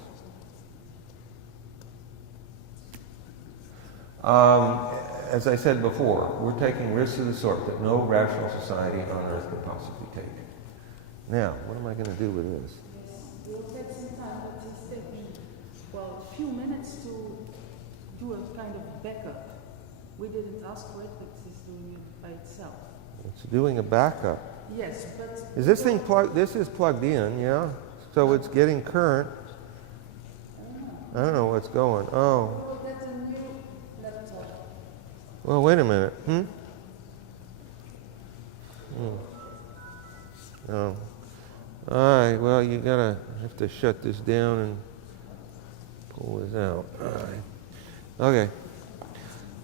As I said before, we're taking risks of the sort that no rational society on Earth could possibly take. Now, what am I going to do with this? We'll take some time, but it's taking, a few minutes to do a kind of backup. We didn't ask for it, but it's doing it by itself. It's doing a backup. Yes, but... Is this thing plugged? This is plugged in, yeah? So it's getting current. I don't know what's going on. Oh, that's a new laptop. Well, wait a minute. Oh. All right, well, you have to shut this down and pull this out. All right. Okay.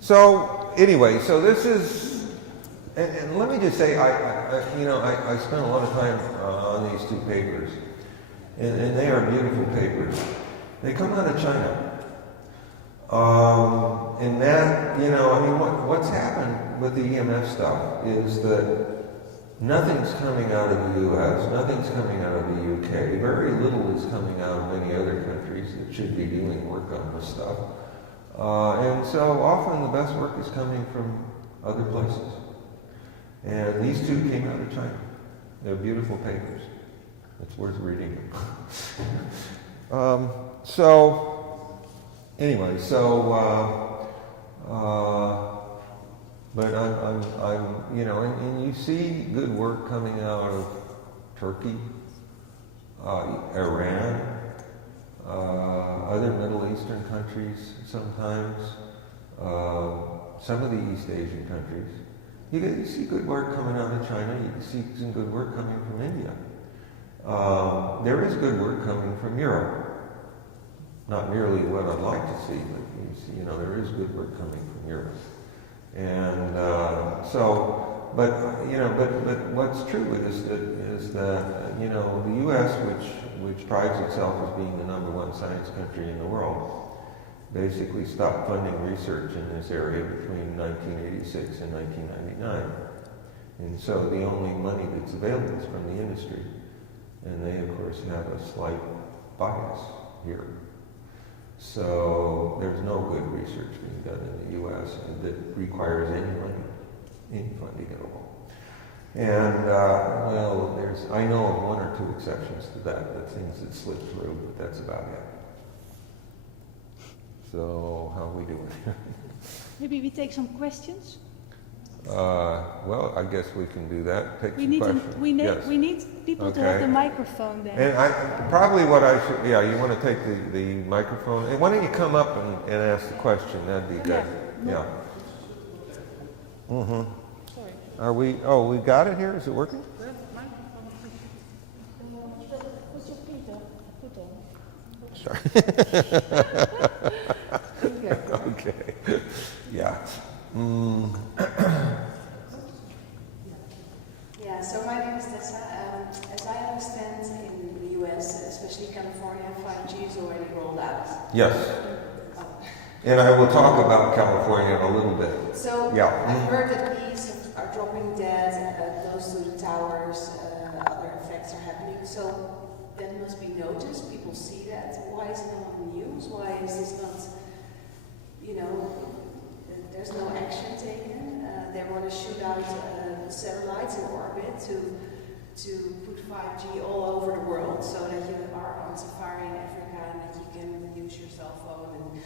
So, anyway, so this is, and let me just say, I spent a lot of time on these two papers, and they are beautiful papers. They come out of China. And that, what's happened with the EMF stuff is that Nothing's coming out of the US, nothing's coming out of the UK, very little is coming out of many other countries that should be doing work on this stuff. And so often the best work is coming from other places. And these two came out of China. They're beautiful papers. It's worth reading them. Anyway, but I'm, you know, and you see good work coming out of Turkey, Iran, other Middle Eastern countries sometimes, some of the East Asian countries. You see good work coming out of China, you see some good work coming from India. There is good work coming from Europe. Not nearly what I'd like to see, but you know, there is good work coming from Europe. And but what's true is that you know, the U.S., which prides itself as being the #1 science country in the world, basically stopped funding research in this area between 1986 and 1999. And so the only money that's available is from the industry. And they, of course, have a slight bias here. So there's no good research being done in the U.S. that requires any money, any funding at all. And, well, I know of 1 or 2 exceptions to that things that slip through, but that's about it. So, how are we doing here? Maybe we take some questions? Well, I guess we can do that. Take some questions. We need people to have the microphone there. And probably what I should, you want to take the microphone. And why don't you come up and ask the question? That'd be good. Yeah. Mm-hmm. Sorry. Are we, we got it here? Is it working? The microphone. Put your feet up. Put on. Sorry. Okay. Yeah. Yeah, so my name is Tessa. As I understand, in the US, especially California, 5G is already rolled out. Yes. And I will talk about California a little bit. So Yeah. I've heard that bees are dropping dead close to the towers, other effects are happening. So that must be noticed, people see that. Why is it not on the news? Why is this not, there's no action taken? They want to shoot out satellites in orbit to put 5G all over the world so that you are on safari in Africa and that you can use your cell phone and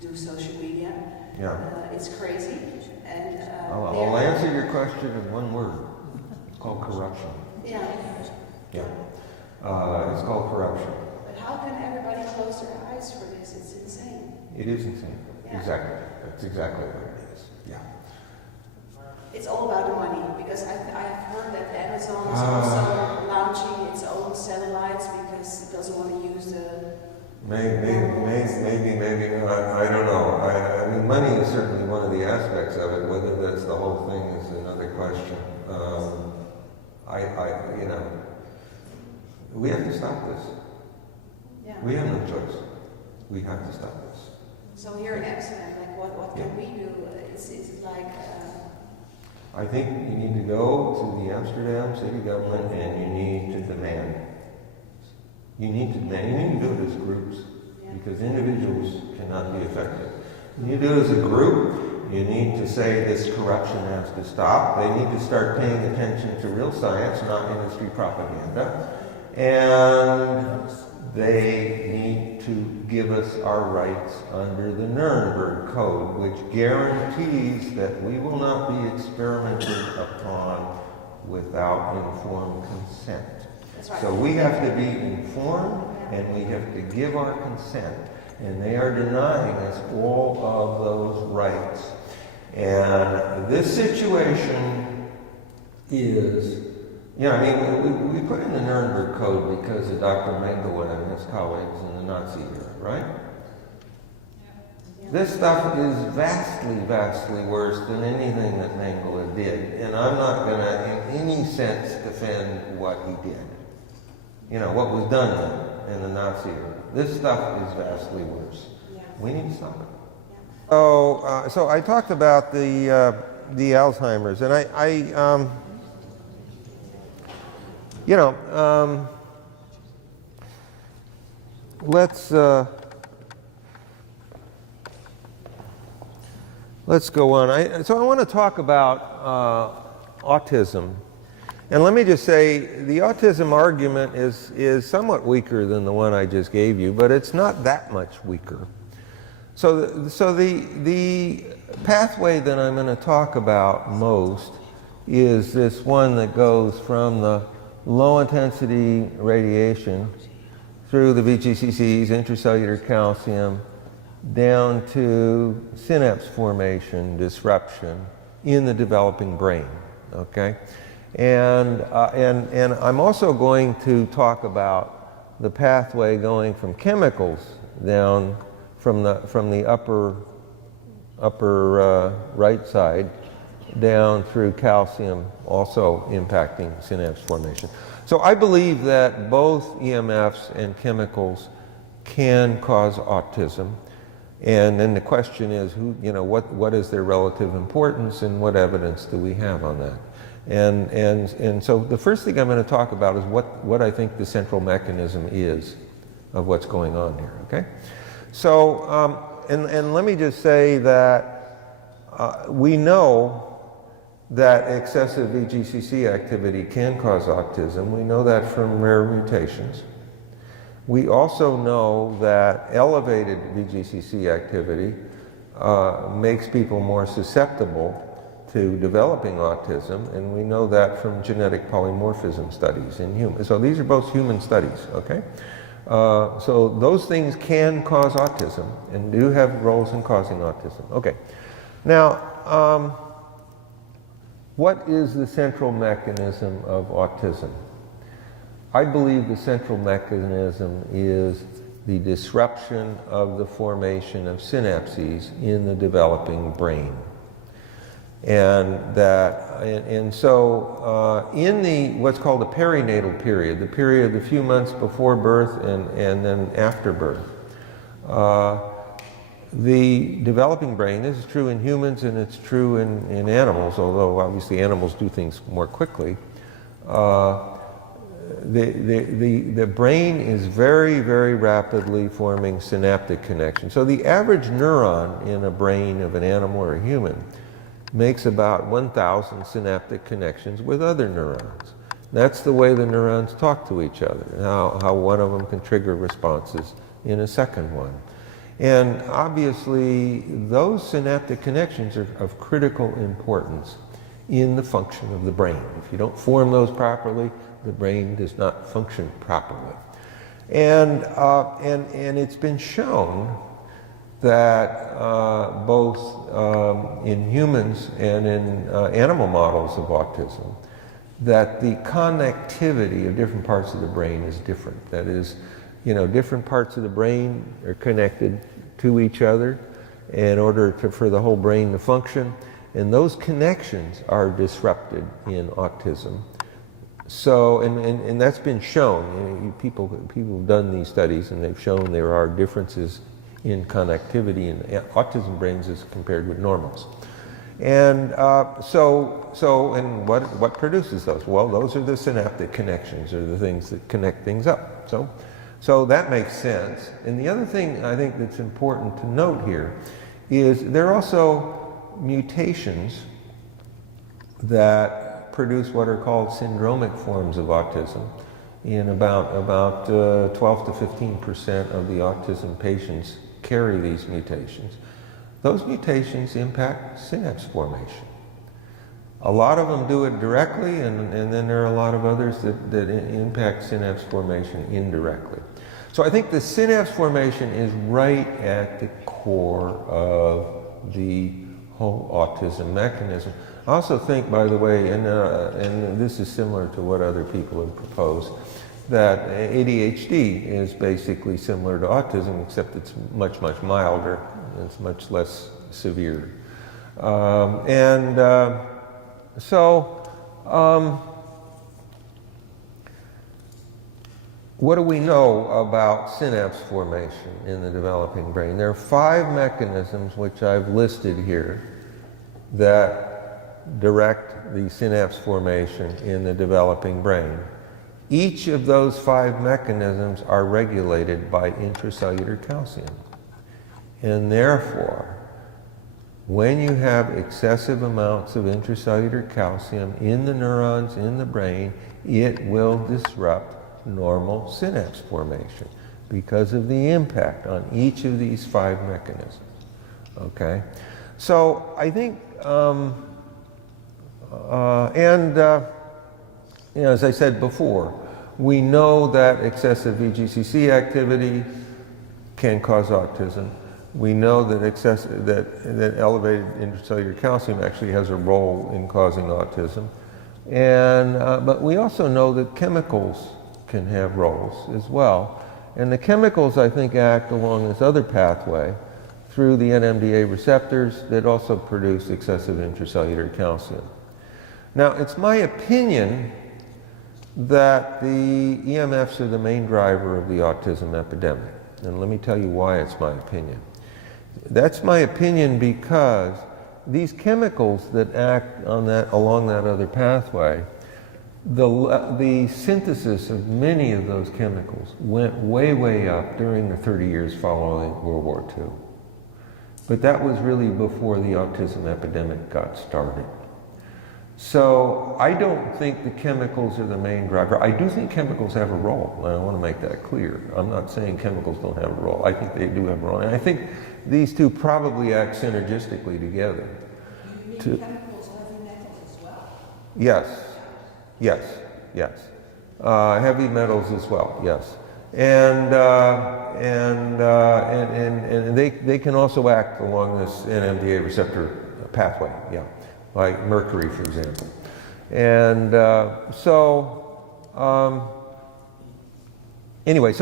do social media. Yeah. It's crazy. And I'll answer your question in one word. It's called corruption. Yeah. Yeah. It's called corruption. But how can everybody close their eyes for this? It's insane. It is insane. Yeah. Exactly. That's exactly what it is. Yeah. It's all about the money, because I've heard that Amazon is also launching its own satellites because it doesn't want to use the... Maybe not. I don't know. I mean, money is certainly one of the aspects of it. Whether that's the whole thing is another question. We have to stop this. Yeah. We have no choice. We have to stop this. So here in Amsterdam, like what can we do? Is it like... I think you need to go to the Amsterdam city government and you need to demand. You need to demand. You need to do it as groups, because individuals cannot be effective. You need to do it as a group. You need to say this corruption has to stop. They need to start paying attention to real science, not industry propaganda. And they need to give us our rights under the Nuremberg Code, which guarantees that we will not be experimented upon without informed consent. That's right. So we have to be informed and we have to give our consent. And they are denying us all of those rights. And this situation is... we put in the Nuremberg Code because of Dr. Mengele and his colleagues in the Nazi era, right? Yeah. This stuff is vastly, vastly worse than anything that Mengele did. And I'm not going to, in any sense, defend what he did. What was done then in the Nazi era. This stuff is vastly worse. Yeah. We need to stop it. Yeah. So I talked about the Alzheimer's, and you know, let's go on. So I want to talk about autism. And let me just say, the autism argument is somewhat weaker than the one I just gave you, but it's not that much weaker. So the pathway that I'm going to talk about most is this one that goes from the low-intensity radiation through the VGCCs, intracellular calcium, down to synapse formation disruption in the developing brain, okay? And I'm also going to talk about the pathway going from chemicals down from the upper right side down through calcium, also impacting synapse formation. So I believe that both EMFs and chemicals can cause autism. And then the question is, what is their relative importance and what evidence do we have on that? And so the first thing I'm going to talk about is what I think the central mechanism is of what's going on here, okay? So, and let me just say that we know that excessive VGCC activity can cause autism. We know that from rare mutations. We also know that elevated VGCC activity makes people more susceptible to developing autism, and we know that from genetic polymorphism studies in humans. So these are both human studies, okay? So those things can cause autism and do have roles in causing autism. Okay. Now, what is the central mechanism of autism? I believe the central mechanism is the disruption of the formation of synapses in the developing brain. And so in the what's called the perinatal period, the period a few months before birth and then after birth, the developing brain, this is true in humans and it's true in animals, although obviously animals do things more quickly. The brain is very, very rapidly forming synaptic connections. So the average neuron in a brain of an animal or a human makes about 1,000 synaptic connections with other neurons. That's the way the neurons talk to each other, how one of them can trigger responses in a second one. And obviously, those synaptic connections are of critical importance in the function of the brain. If you don't form those properly, the brain does not function properly. And it's been shown that both in humans and in animal models of autism, that the connectivity of different parts of the brain is different. That is, different parts of the brain are connected to each other in order for the whole brain to function, and those connections are disrupted in autism. So, and that's been shown. People have done these studies, and they've shown there are differences in connectivity in autism brains as compared with normals. And and what produces those? Well, those are the synaptic connections, or the things that connect things up. So that makes sense. And the other thing I think that's important to note here is there are also mutations that produce what are called syndromic forms of autism. In about 12 to 15% of the autism patients carry these mutations. Those mutations impact synapse formation. A lot of them do it directly, and then there are a lot of others that impact synapse formation indirectly. So I think the synapse formation is right at the core of the whole autism mechanism. I also think, by the way, and this is similar to what other people have proposed, that ADHD is basically similar to autism, except it's much, much milder. It's much less severe. What do we know about synapse formation in the developing brain? There are 5 mechanisms which I've listed here that direct the synapse formation in the developing brain. Each of those 5 mechanisms are regulated by intracellular calcium. And therefore, when you have excessive amounts of intracellular calcium in the neurons in the brain, it will disrupt normal synapse formation because of the impact on each of these 5 mechanisms. Okay? So I think, as I said before, we know that excessive VGCC activity can cause autism. We know that that elevated intracellular calcium actually has a role in causing autism. And, but we also know that chemicals can have roles as well. And the chemicals, I think, act along this other pathway through the NMDA receptors that also produce excessive intracellular calcium. Now, it's my opinion that the EMFs are the main driver of the autism epidemic. And let me tell you why it's my opinion. That's my opinion because these chemicals that act on along that other pathway, the synthesis of many of those chemicals went way, way up during the 30 years following World War II. But that was really before the autism epidemic got started. So I don't think the chemicals are the main driver. I do think chemicals have a role, and I want to make that clear. I'm not saying chemicals don't have a role. I think they do have a role. And I think these two probably act synergistically together. You mean chemicals, heavy metals as well? Yes, yes, yes. Heavy metals as well, yes. And they can also act along this NMDA receptor pathway, yeah. Like mercury, for example. And anyway, as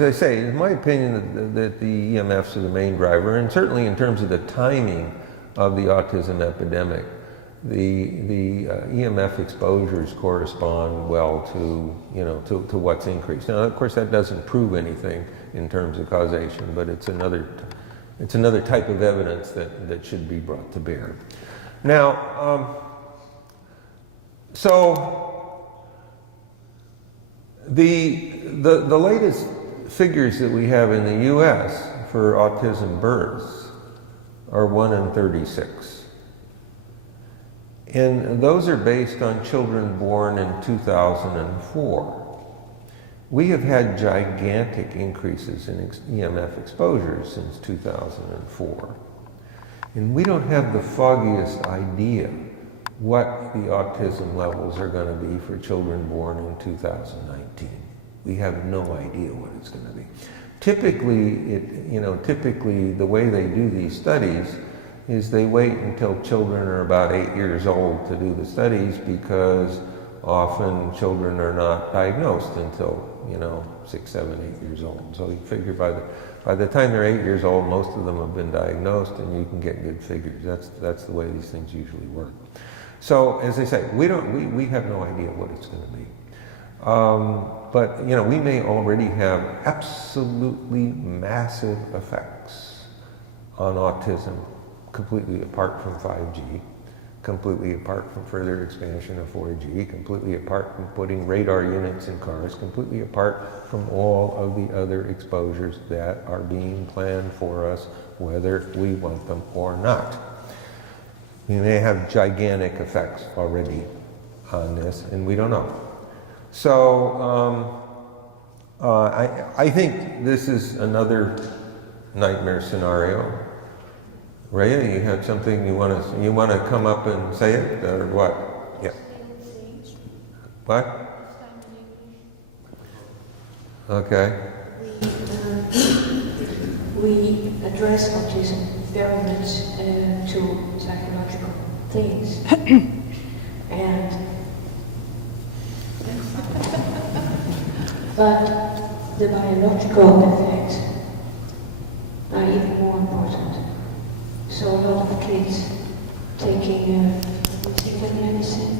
I say, it's my opinion that the EMFs are the main driver, and certainly in terms of the timing of the autism epidemic, the EMF exposures correspond well to what's increased. Now, of course, that doesn't prove anything in terms of causation, but it's another type of evidence that should be brought to bear. Now, so the latest figures that we have in the U.S. for autism births are 1 in 36. And those are based on children born in 2004. We have had gigantic increases in EMF exposures since 2004. And we don't have the foggiest idea what the autism levels are going to be for children born in 2019. We have no idea what it's going to be. Typically the way they do these studies is they wait until children are about 8 years old to do the studies, because often children are not diagnosed until 6, 7, 8 years old. So you figure by the time they're 8 years old, most of them have been diagnosed, and you can get good figures. That's the way these things usually work. So as I say, we have no idea what it's going to be. But we may already have absolutely massive effects on autism, completely apart from 5G. Completely apart from further expansion of 4G, completely apart from putting radar units in cars, completely apart from all of the other exposures that are being planned for us, whether we want them or not. We may have gigantic effects already on this, and we don't know. So I think this is another nightmare scenario. Raya, you had something you want to come up and say it, or what? Yeah. What? Okay. We address autism very much to psychological things, but the biological effects are even more important. So a lot of kids taking medicine.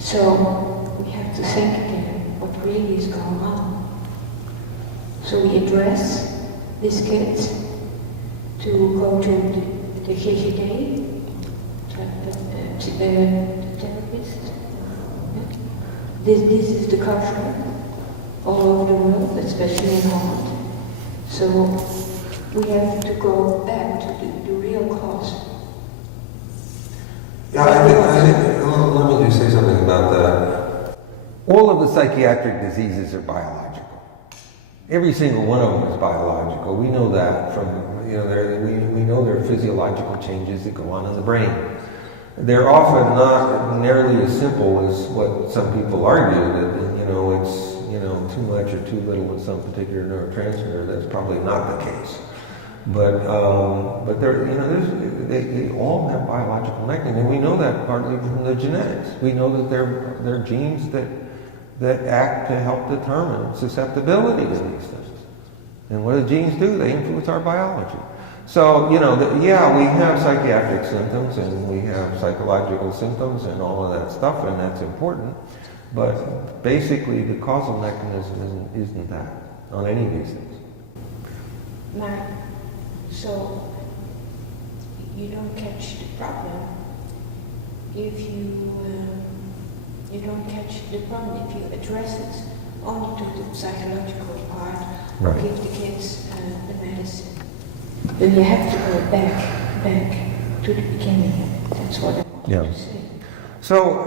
So we have to think again what really is going on. So we address these kids to go to the GGD, the therapist, This is the culture all over the world, especially in Holland. So we have to go back to the real cause. Yeah, let me just say something about that. All of the psychiatric diseases are biological. Every single one of them is biological. We know that from, we know there are physiological changes that go on in the brain. They're often not nearly as simple as what some people argue, that, it's, too much or too little with some particular neurotransmitter. That's probably not the case. But they're, they all have biological mechanisms, and we know that partly from the genetics. We know that they're genes that act to help determine susceptibility to these things. And what do genes do? They influence our biology. So, we have psychiatric symptoms and we have psychological symptoms and all of that stuff, and that's important. But basically, the causal mechanism isn't that on any of these things. Maar, so you don't catch the problem if you don't catch the problem if you address it only to the psychological part, or Right. give the kids the medicine. Then you have to go back to the beginning. That's what I want to say. So,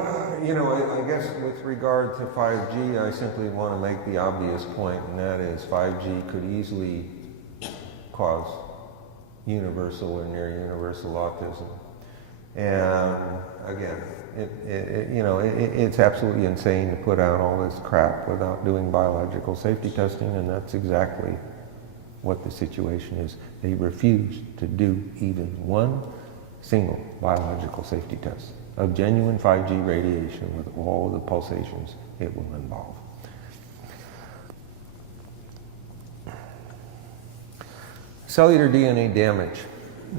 I guess with regard to 5G, I simply want to make the obvious point, and that is 5G could easily cause universal or near universal autism. And again, it's absolutely insane to put out all this crap without doing biological safety testing, and that's exactly what the situation is. They refuse to do even one single biological safety test of genuine 5G radiation with all the pulsations it will involve. Cellular DNA damage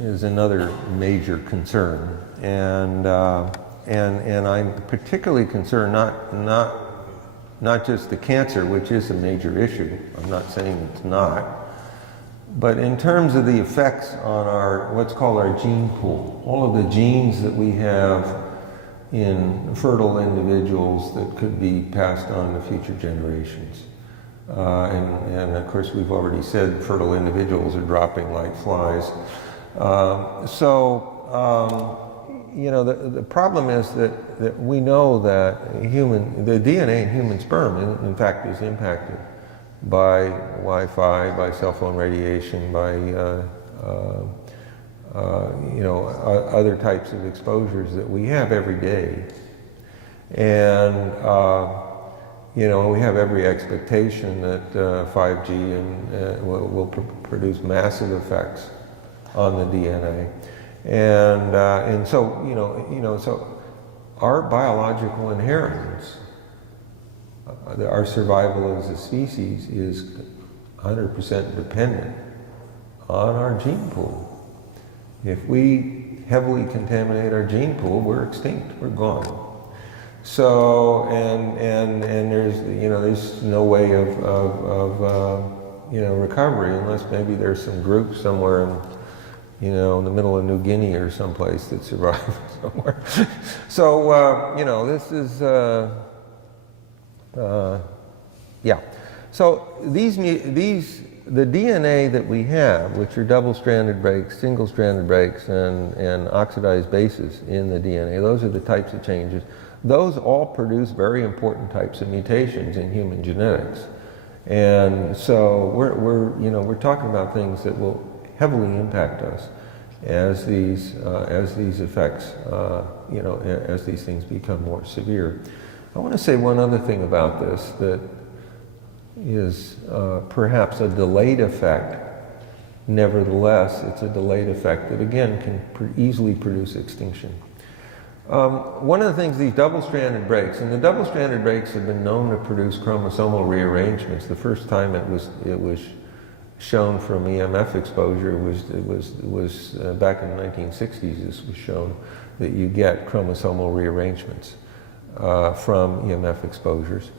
is another major concern, and I'm particularly concerned not just the cancer, which is a major issue. I'm not saying it's not, but in terms of the effects on our what's called our gene pool, all of the genes that we have in fertile individuals that could be passed on to future generations. And of course, we've already said fertile individuals are dropping like flies. The problem is that we know that the DNA in human sperm, in fact, is impacted by Wi-Fi, by cell phone radiation, by other types of exposures that we have every day, and we have every expectation that 5G will produce massive effects on the DNA, and so so our biological inheritance, our survival as a species, is 100% dependent on our gene pool. If we heavily contaminate our gene pool, we're extinct. We're gone. So, and there's no way of recovery unless maybe there's some group somewhere in the middle of New Guinea or someplace that survives somewhere. So, this is So the DNA that we have, which are double-stranded breaks, single-stranded breaks, and oxidized bases in the DNA, those are the types of changes. Those all produce very important types of mutations in human genetics. And so we're talking about things that will heavily impact us as these effects, as these things become more severe. I want to say one other thing about this that is perhaps a delayed effect. Nevertheless, it's a delayed effect that again can easily produce extinction. One of the things, these double-stranded breaks, and the double-stranded breaks have been known to produce chromosomal rearrangements. The first time it was shown from EMF exposure was back in the 1960s. This was shown that you get chromosomal rearrangements from EMF exposures.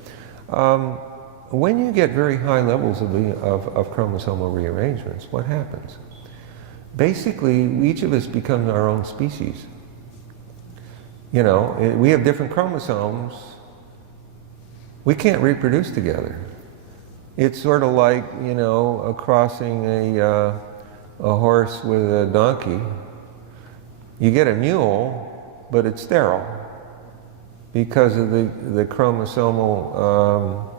When you get very high levels of chromosomal rearrangements, what happens? Basically, each of us becomes our own species. We have different chromosomes, we can't reproduce together. It's sort of like, you know, crossing a horse with a donkey. You get a mule, but it's sterile because of the chromosomal,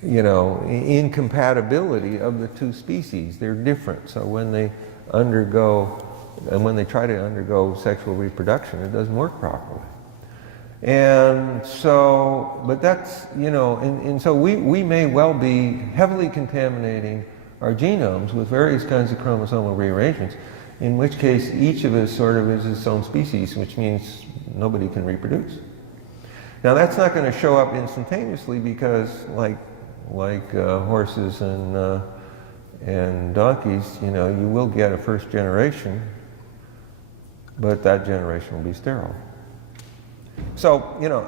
you know, incompatibility of the two species. They're different. So when they undergo, and when they try to undergo sexual reproduction, it doesn't work properly. And so, but that's, you know, and so we may well be heavily contaminating our genomes with various kinds of chromosomal rearrangements, in which case each of us sort of is its own species, which means nobody can reproduce. Now that's not going to show up instantaneously because like horses and donkeys, you know, you will get a first generation, but that generation will be sterile. So, you know,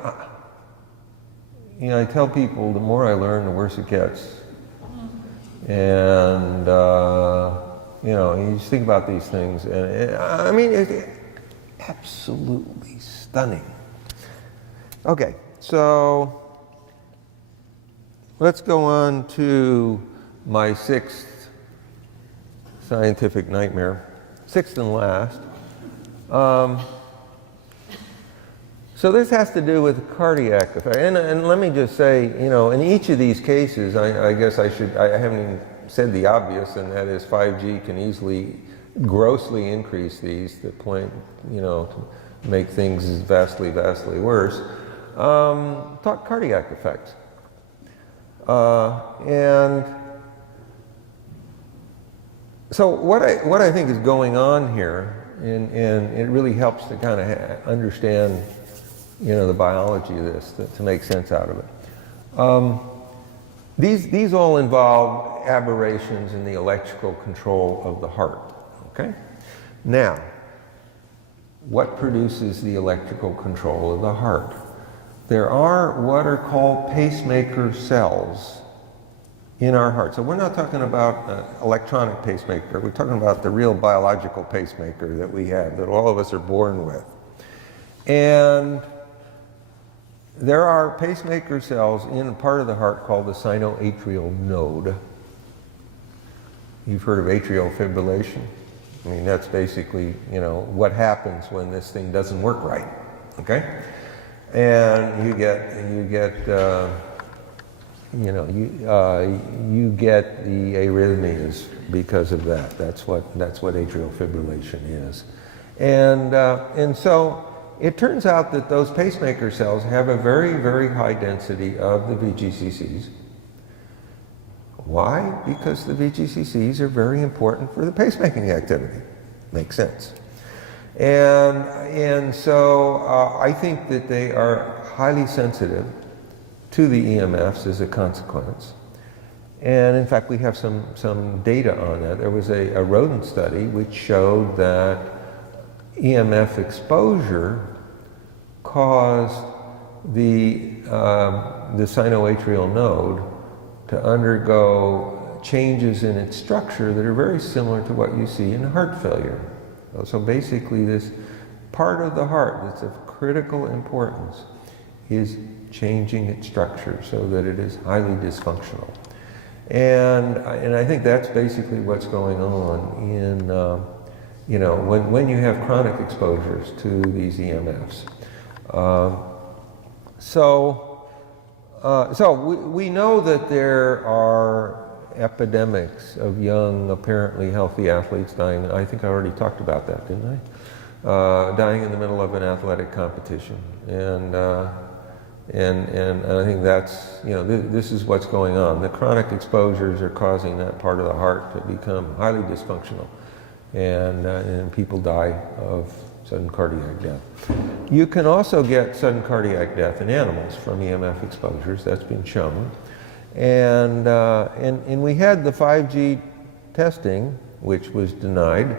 I tell people the more I learn, the worse it gets. And, you know, you just think about these things, and I mean, it's absolutely stunning. Okay, so let's go on to my sixth scientific nightmare, sixth and last. So this has to do with cardiac effect. And let me just say, you know, in each of these cases, I guess I haven't even said the obvious, and that is 5G can easily grossly increase these to the point, you know, to make things vastly, vastly worse. Talk cardiac effects. And so what I think is going on here, and it really helps to kind of understand, you know, the biology of this, to make sense out of it. These all involve aberrations in the electrical control of the heart, okay? Now, what produces the electrical control of the heart? There are what are called pacemaker cells in our heart. So we're not talking about electronic pacemaker, we're talking about the real biological pacemaker that we have, that all of us are born with. And there are pacemaker cells in a part of the heart called the sinoatrial node. You've heard of atrial fibrillation? I mean, that's basically, you know, what happens when this thing doesn't work right, okay? And you get the arrhythmias because of that. That's what atrial fibrillation is. And so it turns out that those pacemaker cells have a very, very high density of the VGCCs. Why? Because the VGCCs are very important for the pacemaking activity. Makes sense. And so I think that they are highly sensitive to the EMFs as a consequence. And in fact, we have some data on that. There was a rodent study which showed that EMF exposure caused the sinoatrial node to undergo changes in its structure that are very similar to what you see in heart failure. So basically this part of the heart that's of critical importance is changing its structure so that it is highly dysfunctional. And I think that's basically what's going on in, you know, when you have chronic exposures to these EMFs. So we know that there are epidemics of young, apparently healthy athletes dying. I think I already talked about that, didn't I? Dying in the middle of an athletic competition. And I think that's, you know, this is what's going on. The chronic exposures are causing that part of the heart to become highly dysfunctional. And people die of sudden cardiac death. You can also get sudden cardiac death in animals from EMF exposures. That's been shown. And we had the 5G testing, which was denied,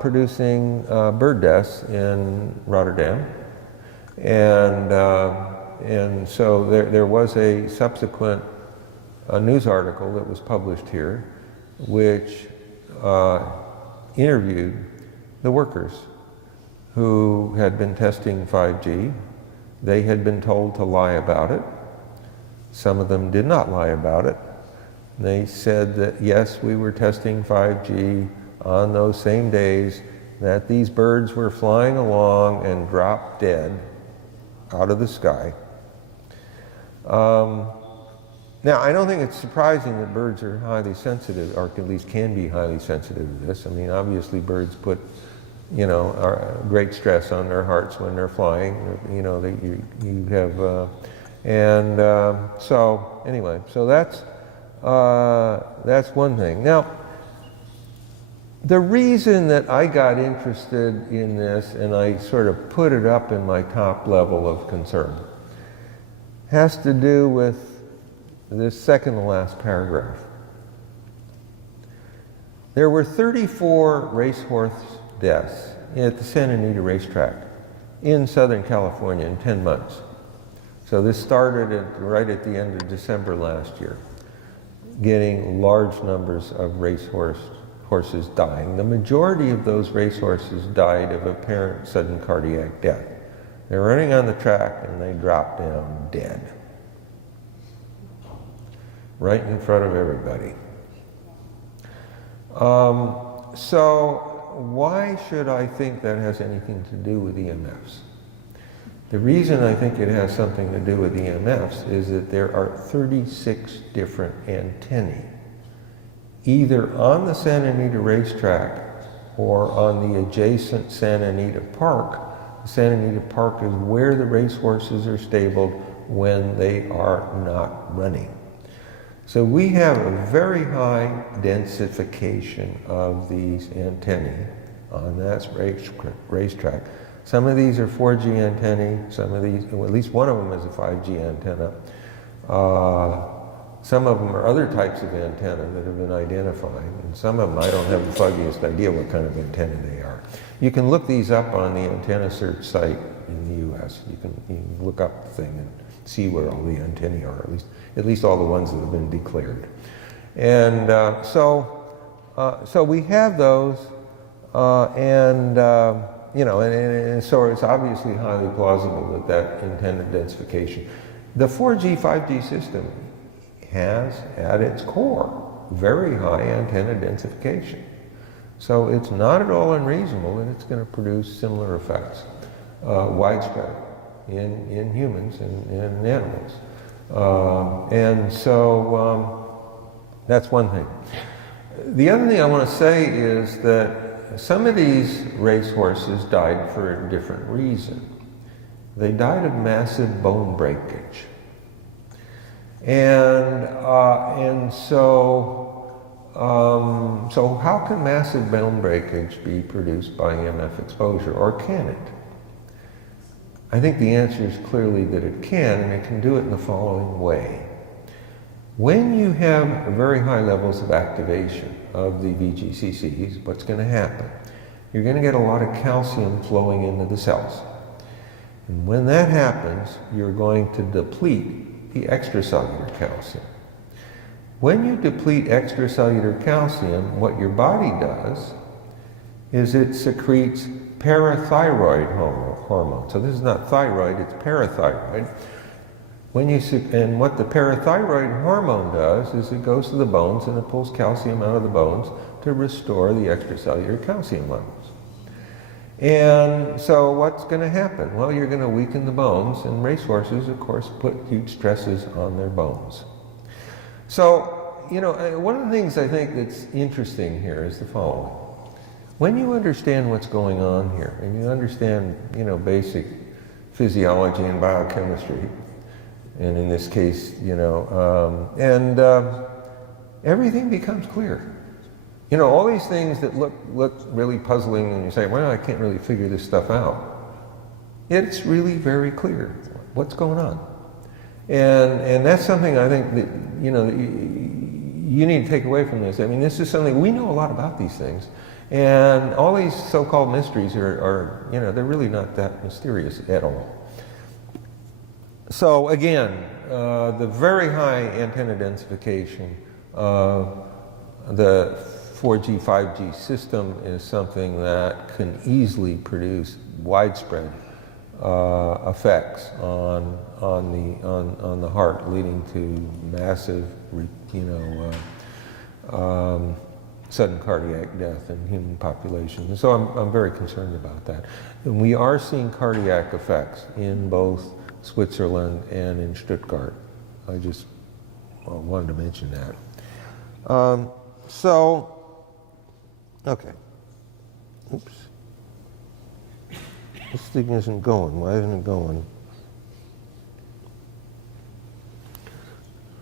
producing bird deaths in Rotterdam. And so there was a subsequent news article that was published here, which interviewed the workers who had been testing 5G. They had been told to lie about it. Some of them did not lie about it. They said that, yes, we were testing 5G on those same days that these birds were flying along and dropped dead out of the sky. Now, I don't think it's surprising that birds are highly sensitive, or at least can be highly sensitive to this. I mean, obviously birds put, you know, great stress on their hearts when they're flying. You know, you have, so anyway, so that's one thing. Now, the reason that I got interested in this, and I sort of put it up in my top level of concern, has to do with this second to last paragraph. There were 34 racehorse deaths at the Santa Anita racetrack in Southern California in 10 months. So this started right at the end of December last year, getting large numbers of horses dying. The majority of those racehorses died of apparent sudden cardiac death. They're running on the track and they drop down dead. Right in front of everybody. So why should I think that has anything to do with EMFs? The reason I think it has something to do with EMFs is that there are 36 different antennae, either on the Santa Anita racetrack or on the adjacent Santa Anita Park. Santa Anita Park is where the racehorses are stabled when they are not running. So we have a very high densification of these antennae on that racetrack. Some of these are 4G antennae, some of these, well, at least one of them is a 5G antenna. Some of them are other types of antenna that have been identified, and some of them I don't have the foggiest idea what kind of antenna they are. You can look these up on the antenna search site in the US. You can look up the thing and see where all the antennae are, at least all the ones that have been declared. And so we have those, you know, and so it's obviously highly plausible that antenna densification. The 4G, 5G system has at its core very high antenna densification. So it's not at all unreasonable that it's going to produce similar effects, widespread in humans and in animals. That's one thing. The other thing I want to say is that some of these racehorses died for a different reason. They died of massive bone breakage. So how can massive bone breakage be produced by EMF exposure, or can it? I think the answer is clearly that it can, and it can do it in the following way. When you have very high levels of activation of the VGCCs, what's going to happen? You're going to get a lot of calcium flowing into the cells. And when that happens, you're going to deplete the extracellular calcium. When you deplete extracellular calcium, what your body does is it secretes parathyroid hormone. So this is not thyroid, it's parathyroid. And what the parathyroid hormone does is it goes to the bones and it pulls calcium out of the bones to restore the extracellular calcium levels. And so what's going to happen? Well, you're going to weaken the bones, and racehorses, of course, put huge stresses on their bones. So, you know, one of the things I think that's interesting here is the following. When you understand what's going on here, and you understand, you know, basic physiology and biochemistry, and in this case, you know, everything becomes clear. You know, all these things that look really puzzling, and you say, well, I can't really figure this stuff out. It's really very clear what's going on. And that's something I think that, you know, that you need to take away from this. I mean, this is something, we know a lot about these things. And all these so-called mysteries are, you know, they're really not that mysterious at all. So again, the very high antenna densification, the 4G, 5G system is something that can easily produce widespread effects on on the heart, leading to massive, sudden cardiac death in human populations. And so I'm very concerned about that. And we are seeing cardiac effects in both Switzerland and in Stuttgart. I just wanted to mention that. Okay. Oops. This thing isn't going. Why isn't it going?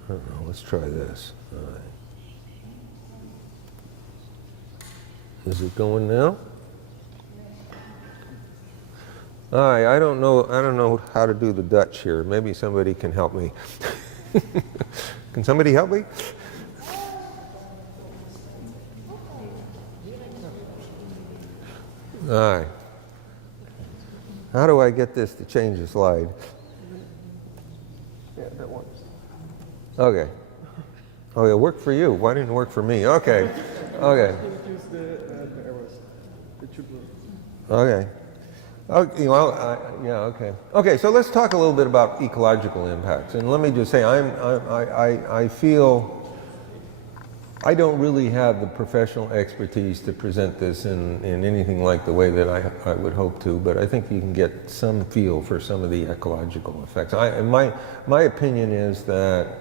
I don't know. Let's try this. All right. Is it going now? All right. I don't know how to do the Dutch here. Maybe somebody can help me. Can somebody help me? All right. How do I get this to change the slide? Yeah, that one. Okay. Oh, it worked for you. Why didn't it work for me? Okay. Okay. Use the arrows. It should work. Okay. Okay. Well, yeah. Okay. Okay. So let's talk a little bit about ecological impacts. And let me just say, I feel I don't really have the professional expertise to present this in anything like the way that I would hope to, but I think you can get some feel for some of the ecological effects. My opinion is that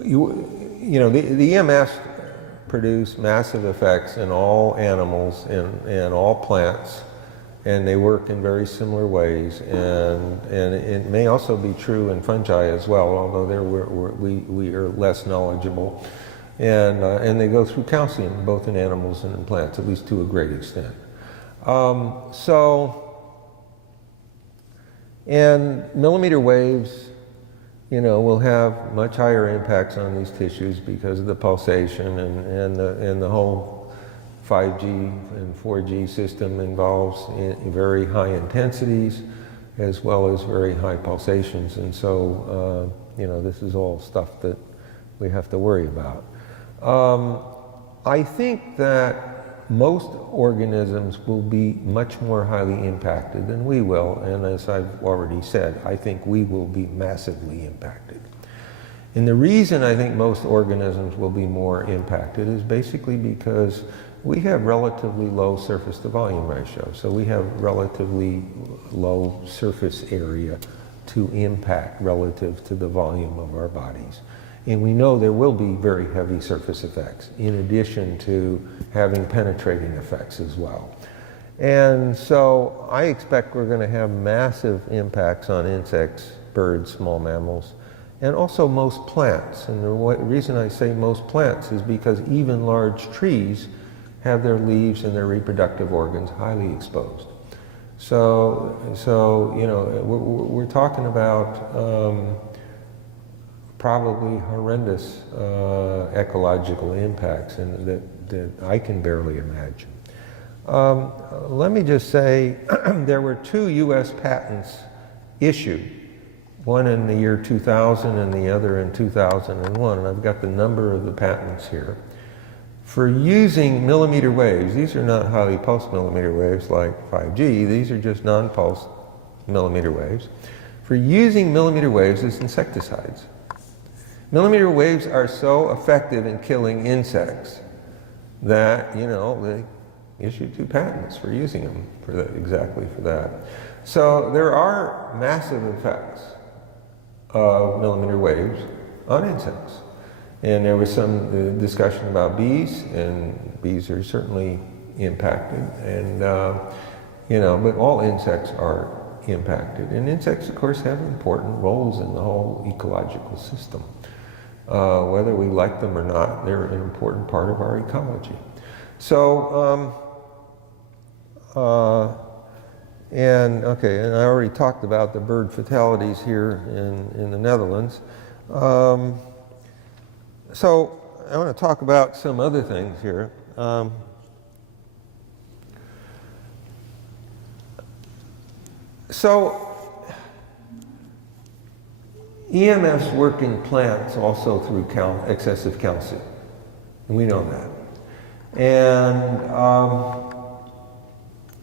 the EMFs produce massive effects in all animals and all plants, and they work in very similar ways, and it may also be true in fungi as well, although there we are less knowledgeable. And they go through calcium, both in animals and in plants, at least to a great extent. And millimeter waves, will have much higher impacts on these tissues because of the pulsation, and the whole 5G and 4G system involves very high intensities as well as very high pulsations. And so, this is all stuff that we have to worry about. I think that most organisms will be much more highly impacted than we will, and as I've already said, I think we will be massively impacted. And the reason I think most organisms will be more impacted is basically because we have relatively low surface to volume ratio, so we have relatively low surface area to impact relative to the volume of our bodies. And we know there will be very heavy surface effects, in addition to having penetrating effects as well. And so I expect we're going to have massive impacts on insects, birds, small mammals, and also most plants. And the reason I say most plants is because even large trees have their leaves and their reproductive organs highly exposed. So we're talking about probably horrendous ecological impacts, and that I can barely imagine. Let me just say, there were 2 U.S. patents issued, one in the year 2000 and the other in 2001, and I've got the number of the patents here, for using millimeter waves. These are not highly pulsed millimeter waves like 5G, these are just non-pulsed millimeter waves, for using millimeter waves as insecticides. Millimeter waves are so effective in killing insects that, they issued 2 patents for using them exactly for that. So there are massive effects of millimeter waves on insects. And there was some discussion about bees, and bees are certainly impacted, and but all insects are impacted. And insects, of course, have important roles in the whole ecological system. Whether we like them or not, they're an important part of our ecology. So, and I already talked about the bird fatalities here in the Netherlands. So I want to talk about some other things here. So EMFs work in plants also through excessive calcium. We know that. And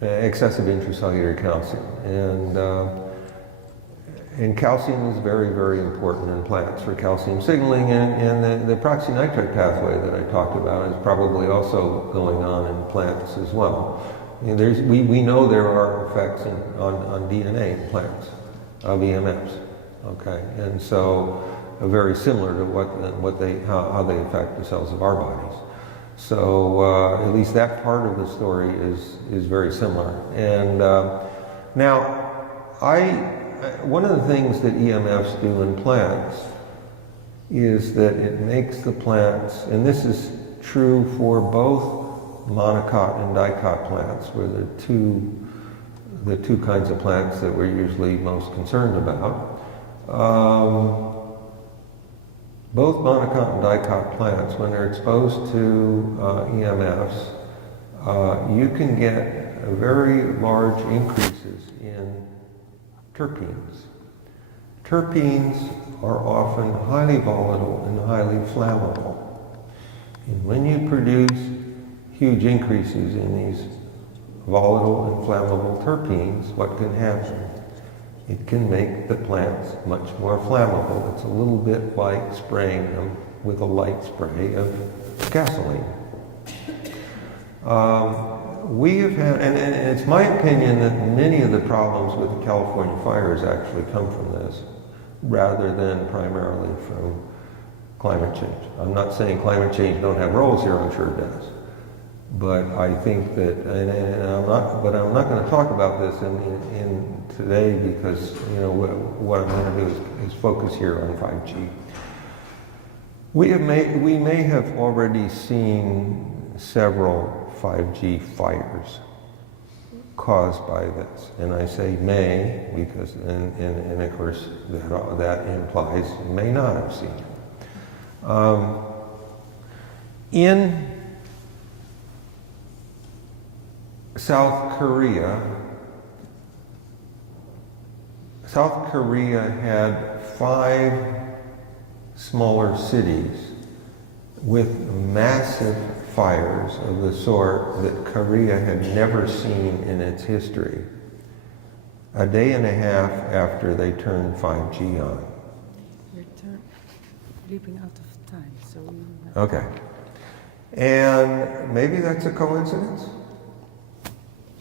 excessive intracellular calcium. And calcium is very, very important in plants for calcium signaling, and the peroxynitrite pathway that I talked about is probably also going on in plants as well. I mean, we know there are effects on DNA in plants of EMFs, okay, and so very similar to how they affect the cells of our bodies. So at least that part of the story is very similar. And now, one of the things that EMFs do in plants is that it makes the plants, and this is true for both monocot and dicot plants, where the two kinds of plants that we're usually most concerned about. Both monocot and dicot plants, when they're exposed to EMFs, you can get very large increases in terpenes. Terpenes are often highly volatile and highly flammable. And when you produce huge increases in these volatile and flammable terpenes, what can happen? It can make the plants much more flammable. It's a little bit like spraying them with a light spray of gasoline. We have had, and it's my opinion that many of the problems with the California fires actually come from this, rather than primarily from climate change. I'm not saying climate change don't have roles here, I'm sure it does. But I think that, and I'm not going to talk about this in today, because what I'm going to do is focus here on 5G. We may have already seen several 5G fires caused by this, and I say may because, and of course that implies you may not have seen it. In South Korea had 5 smaller cities with massive fires of the sort that Korea had never seen in its history, a day and a half after they turned 5G on. You're leaping out of time, so you have... Okay. And maybe that's a coincidence,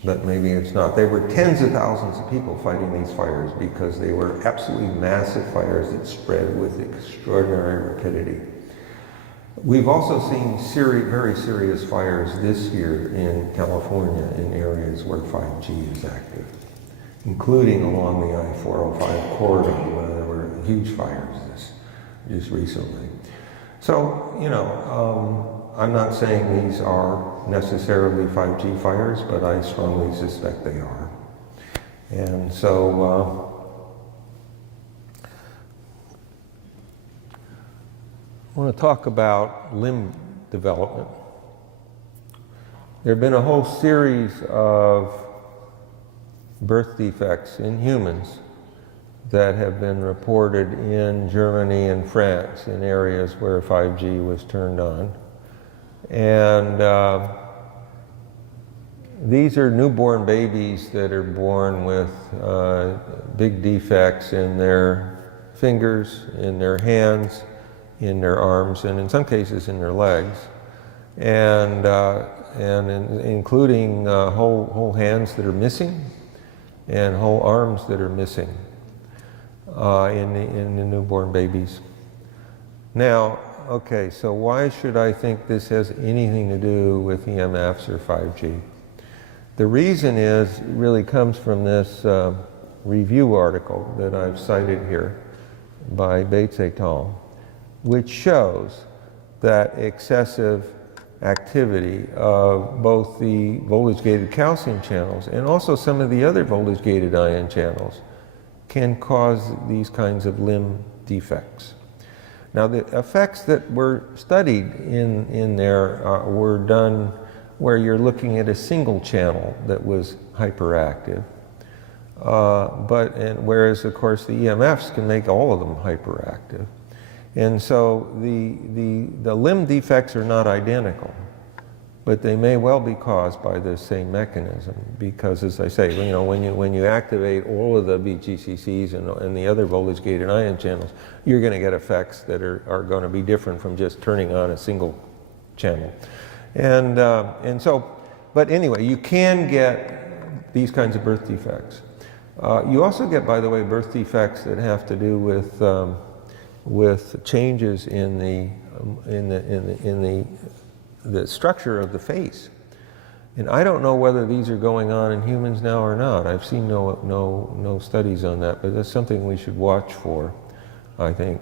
but maybe it's not. There were tens of thousands of people fighting these fires because they were absolutely massive fires that spread with extraordinary rapidity. We've also seen very serious fires this year in California in areas where 5G is active, including along the I-405 corridor, where there were huge fires just recently. So, I'm not saying these are necessarily 5G fires, but I strongly suspect they are. And so, I want to talk about limb development. There have been a whole series of birth defects in humans that have been reported in Germany and France, in areas where 5G was turned on. And these are newborn babies that are born with big defects in their fingers, in their hands, in their arms, and in some cases in their legs, and including whole hands that are missing and whole arms that are missing in the newborn babies. Now, okay, so why should I think this has anything to do with EMFs or 5G? The reason really comes from this review article that I've cited here by Bates et al., which shows that excessive activity of both the voltage-gated calcium channels and also some of the other voltage-gated ion channels can cause these kinds of limb defects. Now, the effects that were studied in there were done where you're looking at a single channel that was hyperactive, whereas, of course, the EMFs can make all of them hyperactive. And so the limb defects are not identical. but they may well be caused by the same mechanism, because, as I say, you know, when you activate all of the VGCCs and the other voltage-gated ion channels, you're going to get effects that are going to be different from just turning on a single channel. And so, but anyway, you can get these kinds of birth defects. You also get, by the way, birth defects that have to do with changes in the structure of the face. And I don't know whether these are going on in humans now or not. I've seen no studies on that, but that's something we should watch for, I think.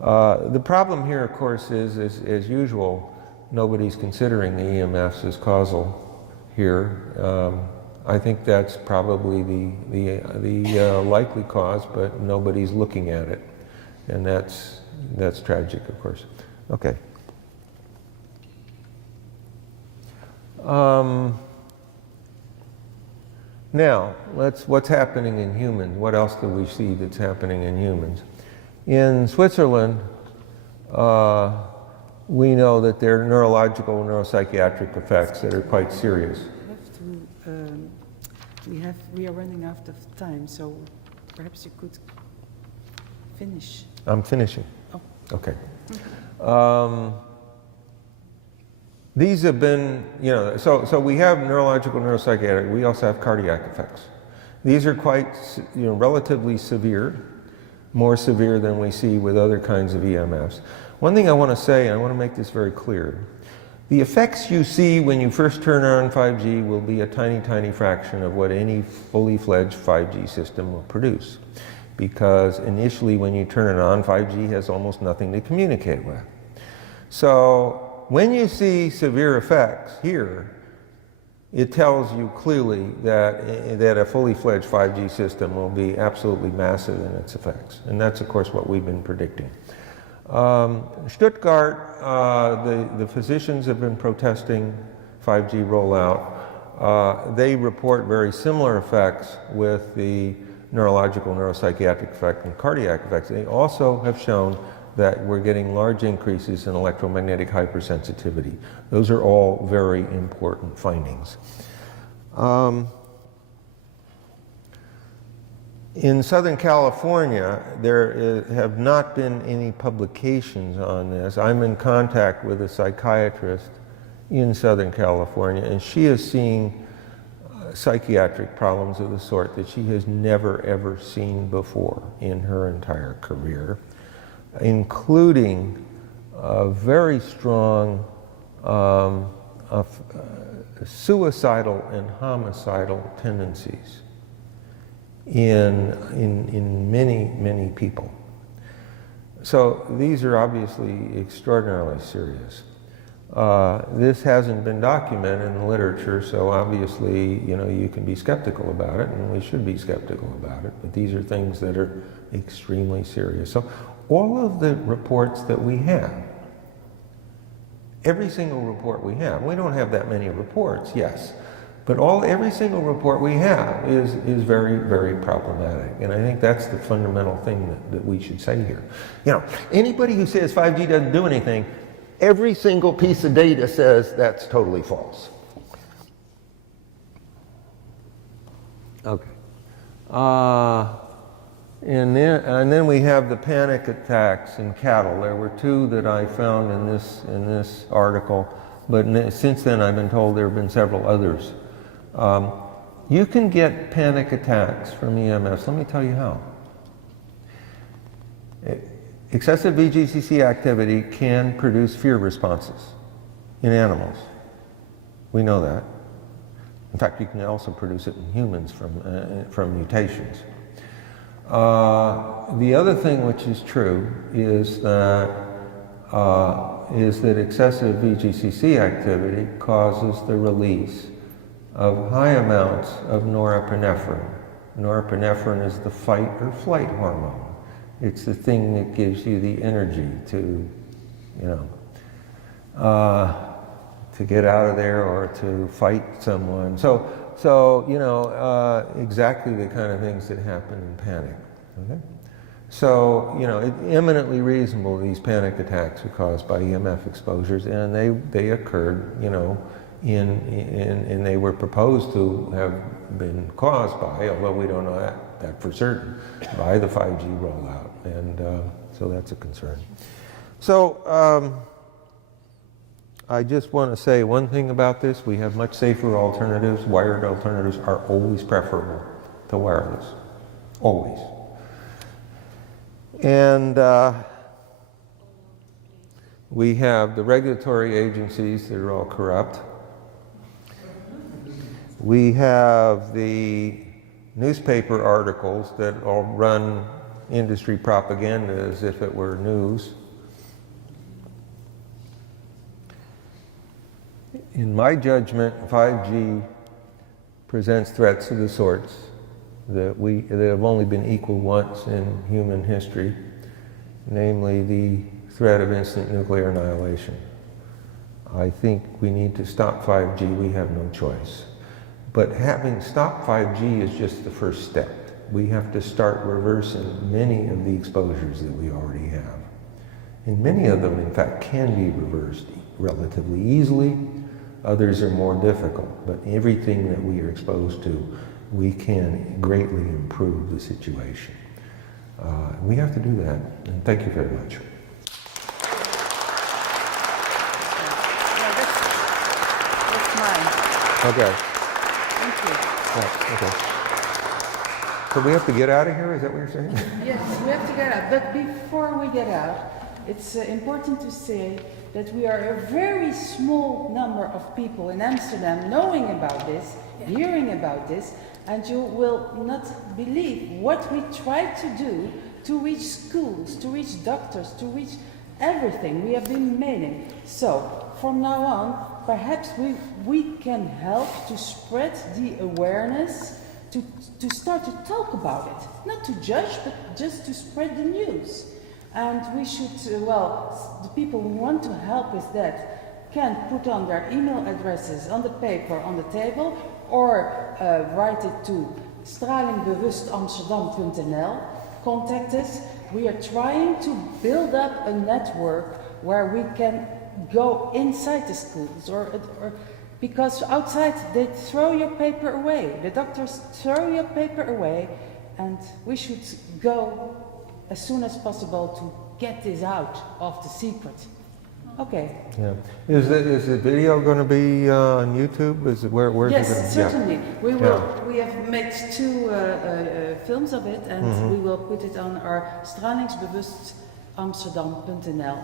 The problem here, of course, is, as usual, nobody's considering the EMFs as causal here. I think that's probably the likely cause, but nobody's looking at it. And that's tragic, of course. Okay. Now, what's happening in humans? What else do we see that's happening in humans? In Switzerland, we know that there are neurological and neuropsychiatric effects that are quite serious. We are running out of time, so perhaps you could finish. I'm finishing. Oh. Okay. These have been, you know, so we have neurological, neuropsychiatric. We also have cardiac effects. These are quite, you know, relatively severe, more severe than we see with other kinds of EMFs. One thing I want to say, and I want to make this very clear, the effects you see when you first turn on 5G will be a tiny, tiny fraction of what any fully fledged 5G system will produce. Because initially when you turn it on, 5G has almost nothing to communicate with. So when you see severe effects here, it tells you clearly that a fully fledged 5G system will be absolutely massive in its effects. And that's, of course, what we've been predicting. Stuttgart, the physicians have been protesting 5G rollout. They report very similar effects with the neurological, neuropsychiatric effect and cardiac effects. They also have shown that we're getting large increases in electromagnetic hypersensitivity. Those are all very important findings. In Southern California, there have not been any publications on this. I'm in contact with a psychiatrist in Southern California, and she is seeing psychiatric problems of the sort that she has never, ever seen before in her entire career, including very strong suicidal and homicidal tendencies in many, many people. So these are obviously extraordinarily serious. This hasn't been documented in the literature, so obviously, you know, you can be skeptical about it, and we should be skeptical about it, but these are things that are extremely serious. So all of the reports that we have, every single report we have, we don't have that many reports, yes, but every single report we have is very, very problematic. And I think that's the fundamental thing that we should say here. You know, anybody who says 5G doesn't do anything, every single piece of data says that's totally false. Okay. And then we have the panic attacks in cattle. There were two that I found in this article, but since then I've been told there have been several others. You can get panic attacks from EMFs. Let me tell you how. Excessive VGCC activity can produce fear responses in animals. We know that. In fact, you can also produce it in humans from mutations. The other thing which is true is that excessive VGCC activity causes the release of high amounts of norepinephrine. Norepinephrine is the fight or flight hormone. It's the thing that gives you the energy to, you know, to get out of there or to fight someone. So you know, exactly the kind of things that happen in panic. Okay? So, you know, it's eminently reasonable these panic attacks are caused by EMF exposures, and they occurred, you know, and they were proposed to have been caused by, although we don't know that for certain, by the 5G rollout. And so that's a concern. So I just want to say one thing about this. We have much safer alternatives. Wired alternatives are always preferable to wireless. Always. And we have the regulatory agencies that are all corrupt. We have the newspaper articles that all run industry propaganda as if it were news. In my judgment, 5G presents threats of the sorts that have only been equal once in human history, namely the threat of instant nuclear annihilation. I think we need to stop 5G. We have no choice. But having stopped 5G is just the first step. We have to start reversing many of the exposures that we already have. And many of them, in fact, can be reversed relatively easily. Others are more difficult. But everything that we are exposed to, we can greatly improve the situation. We have to do that. And thank you very much. Okay. Thank you. Yeah, okay. So we have to get out of here? Is that what you're saying? Yes, we have to get out. But before we get out, it's important to say that we are a very small number of people in Amsterdam knowing about this, hearing about this, and you will not believe what we try to do to reach schools, to reach doctors, to reach everything. We have been mailing. So, from now on, perhaps we can help to spread the awareness, to start to talk about it. Not to judge, but just to spread the news. And we should, the people who want to help with that can put on their email addresses on the paper on the table, or write it to stralingbewustamsterdam.nl. Contact us. We are trying to build up a network where we can go inside the schools, or because outside they throw your paper away. The doctors throw your paper away, and we should go as soon as possible to get this out of the secret. Okay. Yeah. Is the video going to be on YouTube? Is it where's yes, it going to be? certainly. Yeah. We will. We have made 2 films of it, and we will put it on our stralingsbewustamsterdam.nl.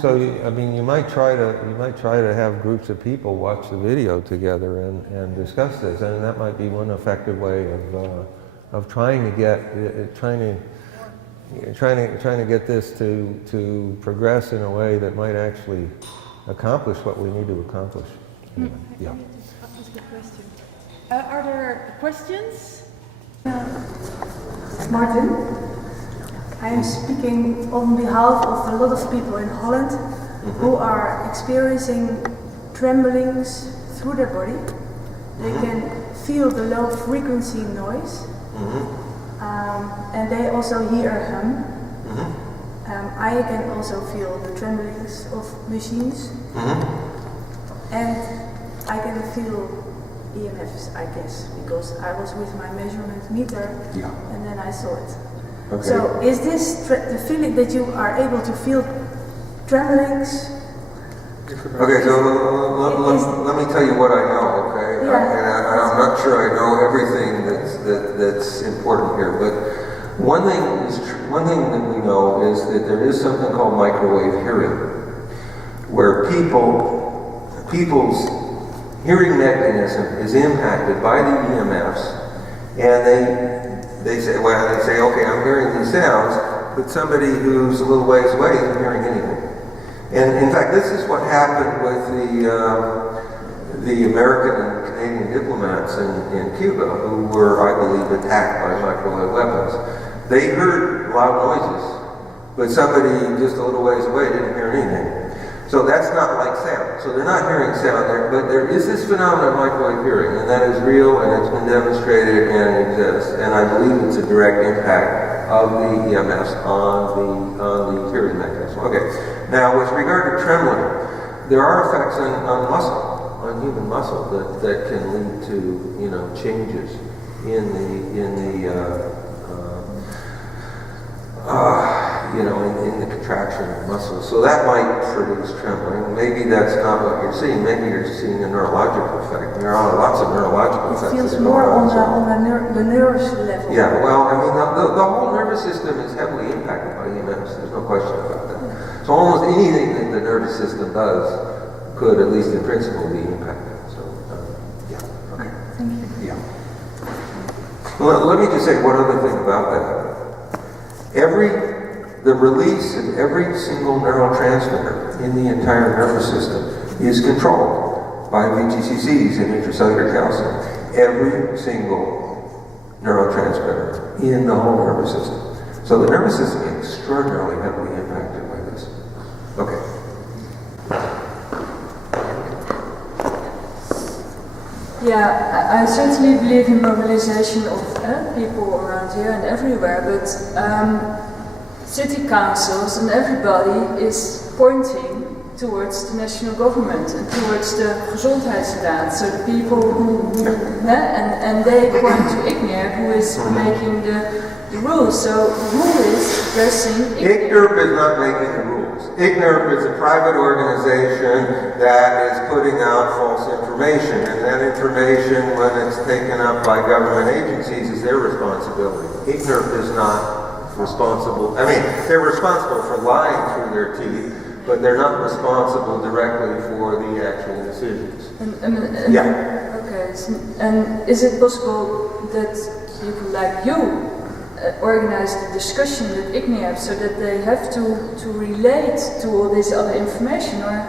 So I mean, you might try to have groups of people watch the video together and discuss this, and that might be one effective way of trying to get this to progress in a way that might actually accomplish what we need to accomplish. Anyway, yeah. That's a good question. Are there questions? Martin, I am speaking on behalf of a lot of people in Holland who are experiencing tremblings through their body. They can feel the low frequency noise. And they also hear a hum. I can also feel the tremblings of machines. And I can feel EMFs, I guess, because I was with my measurement meter and then I saw it. Okay. So is this the feeling that you are able to feel tremblings? Okay, so let me tell you what I know, okay? Yeah. I'm not sure I know everything that's important here, but one thing that we know is that there is something called microwave hearing, where people's hearing mechanism is impacted by the EMFs, and they say, okay, I'm hearing these sounds, but somebody who's a little ways away isn't hearing anything. And in fact, this is what happened with the American and Canadian diplomats in Cuba, who were, I believe, attacked by microwave weapons. They heard loud noises, but somebody just a little ways away didn't hear anything. So that's not like sound. So they're not hearing sound there, but there is this phenomenon of microwave hearing, and that is real, and it's been demonstrated, and it exists. And I believe it's a direct impact of the EMFs on the hearing mechanism. Okay. Now, with regard to trembling, there are effects on muscle. human muscle that can lead to, you know, changes in the contraction of muscles. So that might produce trembling. Maybe that's not what you're seeing. Maybe you're seeing a neurological effect. There are lots of neurological effects. It feels more on the nervous level. Yeah, well, I mean, the whole nervous system is heavily impacted by EMFs. There's no question about that. So almost anything that the nervous system does could, at least in principle, be impacted. So, yeah, okay. Thank you. Yeah. Well, let me just say one other thing about that. The release of every single neurotransmitter in the entire nervous system is controlled by VGCCs and intracellular calcium. Every single neurotransmitter in the whole nervous system. So the nervous system is extraordinarily heavily impacted by this. Okay. Yeah, I certainly believe in mobilization of people around here and everywhere, but city councils and everybody is pointing towards the national government and towards the gezondheidsraad. So the people and they point to ICNIRP, who is making the rules. So who is addressing ICNIRP? ICNIRP is not making the rules. ICNIRP is a private organization that is putting out false information, and that information, when it's taken up by government agencies, is their responsibility. ICNIRP is not responsible. I mean, they're responsible for lying through their teeth, but they're not responsible directly for the actual decisions. Yeah. Okay. So, and is it possible that people like you organize the discussion with ICNIRP so that they have to relate to all this other information, or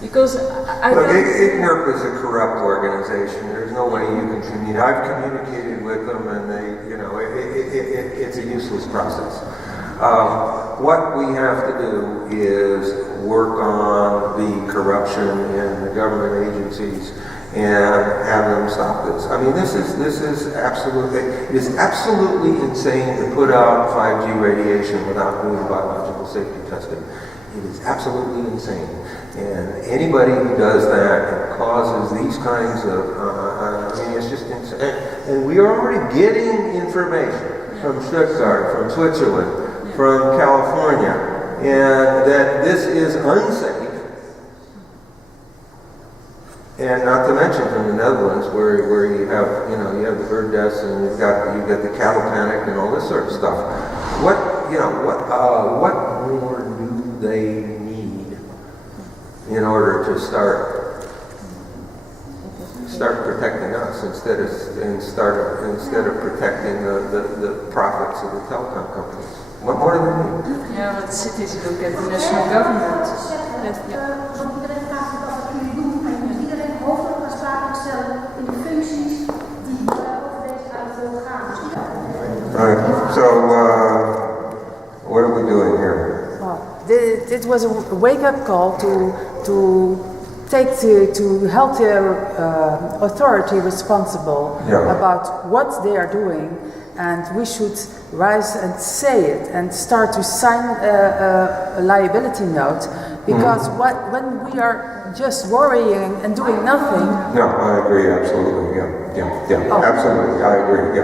because Look, ICNIRP is a corrupt organization. There's no way you can communicate. I've communicated with them, and they, you know, it's a useless process. What we have to do is work on the corruption in the government agencies and have them stop this. I mean, this is absolutely, it is absolutely insane to put out 5G radiation without doing biological safety testing. It is absolutely insane. And anybody who does that and causes these kinds of, I mean, it's just insane. And we are already getting information from Stuttgart, from Switzerland, from California, and that this is unsafe. And not to mention from the Netherlands, where you have, you know, you have the bird deaths and you've got the cattle panic and all this sort of stuff. What more do they need in order to start protecting us instead of protecting the profits of the telecom companies? What more do they need? Yeah, but cities look at the national government. Right. So, what are we doing here? Well, it was a wake-up call to help the authority responsible about what they are doing, and we should rise and say it and start to sign a liability note, because when we are just worrying and doing nothing. No, I agree absolutely. Yeah. Absolutely, I agree.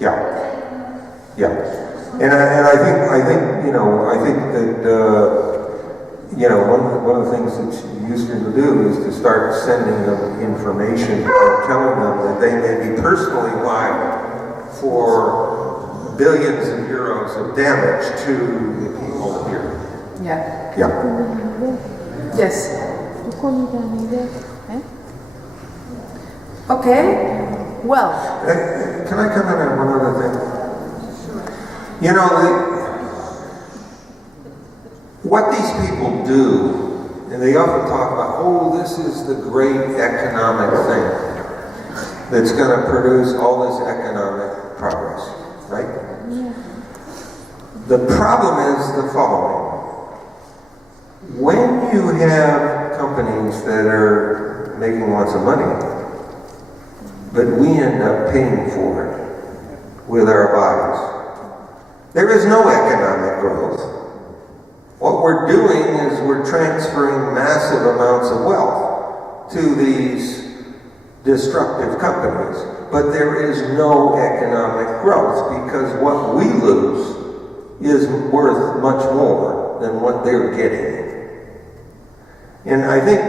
Yeah. And I think that one of the things that Houston will do is to start sending them information and telling them that they may be personally liable for billions of euros of damage to the people here. Yeah. Yes. Okay. Well. Can I come in on one other thing? You know, what these people do, and they often talk about, this is the great economic thing that's going to produce all this economic progress, right? Yeah. The problem is the following. When you have companies that are making lots of money, but we end up paying for it with our bodies, there is no economic growth. What we're doing is we're transferring massive amounts of wealth to these destructive companies, but there is no economic growth because what we lose is worth much more than what they're getting. And I think,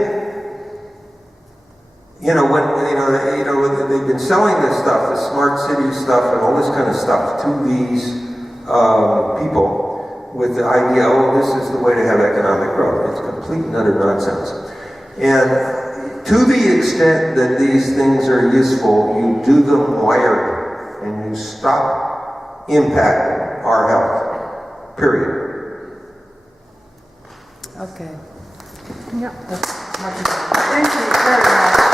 when they've been selling this stuff, the smart city stuff and all this kind of stuff to these people with the idea, oh, this is the way to have economic growth. It's complete and utter nonsense. And to the extent that these things are useful, you do them wired and you stop impacting our health. Period. Okay. Thank you very much.